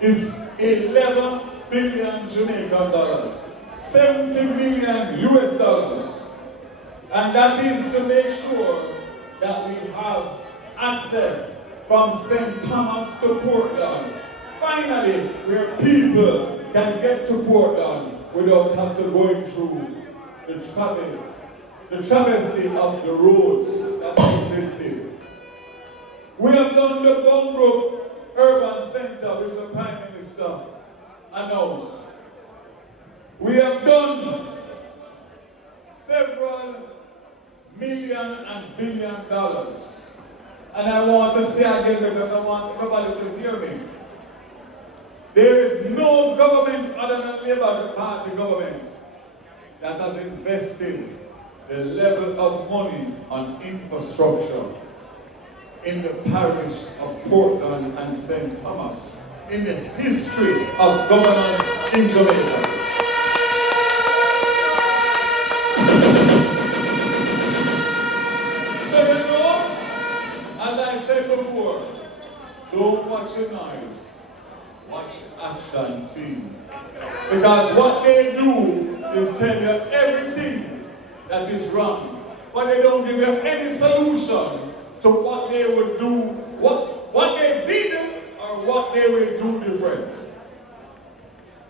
is 11 billion Jamaican dollars, 70 million US dollars. And that is to make sure that we have access from St. Thomas to Portland. Finally, where people can get to Portland without having to go through the travesty of the roads that existed. We have done the Bunbrook Urban Center, which the Prime Minister announced. We have done several million and billion dollars. And I want to say again, because I want everybody to hear me. There is no government other than Labour Party government that has invested the level of money on infrastructure in the parish of Portland and St. Thomas in the history of governance in Jamaica. So you know, as I said before, don't watch your noise, watch Action Team. Because what they do is tell you everything that is wrong, but they don't give you any solution to what they would do, what they did or what they will do different.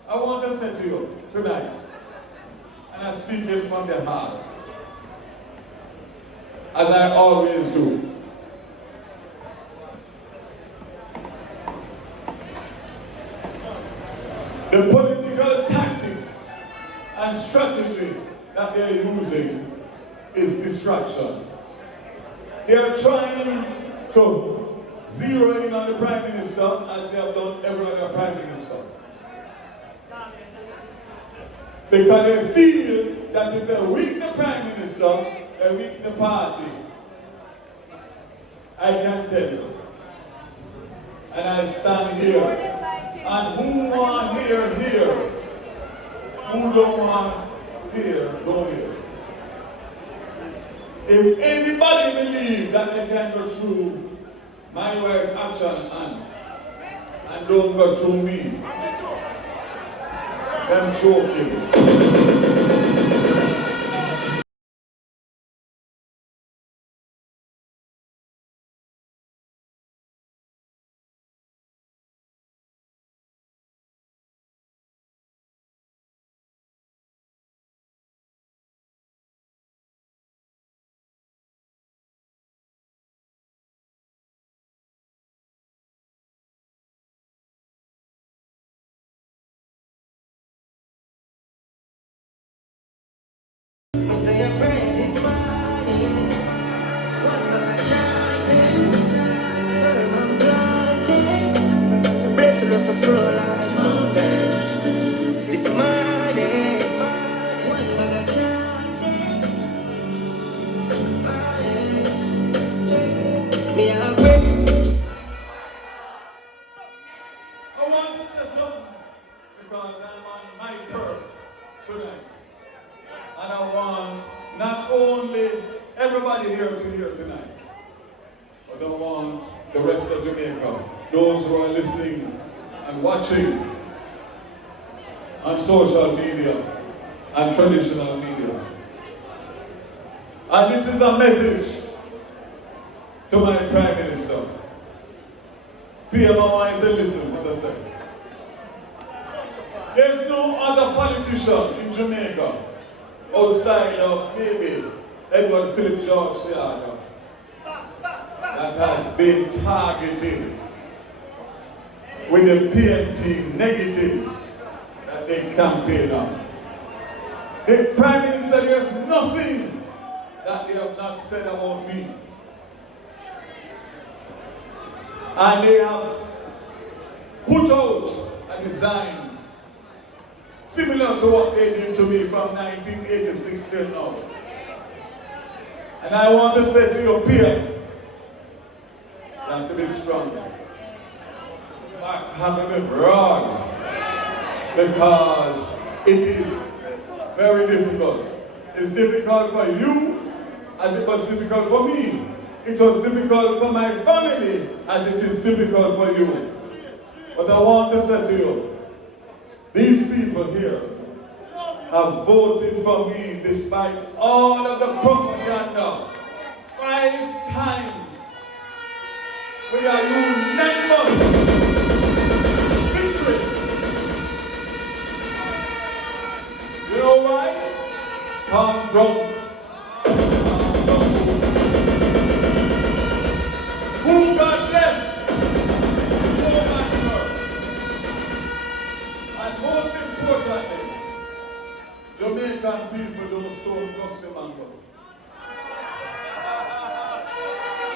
I want to say to you tonight, and I'm speaking from the heart, as I always do. The political tactics and strategy that they're using is distraction. They are trying to zero in on the Prime Minister as they have done every other Prime Minister. Because they feel that if they weaken the Prime Minister, they weaken the party. I can tell you. And I stand here. And who want here, here. Who don't want here, go here. If anybody believes that they can go through my wife Action and don't go through me, them joking. On social media and traditional media. And this is a message to my Prime Minister. PM, I want you to listen to what I say. There's no other politician in Jamaica outside of maybe Edward Philip George Seaga that has been targeted with the PNP negatives that they campaign on. The Prime Minister, there's nothing that they have not said about me. And they have put out a design similar to what they did to me from 1986 till now. And I want to say to your peer, that to be strong. I have to be broad, because it is very difficult. It's difficult for you as it was difficult for me. It was difficult for my family as it is difficult for you. But I want to say to you, these people here have voted for me despite all of the propaganda 5 times. We are unanimous victory. You know why? Come from who God bless, no man curse. And most importantly, Jamaican people don't stone Foxy Mango.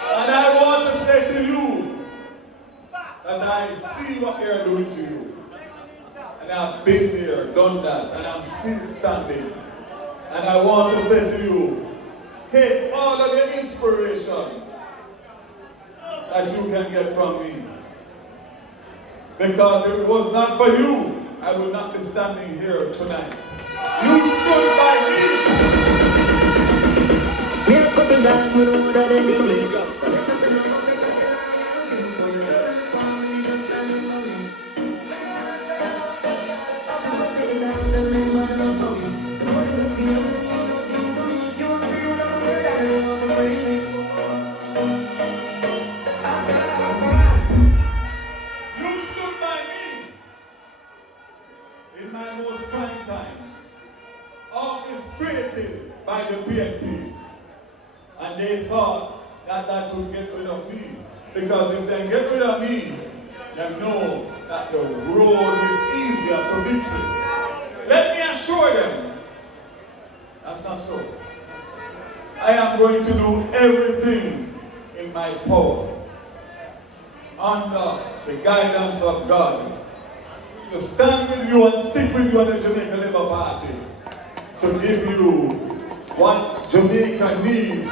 And I want to say to you that I see what they are doing to you. And I've been there, done that, and I'm still standing. And I want to say to you, take all of the inspiration that you can get from me. Because if it was not for you, I would not be standing here tonight. You stood by me. By the PNP, and they thought that that would get rid of me, because if they get rid of me, they know that the road is easier to victory. Let me assure them, that's not so. I am going to do everything in my power, under the guidance of God, to stand with you and stick with you on the Jamaica Labour Party, to give you what Jamaica needs, a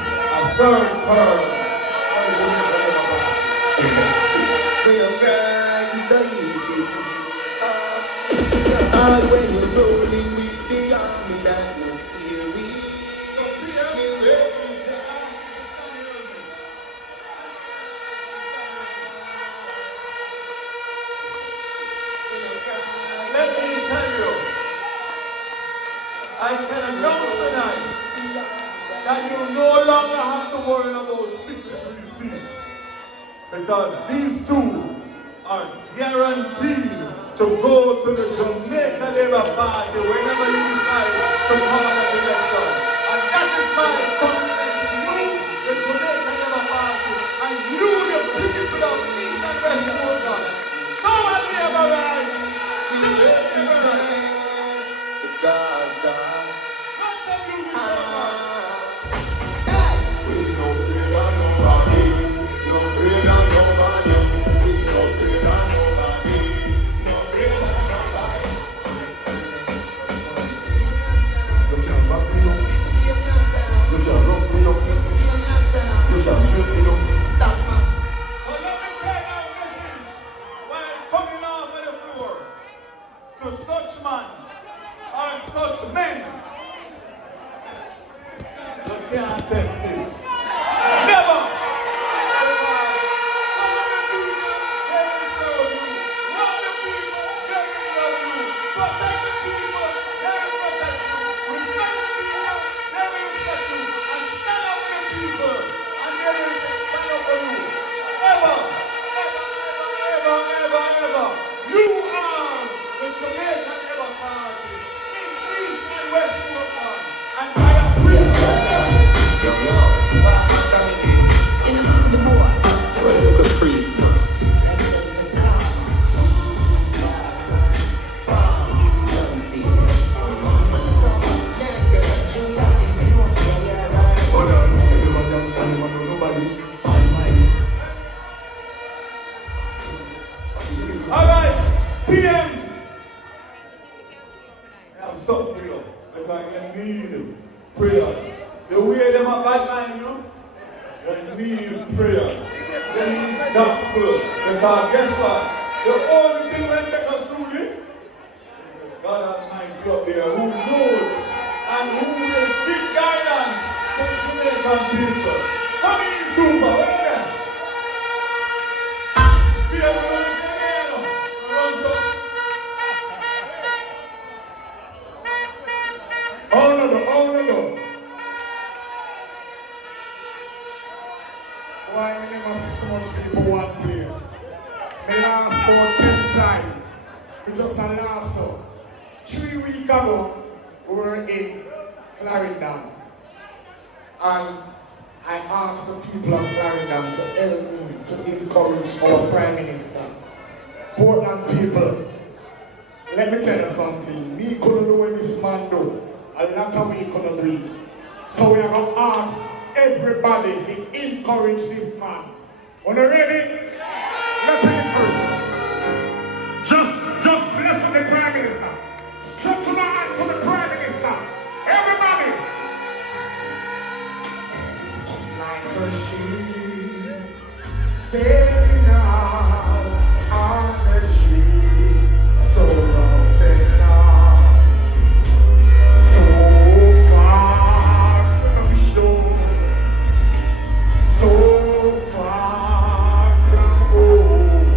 third term for the Jamaica Labour Party. Your grind so easy. When you're rolling with the army that will steer me. Let me tell you, I can announce tonight that you no longer have to worry about 63 seats, because these two are guaranteed to go to the Jamaica Labour Party whenever you decide to call an election. And that is my commitment to you, the Jamaica Labour Party, and you, the people of East and West Portland. Come on, Labour right! You're PM. I have something for you. Because I need prayers. The way them are bad man, you know? They need prayers. They need gospel. Because guess what? The only thing that take us through this is God Almighty up there who knows and who will give guidance to the Jamaican people. Come in, super. Where are they? Be able to listen there, you know? Runs up. Oh no. Why we never see so much people one place? The last 10 times. We just had last 3 weeks ago, we were in Clarendon. And I asked the people of Clarendon to help me to encourage our Prime Minister. Portland people, let me tell you something. Me couldn't do what this man do. A lot of we couldn't do it. So we are going to ask everybody to encourage this man. Are you ready? Let's encourage. Just bless the Prime Minister. Stretch your hand to the Prime Minister. Everybody. Like a sheep sailing out on the tree, so floating on, so far from the shore, so far from home.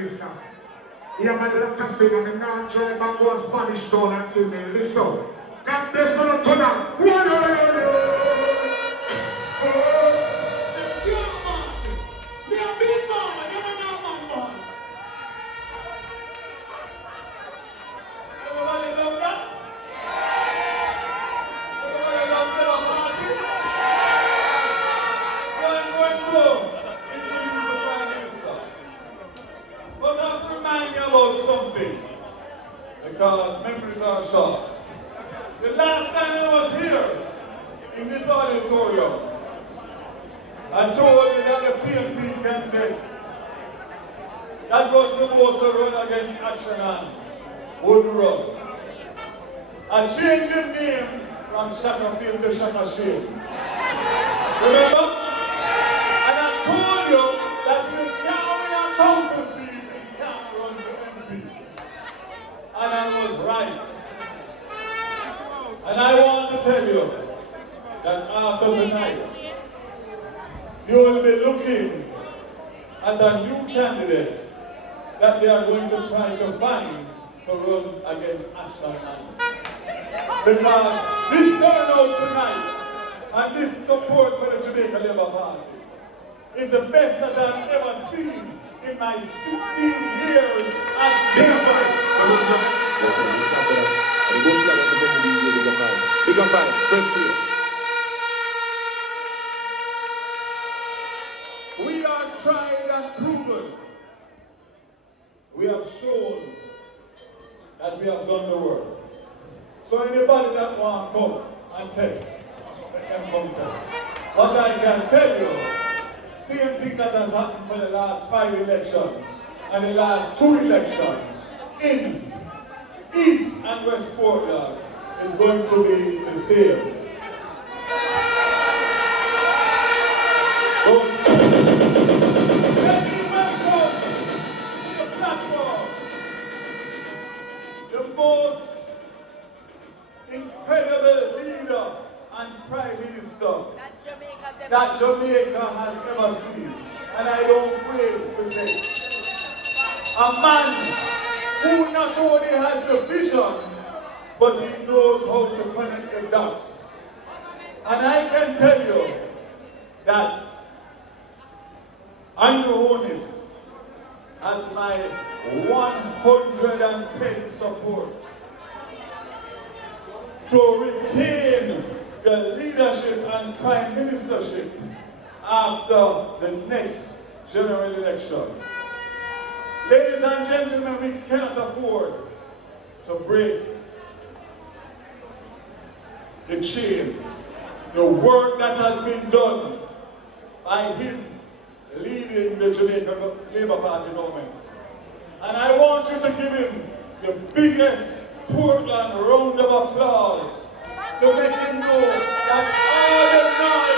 Minister. Yeah, man, the doctor say, I'm not drive back to a Spanish town until me listen. God bless you, tonight. Because memories are short. The last time I was here in this auditorium, I told you that the PNP candidate that was supposed to run against Action and wouldn't run. I changed his name from Shaka Field to Shaka Shield. Remember? And I told you that if you can't win a council seat, you can't run for MP. And I was right. And I want to tell you that after tonight, you will be looking at a new candidate that they are going to try to find to run against Action Man. Because this turnout tonight and this support for the Jamaica Labour Party is the best that I've ever seen in my 16 years at Jamaica. Big up five, press clear. We are tried and proven. We have shown that we have done the work. So anybody that want to come and test, let them come test. What I can tell you, same thing that has happened for the last 5 elections and the last 2 elections in East and West Portland is going to be the same. Let me welcome to the platform the most incredible leader and Prime Minister that Jamaica has ever seen. And I don't afraid to say, a man who not only has the vision, but he knows how to connect the dots. And I can tell you that Andrew Honis has my 110 support to retain the leadership and prime ministership after the next general election. Ladies and gentlemen, we cannot afford to break the chain, the work that has been done by him leading the Jamaica Labour Party government. And I want you to give him the biggest Portland round of applause to make him know that all the noise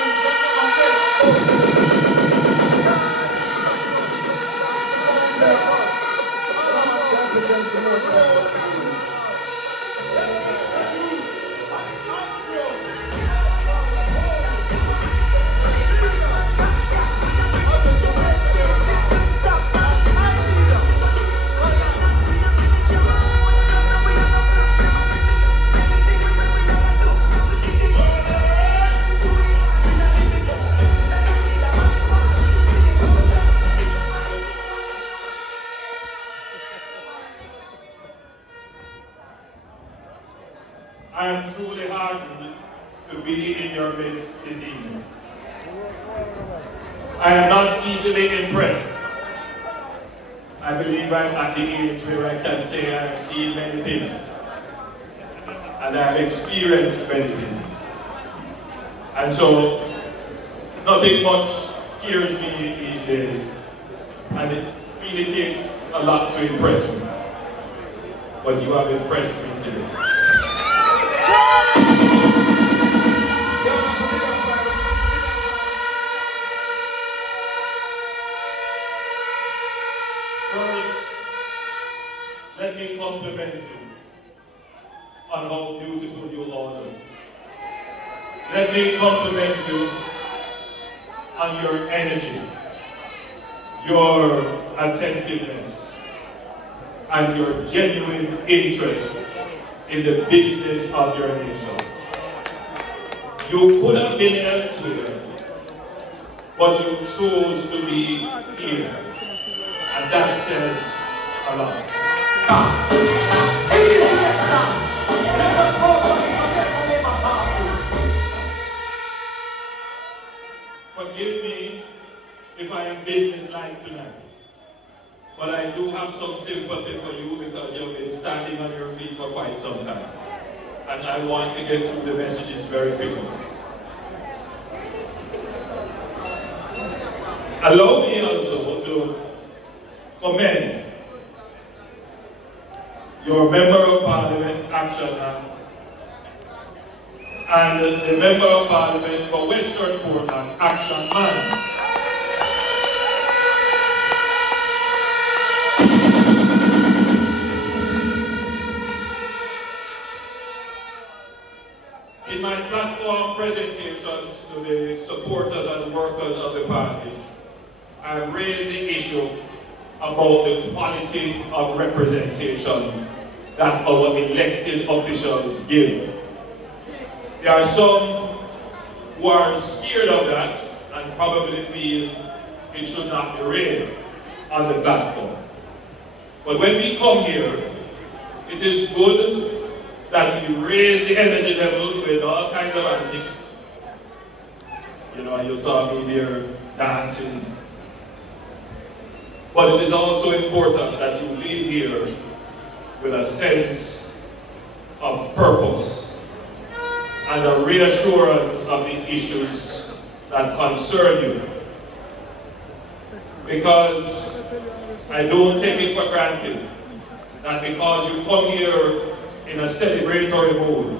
I am truly heartened to be in your midst this evening. I am not easily impressed. I believe I'm at the age where I can say I have seen many things and I have experienced many things. And so nothing much scares me these days, and it really takes a lot to impress me. But you have impressed me today. First, let me compliment you on how beautiful you all look. Let me compliment you on your energy, your attentiveness, and your genuine interest in the business of your nation. You could have been elsewhere, but you chose to be here. And that says a lot. Forgive me if I am businesslike tonight, but I do have some sympathy for you because you've been standing on your feet for quite some time. And I want to get through the messages very quickly. Allow me also to commend your Member of Parliament Action Man and the Member of Parliament for Western Porland Action Man. In my platform presentations to the supporters and workers of the party, I raised the issue about the quality of representation that our elected officials give. There are some who are scared of that and probably feel it should not be raised on the platform. But when we come here, it is good that we raise the energy level with all kinds of antics. You know, you saw me there dancing. But it is also important that you leave here with a sense of purpose and a reassurance of the issues that concern you. Because I don't take it for granted that because you come here in a celebratory mood,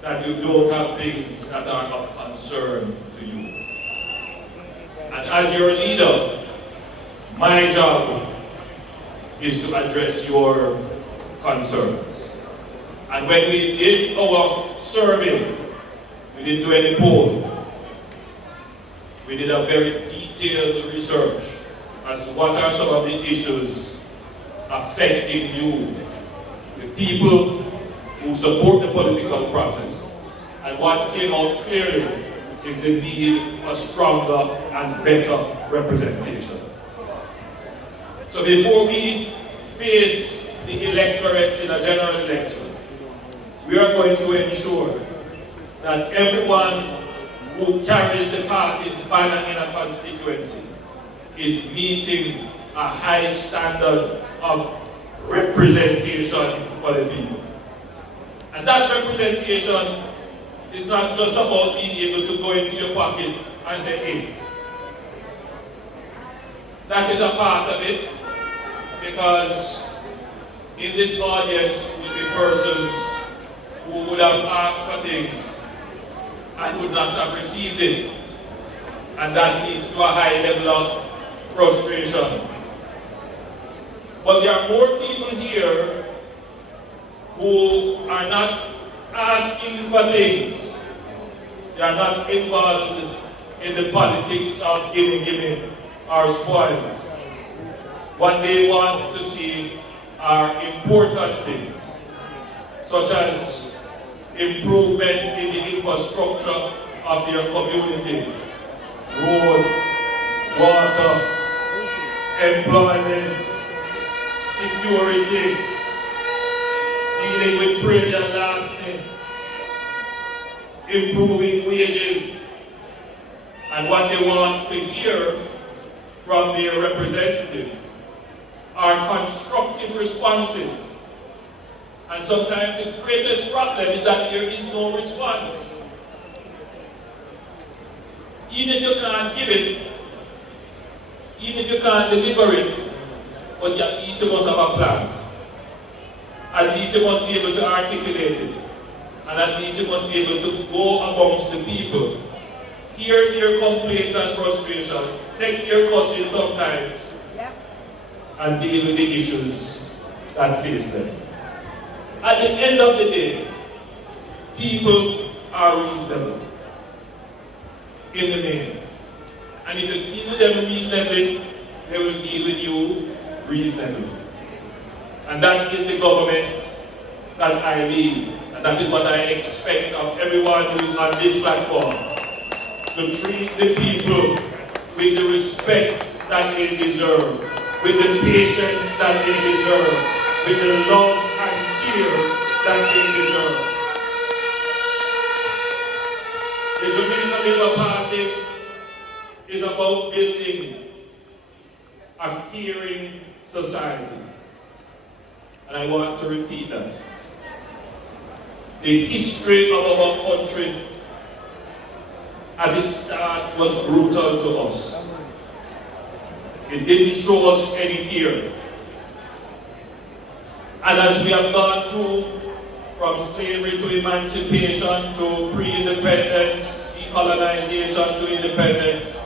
that you don't have things that are of concern to you. And as your leader, my job is to address your concerns. And when we did our survey, we didn't do any poll. We did a very detailed research as to what are some of the issues affecting you, the people who support the political process. And what came out clearly is the need for stronger and better representation. So before we face the electorate in a general election, we are going to ensure that everyone who carries the party's banner in a constituency is meeting a high standard of representation for the people. And that representation is not just about being able to go into your pocket and say, hey. That is a part of it, because in this audience will be persons who would have asked for things and would not have received it. And that leads to a high level of frustration. But there are more people here who are not asking for things. They are not involved in the politics of gimme or spoils. What they want to see are important things, such as improvement in the infrastructure of their community, road, water, employment, security, dealing with perennial lasting, improving wages, and what they want to hear from their representatives are constructive responses. And sometimes the greatest problem is that there is no response. Even if you can't give it, even if you can't deliver it, but at least you must have a plan. At least you must be able to articulate it. And at least you must be able to go amongst the people, hear their complaints and frustration, take their cusses sometimes, and deal with the issues that face them. At the end of the day, people are reasonable in the main. And if you deal with them reasonably, they will deal with you reasonably. And that is the government that I lead. And that is what I expect of everyone who is on this platform. To treat the people with the respect that they deserve, with the patience that they deserve, with the love and care that they deserve. The Jamaica Labour Party is about building a caring society. And I want to repeat that. The history of our country at its start was brutal to us. It didn't show us any care. And as we have gone through from slavery to emancipation to pre-independence, decolonization to independence,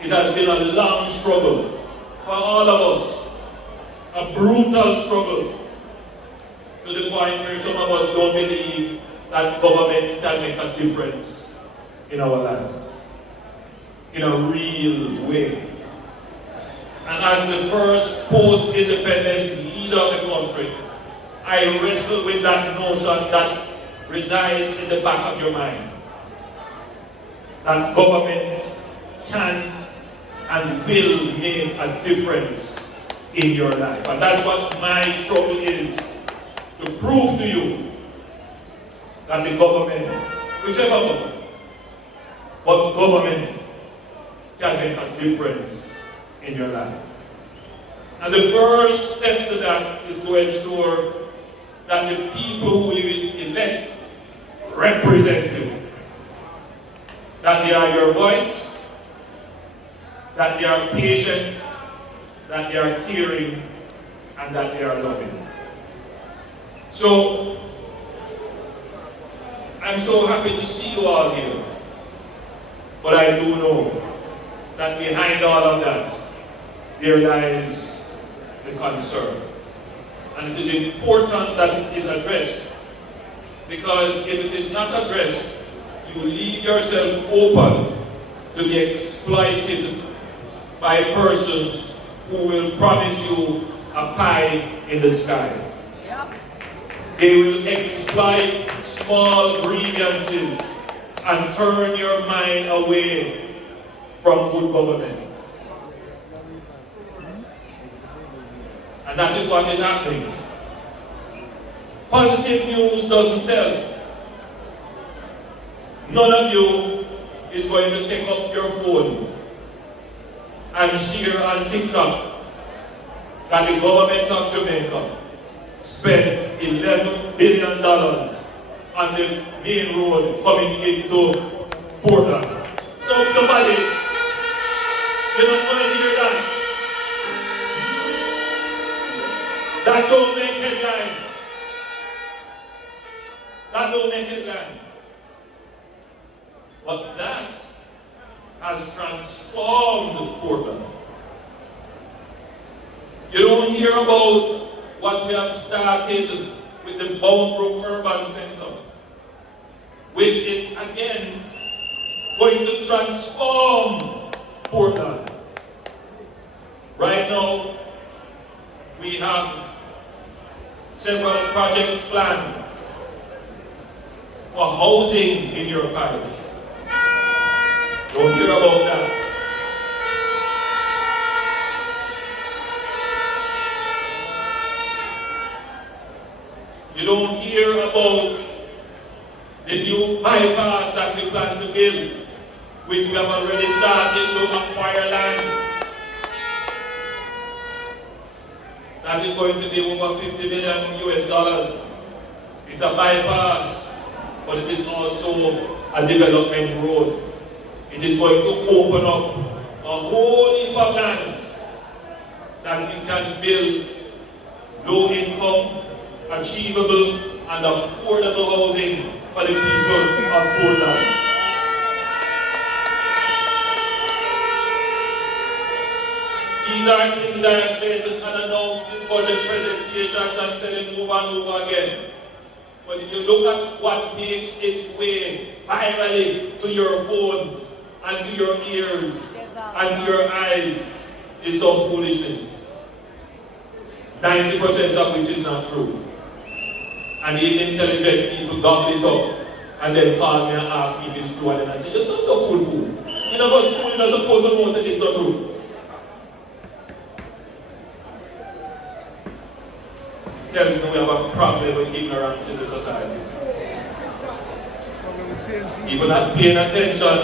it has been a long struggle for all of us, a brutal struggle, to the point where some of us don't believe that government can make a difference in our lives, in a real way. And as the first post-independence leader of the country, I wrestle with that notion that resides in the back of your mind, that government can and will make a difference in your life. And that's what my struggle is, to prove to you that the government, whichever one, but government can make a difference in your life. And the first step to that is to ensure that the people who you elect represent you, that they are your voice, that they are patient, that they are caring, and that they are loving. So, I'm so happy to see you all here. But I do know that behind all of that, there lies the concern. And it is important that it is addressed, because if it is not addressed, you leave yourself open to be exploited by persons who will promise you a pie in the sky. They will exploit small grievances and turn your mind away from good government. And that is what is happening. Positive news doesn't sell. None of you is going to take up your phone and share on TikTok that the government of Jamaica spent $11 billion on the main road coming into Porland. So nobody, you're not going to hear that. That don't make headline. That don't make headline. But that has transformed Portland. You don't hear about what we have started with the Boundbrook Urban Center, which is again going to transform Portland. Right now, we have several projects planned for housing in your parish. Don't hear about that. You don't hear about the new bypass that we plan to build, which we have already started to acquire land. That is going to be over $50 million. It's a bypass, but it is also a development road. It is going to open up a whole heap of lands that we can build low income, achievable, and affordable housing for the people of Portland. These are things I have said and announced in budget presentations and said it over and over again. But if you look at what makes its way virally to your phones and to your ears and to your eyes, is some foolishness. 90% of which is not true. And even intelligent people gobble it up and then call me and ask me if it's true, and then I say, you're so fool. You know, because fool doesn't suppose to know that it's not true. Tells me we have a problem with ignorance in the society. People not paying attention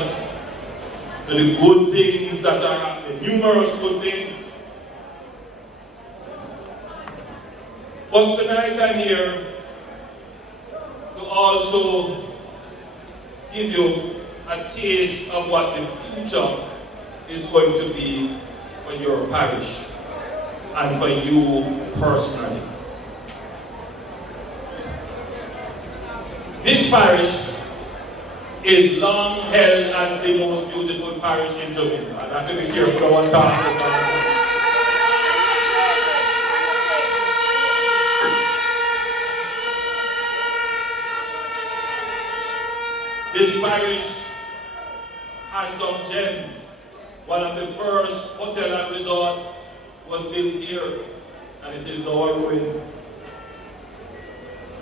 to the good things that are happening, numerous good things. But tonight I'm here to also give you a taste of what the future is going to be for your parish and for you personally. This parish is long held as the most beautiful parish in Jamaica. And I have to be careful what I'm talking about. This parish has some gems. One of the first hotel and resort was built here, and it is now a ruin.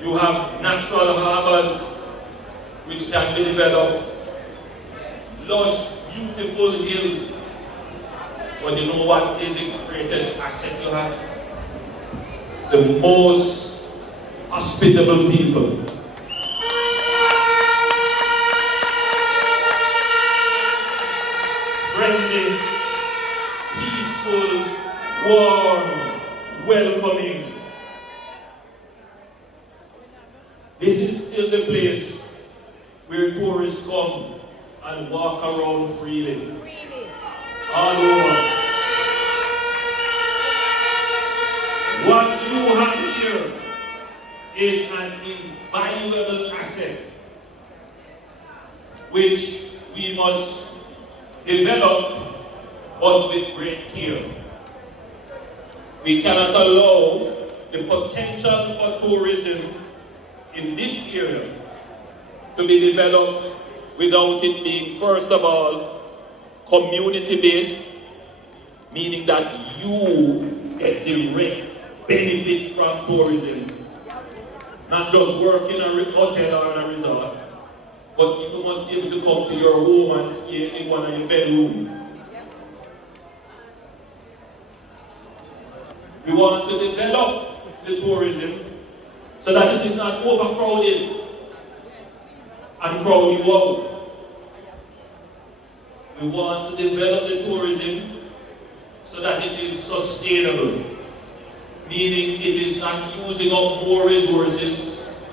You have natural harbors which can be developed, lush, beautiful hills. But you know what is the greatest asset you have? The most hospitable people. Friendly, peaceful, warm, welcoming. This is still the place where tourists come and walk around freely. All over. What you have here is an invaluable asset which we must develop, but with great care. We cannot allow the potential for tourism in this area to be developed without it being, first of all, community-based, meaning that you get direct benefit from tourism, not just work in a hotel or in a resort, but you must be able to come to your home and stay in one of your bedrooms. We want to develop the tourism so that it is not overcrowded and crowd you out. We want to develop the tourism so that it is sustainable, meaning it is not using up more resources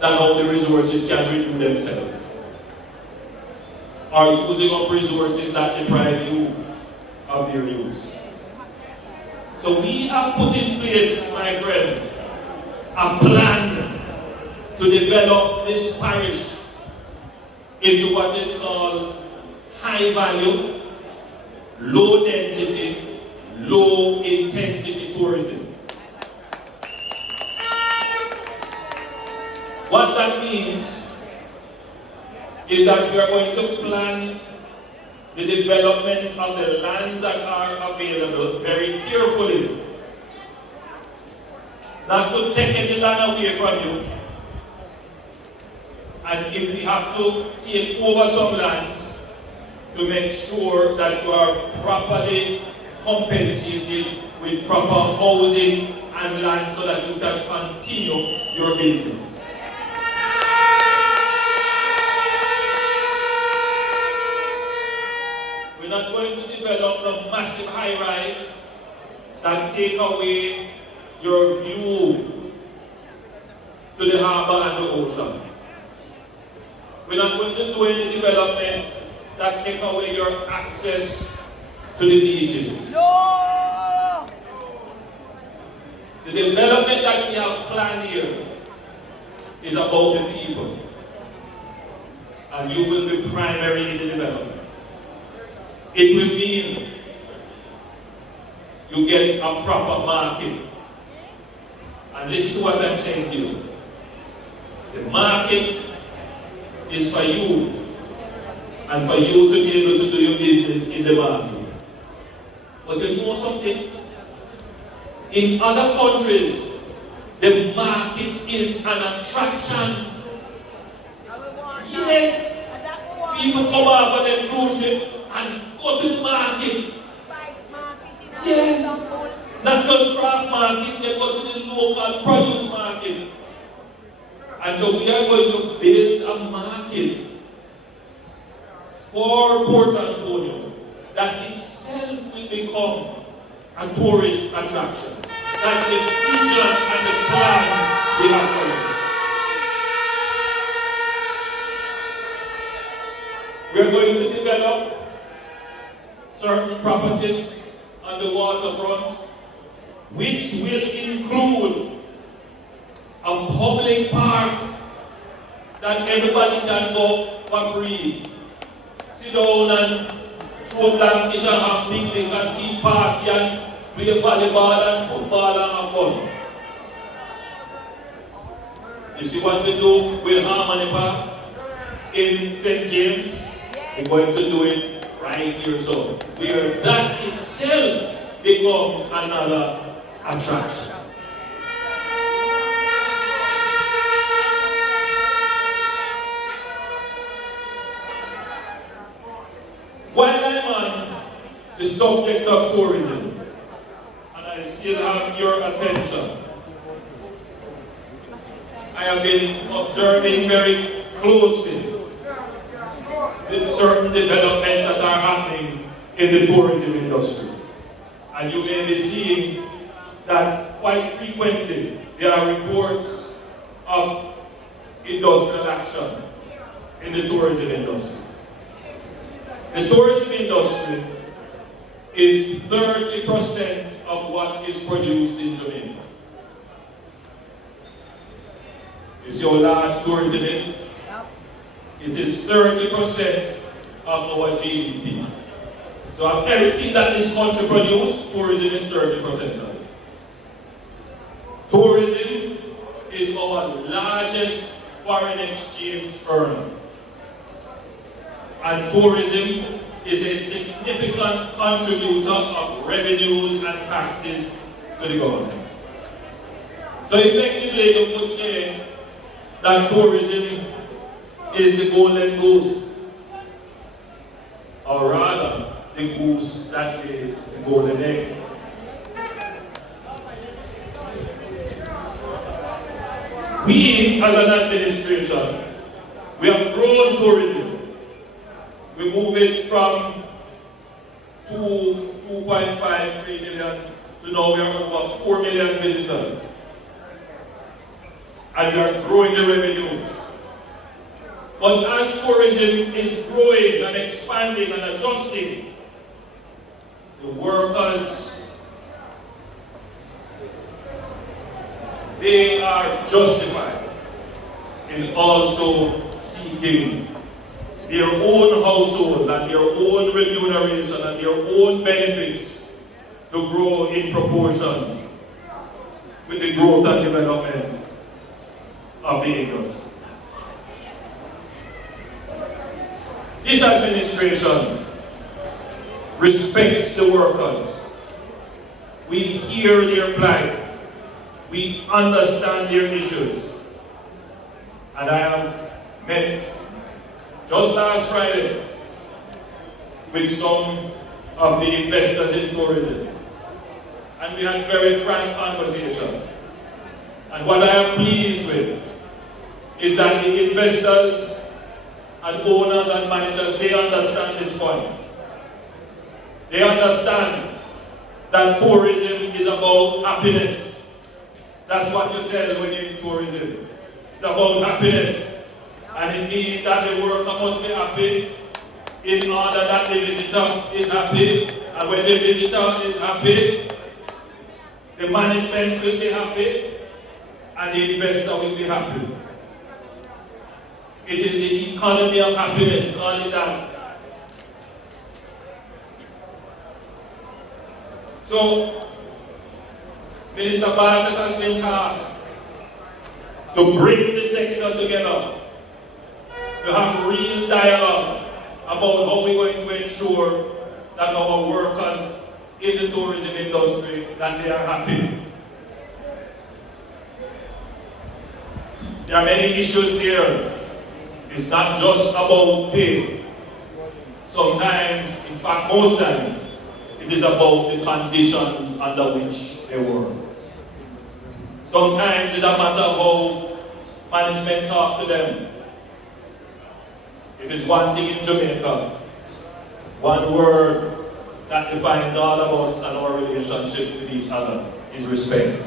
than how the resources can renew themselves, or using up resources that deprive you of their use. So we have put in place, my friends, a plan to develop this parish into what is called high value, low density, low intensity tourism. What that means is that we are going to plan the development of the lands that are available very carefully. Not to take any land away from you. And if we have to take over some lands, to make sure that you are properly compensated with proper housing and land so that you can continue your business. We're not going to develop a massive high-rise that take away your view to the harbor and the ocean. We're not going to do any development that take away your access to the beaches. No! The development that we have planned here is about the people. And you will be primary in the development. It will mean you get a proper market. And listen to what I'm saying to you. The market is for you and for you to be able to do your business in the market. But you know something? In other countries, the market is an attraction. Yes, people come off on the cruise ship and go to the market. Yes, not just craft market, they go to the local produce market. And so we are going to build a market for Port Antonio that itself will become a tourist attraction. That's the vision and the plan we have for it. We are going to develop certain properties on the waterfront, which will include a public park that everybody can go for free. Sit down and throw blanket and have picnic and tea party and play volleyball and football and have fun. You see what we do with Harmony Park in St. James? We're going to do it right here. So where that itself becomes another attraction. While I'm on the subject of tourism, and I still have your attention, I have been observing very closely the certain developments that are happening in the tourism industry. And you may be seeing that quite frequently there are reports of industrial action in the tourism industry. The tourism industry is 30% of what is produced in Jamaica. You see how large tourism is? It is 30% of our GDP. So of everything that this country produces, tourism is 30% of it. Tourism is our largest foreign exchange earner. And tourism is a significant contributor of revenues and taxes to the government. So effectively you could say that tourism is the golden goose, or rather the goose that lays the golden egg. We as an administration, we have grown tourism. We move it from 2.5, 3 million to now we are over 4 million visitors. And we are growing the revenues. But as tourism is growing and expanding and adjusting, the workers, they are justified in also seeking their own household and their own remuneration and their own benefits to grow in proportion with the growth and development of the industry. This administration respects the workers. We hear their plight. We understand their issues. And I have met just last Friday with some of the investors in tourism. And we had very frank conversation. And what I am pleased with is that the investors and owners and managers, they understand this point. They understand that tourism is about happiness. That's what you said when you're in tourism. It's about happiness. And it means that the worker must be happy in order that the visitor is happy. And when the visitor is happy, the management will be happy and the investor will be happy. It is the economy of happiness, only that. So, Minister Bartlett has been tasked to bring the sector together, to have real dialogue about how we're going to ensure that our workers in the tourism industry, that they are happy. There are many issues there. It's not just about pay. Sometimes, in fact most times, it is about the conditions under which they work. Sometimes it's a matter of how management talk to them. It is one thing in Jamaica, one word that defines all of us and our relationships with each other is respect.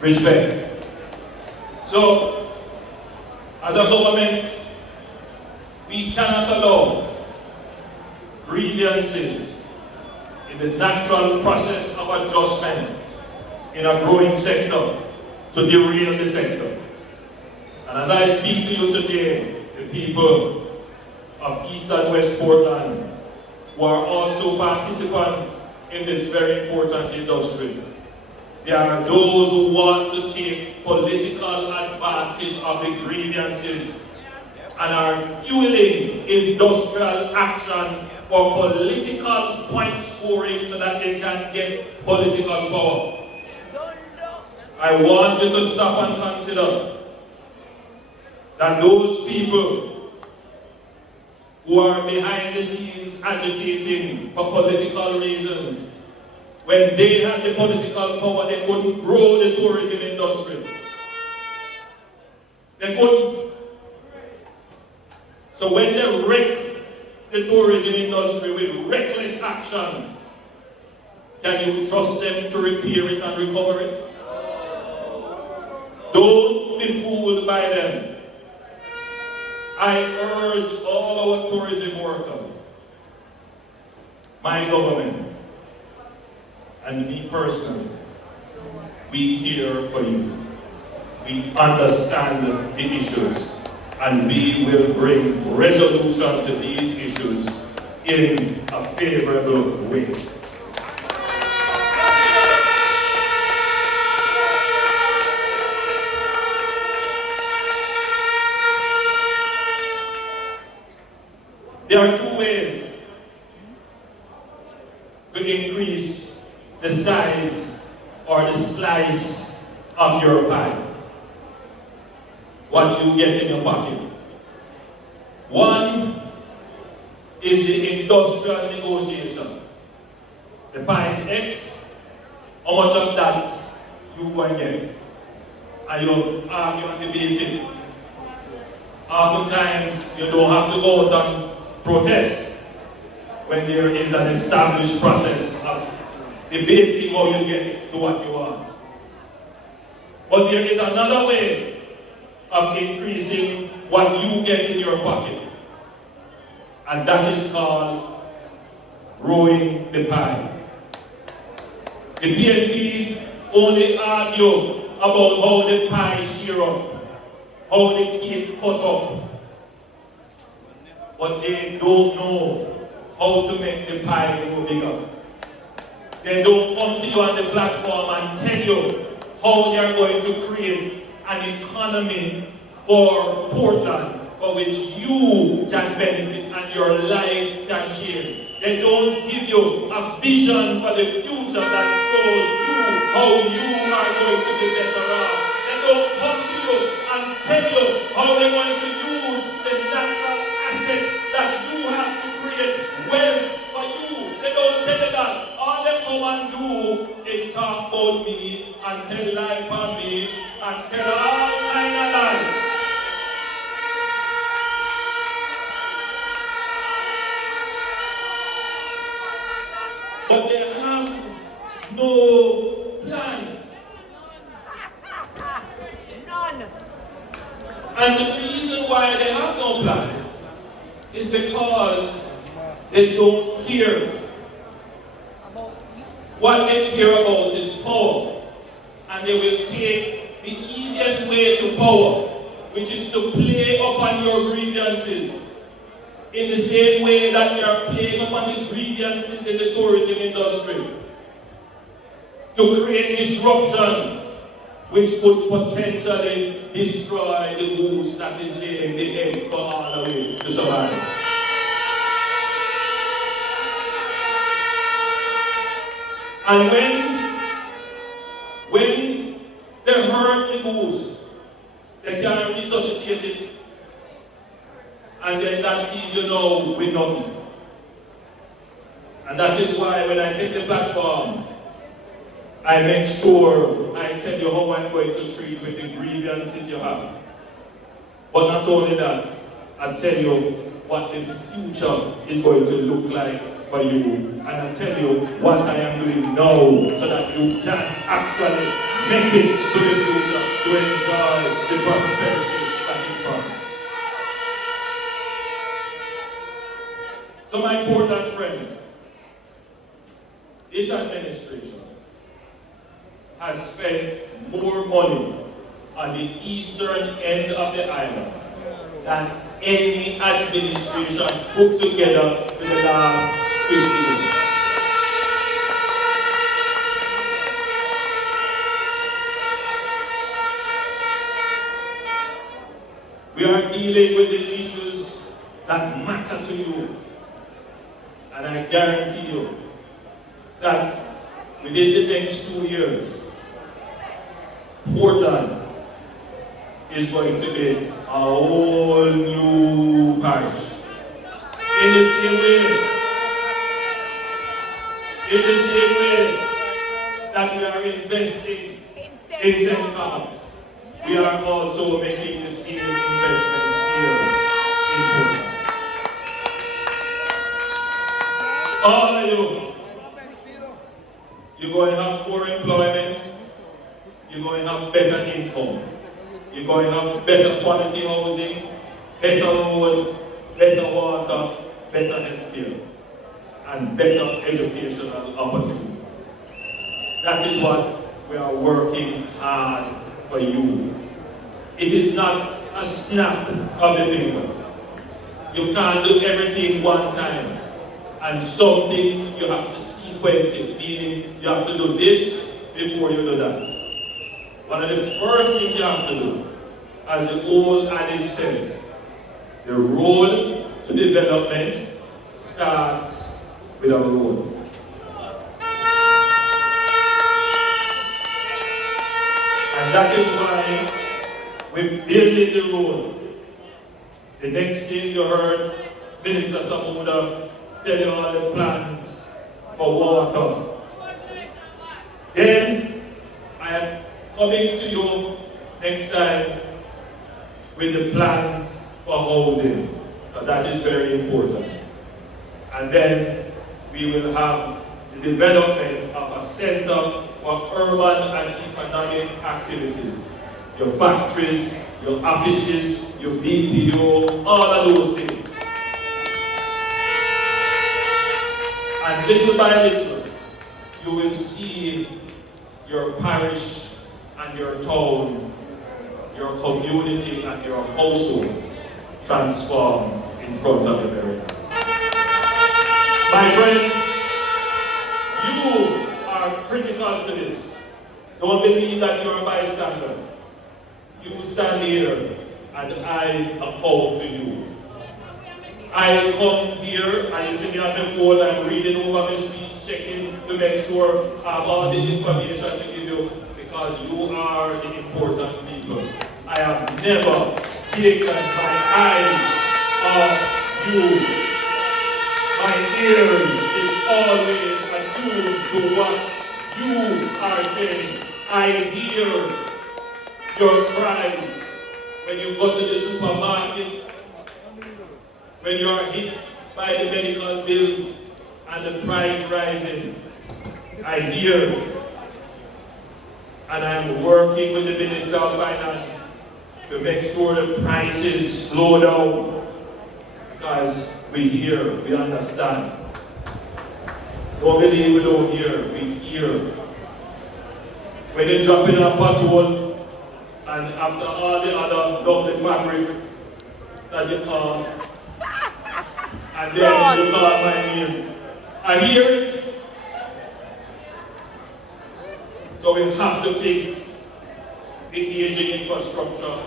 Respect. So, as a government, we cannot allow grievances in the natural process of adjustment in a growing sector to derail the sector. And as I speak to you today, the people of East and West Portland who are also participants in this very important industry, there are those who want to take political advantage of the grievances and are fueling industrial action for political point scoring so that they can get political power. I want you to stop and consider that those people who are behind the scenes agitating for political reasons, when they had the political power, they couldn't grow the tourism industry. They couldn't. So when they wreck the tourism industry with reckless actions, can you trust them to repair it and recover it? Don't be fooled by them. I urge all our tourism workers, my government, and me personally, we care for you. We understand the issues, and we will bring resolution to these issues in a favorable way. There are two ways to increase the size or the slice of your pie. What you get in your pocket. One is the industrial negotiation. The pie is X, how much of that you go and get? And you argue and debate it. Oftentimes, you don't have to go out and protest when there is an established process of debating how you get to what you want. But there is another way of increasing what you get in your pocket, and that is called growing the pie. The PNP only argue about how the pie share up, how the cake cut up, but they don't know how to make the pie go bigger. They don't come to you on the platform and tell you how they are going to create an economy for Portland for which you can benefit and your life can change. They don't give you a vision for the future that shows you how you are going to be better off. They don't come to you and tell you how they're going to use the natural assets that you have to create wealth for you. They don't tell you that. All they come and do is talk about me and tell lies on me and tell all kind of lies. But they have no plan. None. And the reason why they have no plan is because they don't care. What they care about is power. And they will take the easiest way to power, which is to play upon your grievances. In the same way that they are playing upon the grievances in the tourism industry. To create disruption, which could potentially destroy the goose that is laying the egg for all the way to survive. And when they hurt the goose, get it, and then that leave you know with nothing. And that is why when I take the platform, I make sure I tell you how I'm going to treat with the grievances you have. But not only that, I tell you what the future is going to look like for you. And I tell you what I am doing now so that you can actually make it to the future to enjoy the prosperity that is promised. So my important friends, this administration has spent more money on the eastern end of the island than any administration put together in the last 50 years. We are dealing with the issues that matter to you. And I guarantee you that within the next 2 years, Porland is going to be a whole new parish. In the same way that we are investing in St. Thomas, we are also making the same investments here in Portland. All of you, you're going to have more employment, you're going to have better income, you're going to have better quality housing, better road, better water, better health care, and better educational opportunities. That is what we are working hard for you. It is not a snap of the finger. You can't do everything one time. And some things you have to sequence it, meaning you have to do this before you do that. One of the first things you have to do, as the old adage says, the road to development starts with a road. And that is why we're building the road. The next thing you heard Minister Samuda tell you all the plans for water. Then I am coming to you next time with the plans for housing. So that is very important. And then we will have the development of a center for urban and economic activities. Your factories, your offices, your BPO, all of those things. And little by little, you will see your parish and your town, your community and your household transform in front of the very eyes. My friends, you are critical to this. Don't believe that you are bystanders. You stand here and I account to you. I come here and you see me on the phone, I'm reading over my speech, checking to make sure I have all the information to give you because you are the important people. I have never taken my eyes off you. My ears is always attuned to what you are saying. I hear your cries when you go to the supermarket, when you are hit by the medical bills and the price rising. I hear, and I am working with the Minister of Finance to make sure the prices slow down because we hear, we understand. Don't believe we don't hear, we hear. When you drop in a pothole and after all the other lovely fabric that you call, and then you call my name. I hear it. So we have to fix the aging infrastructure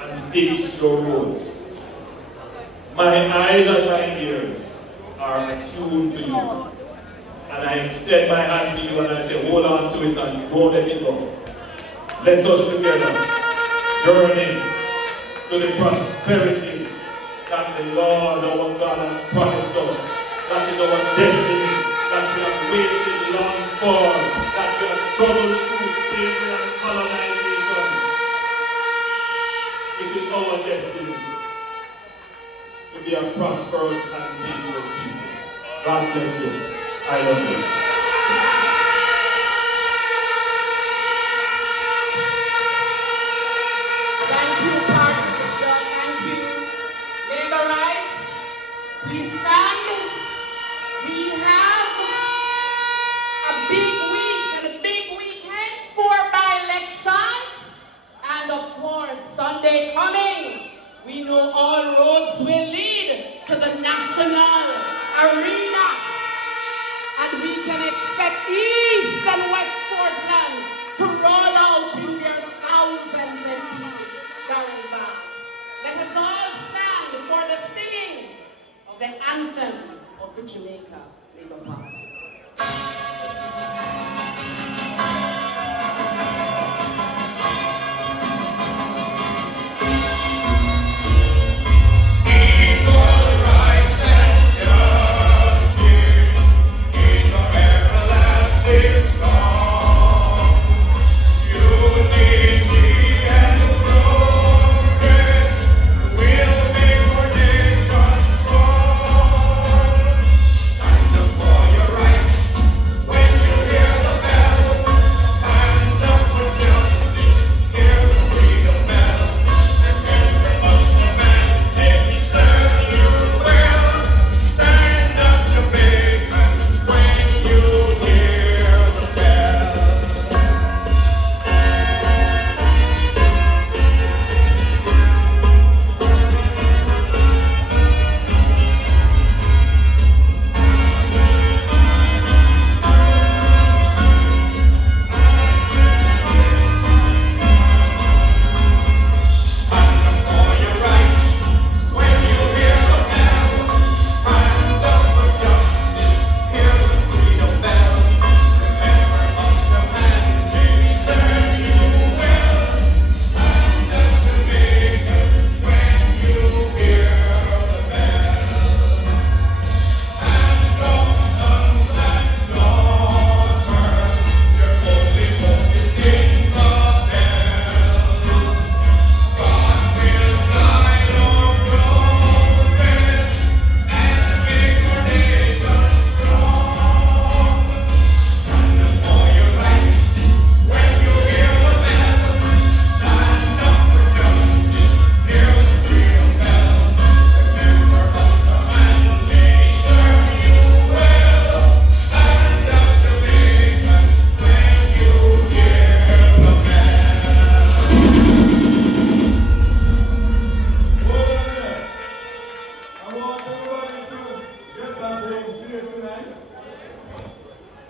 and fix your roads. My eyes and my ears are attuned to you. And I extend my hand to you and I say, hold on to it and don't let it go. Let us together journey to the prosperity that the Lord our God has promised us. That is our destiny that we have waited long for, that we have struggled through slavery and colonization. It is our destiny to be a prosperous and peaceful people. God bless you. I love you. Thank you, Party Leader. Thank you. Labor rights, please stand. We have a big week and a big weekend for by-elections. And of course, Sunday coming. We know all roads will lead to the national arena. And we can expect East and West Portland to roll out in their thousands and carrying bags. Let us all stand for the singing of the anthem of the Jamaica Labour Party.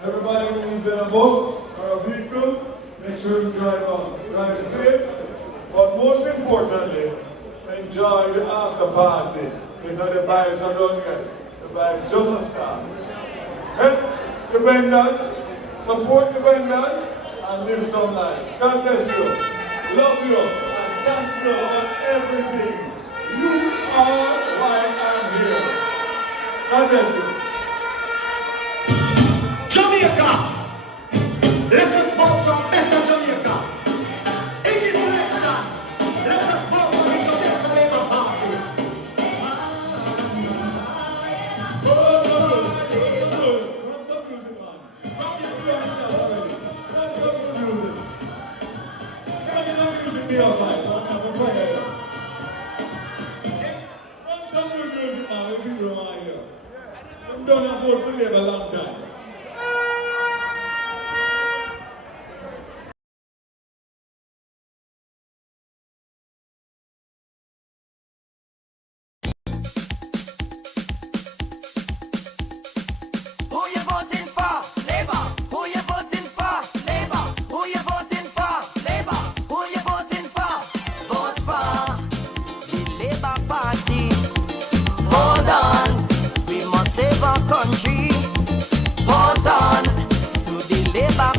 Everybody who's in a bus or a vehicle, make sure you drive it safe. But most importantly, enjoy the after party. Because the vibes are done yet. The vibes just start. Help the vendors, support the vendors, and live some life. God bless you. Love you. And thank you for everything. You are why I'm here. God bless you. Jamaica! Let us vote for better Jamaica. In this election, let us vote for the Jamaica Labour Party. Run some music, man. Come here, you are here already. Run some music. Tell me some music, be all right. Run some good music, man. We people want here. I'm done and vote for Labour a long time.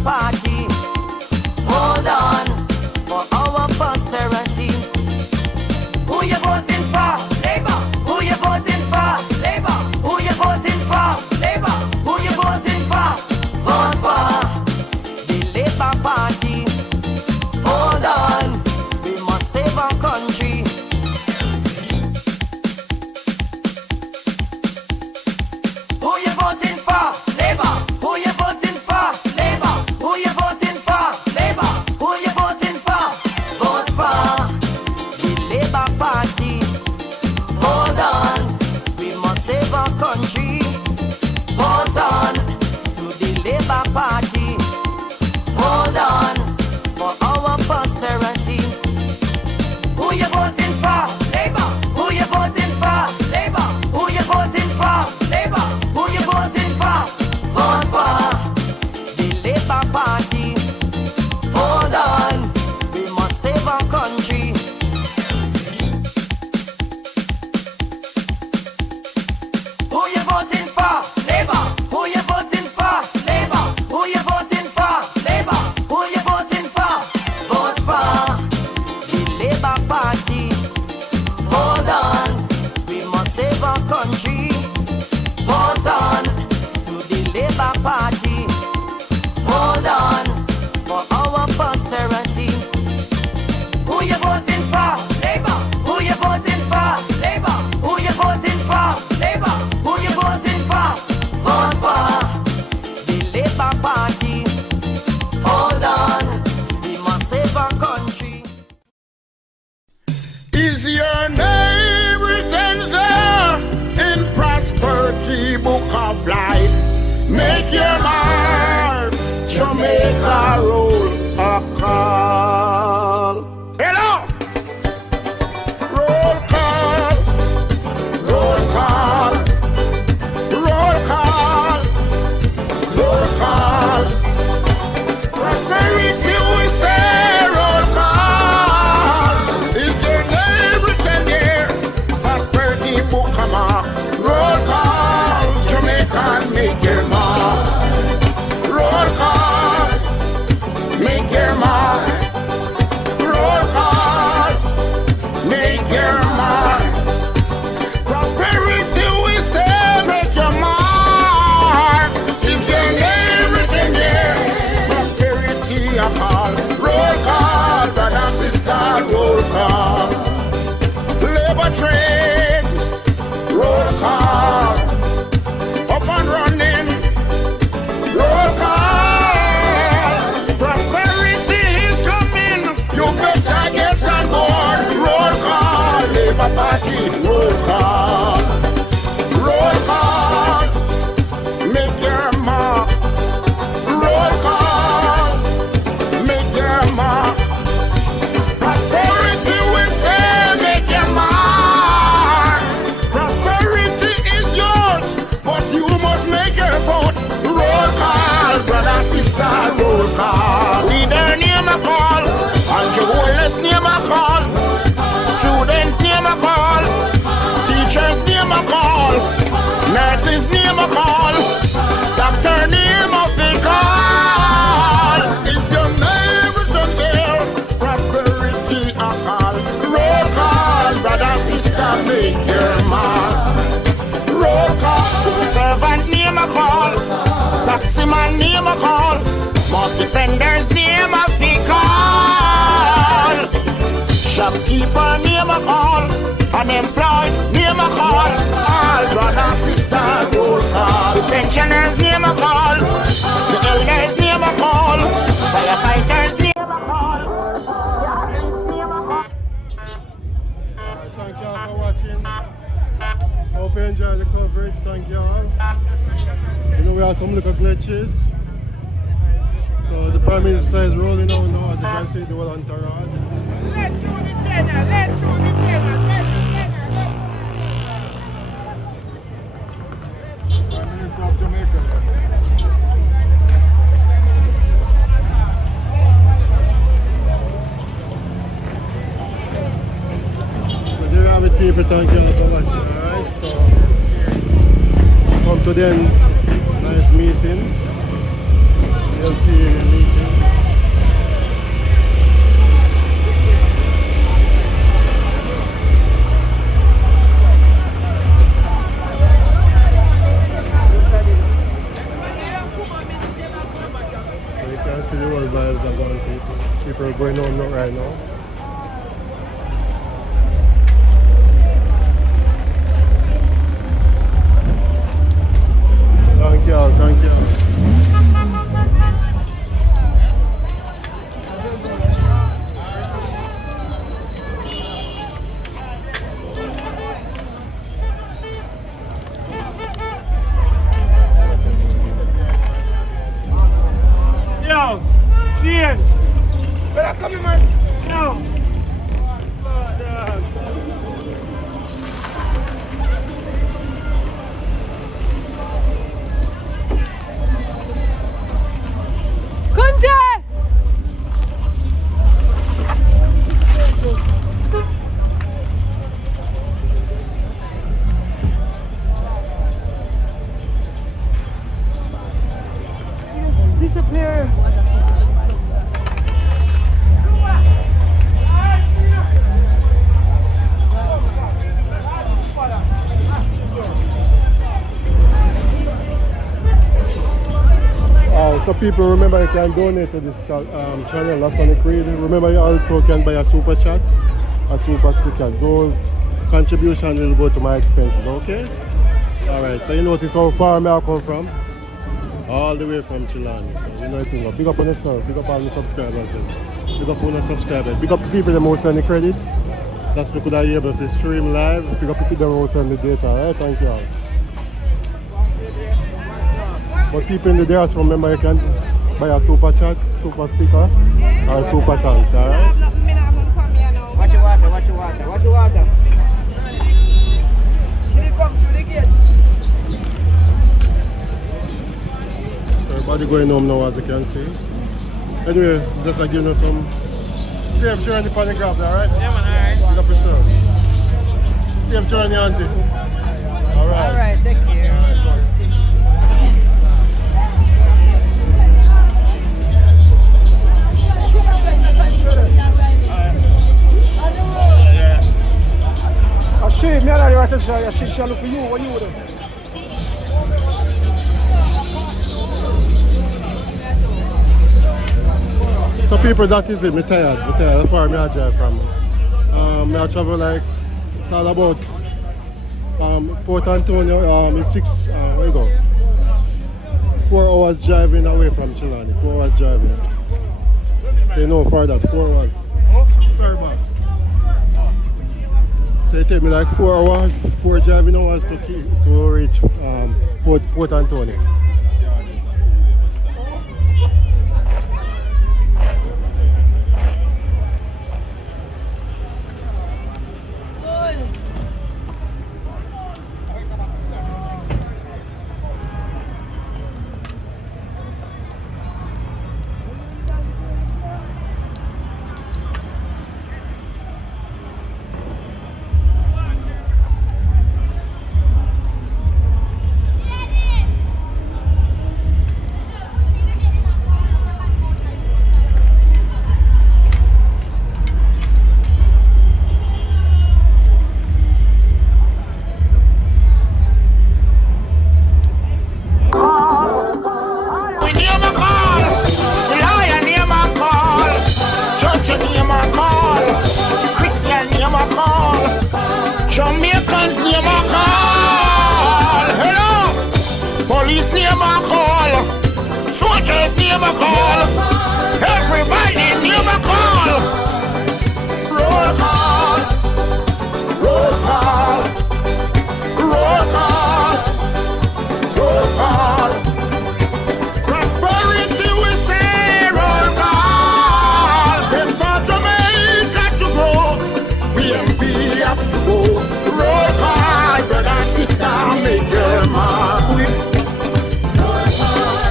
Party, hold on for our posterity. Who walk of life. Make your mark, Jamaica roll a call. Hello! Roll call, roll call, roll call, roll call. Prosperity we say roll call. Is your name written there? Prosperity book come up. Roll call, Jamaicans make your mark. Roll call, make your mark. Roll call, make your mark. Prosperity we say make your mark. Is your name written there? Prosperity a call. Roll call, brother, sister, roll call. Labor trade, roll call. Up and running, roll call. Prosperity is coming. You better get on board. Roll call, Labour Party, roll call. Roll call, make your mark. Roll call, make your mark. Prosperity we say, make your mark. Prosperity is yours, but you must make your vote. Roll call, brother, sister, roll call. Leader name a call, and your wholeness name a call. Students name a call, teachers name a call, nurses name a call, doctor name of the call. Is your name written there? Prosperity a call. Roll call, brother, sister, make your mark. Roll call, servant name a call, taxi man name a call, most defenders name a the call. Shopkeeper name a call, unemployed name a call, all brother, sister, roll call. The pensioners name a call, the elders name a call, firefighters name a call, the artists name a call. Thank you all for watching. Hope you enjoy the coverage. Thank you all. You know we have some little glitches. So the Prime Minister is rolling out now, as you can see the whole entourage. Let's show the channel, let's show the channel, Prime Minister of Jamaica. So there you have it, people. Thank you all for watching. Alright, so come to the end. Nice meeting. LP meeting. So you can see the whole vibes are going people. People are going on right now. Thank you all, thank you all. Yo, Shane. Better come in, man. Yo. Kunja! Disappear. So people, remember you can donate to this channel, Last on the Creed. Remember you also can buy a super chat, a super sticker. Those contributions will go to my expenses, okay? Alright, so you notice how far I come from? All the way from Chilani. So you know it's enough. Big up on yourself, big up on the subscribers. Big up on the subscribers. Big up the people that most send the credit. That's because I'm able to stream live. Big up the people that most send the data, alright? Thank you all. But people in the diaspora, remember you can buy a super chat, super sticker, or super thanks, alright? Watch your water, watch your water, watch your water. So everybody going home now, as you can see. Anyway, just like giving you some safe journey on the graph, alright? Yeah, man, alright. Pick up yourself. Safe journey, auntie. Alright. Alright, take care. Shame, me and I said, she shall look for you when you were there. So people, that is it. Me tired. That's where I drive from. I travel like, it's all about Port Antonio. It's 4 hours driving away from Chilani. 4 hours driving. So you know for that, 4 hours. Sorry, boss. So it take me like 4 hours, 4 driving hours to reach Port Antonio. Jamaicans name a call. Hello. Police name a call. Soldiers name a call. Everybody name a call. Roll call. Roll call. Roll call. Roll call. Prosperity we say roll call. Then for Jamaica to grow, BMP have to go. Roll call, brother and sister, make your mark with. Roll call.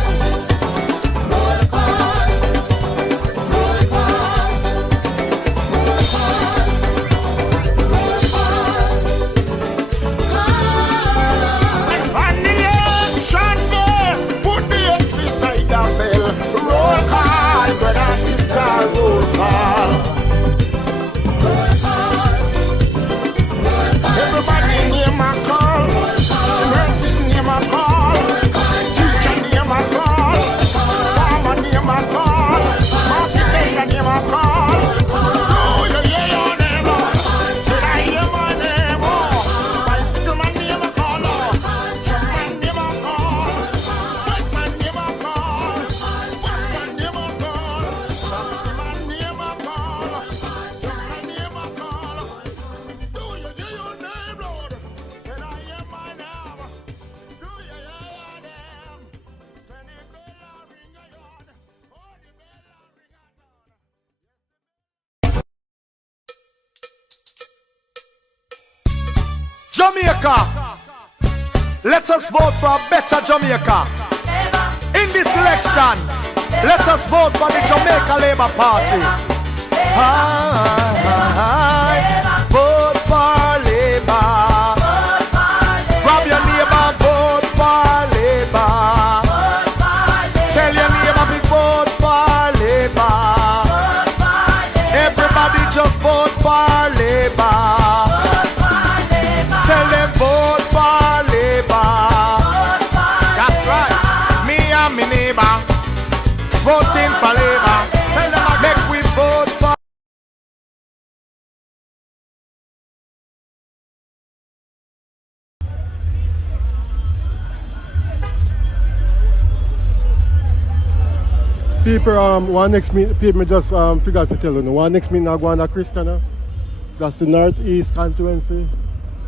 Roll call. Roll call. Roll call. Roll call. On the election day, put the X beside the bell. Roll call, brother and sister, roll call. Roll call. Everybody name a call. Nurses name a call. Teacher name a call. Farmer name a call. Marketer name a call. Do you hear your name? Should I hear my name? Bicycleman name a call. Truckman name a call. Bikeman name a call. Footman name a call. Taximan name a call. Truckman name a call. Do you hear your name, Lord? Said I hear my name. Do you hear your name? Send the bell a ring a yard. Oh, the bell a ring a town. Jamaica, let us vote for a better Jamaica. In this election, let us vote for the Jamaica Labour Party. Vote for Labour. Grab your neighbor, vote for Labour. Tell your neighbor we vote for Labour. Everybody just vote for Labour. Tell them vote for Labour. That's right. Me and me neighbor voting for Labour. Tell them make we vote for. People, one next meet, people just forgot to tell you, one next meeting I go on a Christian. That's the Northeast Constituency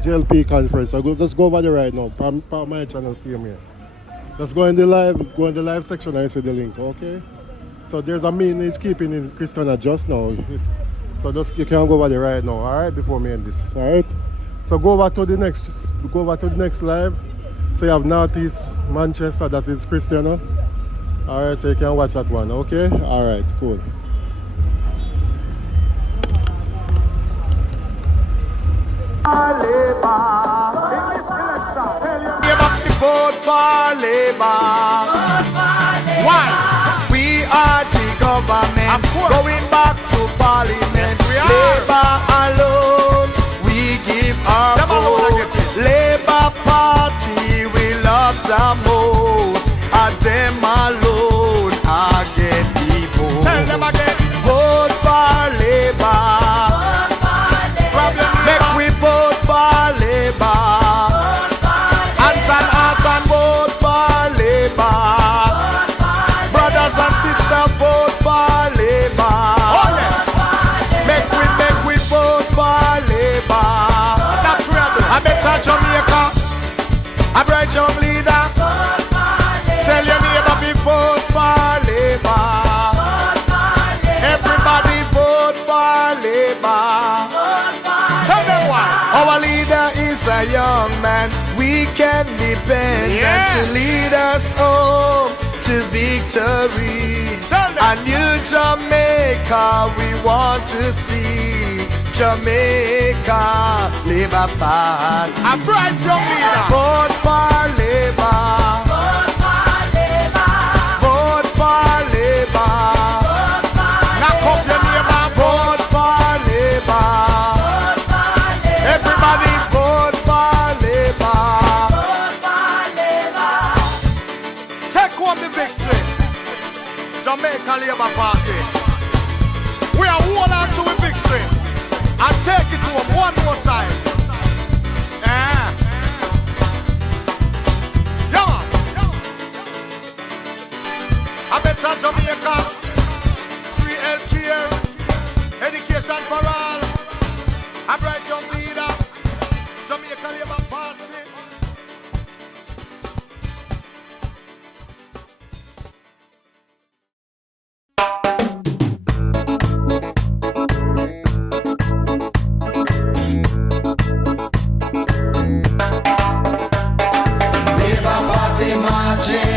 JLP conference. So just go over there right now. On my channel, see him here. Just go in the live section and you see the link, okay? So there's a meeting he's keeping in Christiana just now. So just you can go over there right now, alright, before me end this. Alright? So go over to the next live. So you have Northeast Manchester, that is Christiana. Alright, so you can watch that one, okay? Alright, cool. Vote for Labour. Why? We are the government, going back to Parliament. Yes, we are. Labour alone, we give our vote. Labour Party we love the most, and them alone I get the vote. Tell them again. Vote for Labour. Make we vote for Labour. Brothers and sisters, vote for Labour. Oh yes. Make we vote for Labour. That's real. I better Jamaica. I bright young leader. Tell your neighbor we vote for Labour. Everybody vote for Labour. Tell them why. Our leader is a young man. We can depend on to lead us home to victory. A new Jamaica we want to see. Jamaica Labour Party. A bright young leader. Vote for Labour. Vote for Labour. Knock up your neighbor. Vote for Labour. Everybody vote for Labour. Take home the victory. Jamaica Labour Party. We are hold on to a victory and take it to them one more time. Yeah. Yeah. I better Jamaica. Free healthcare. Education for all. A bright young leader. Jamaica Labour Party. Labour Party marching.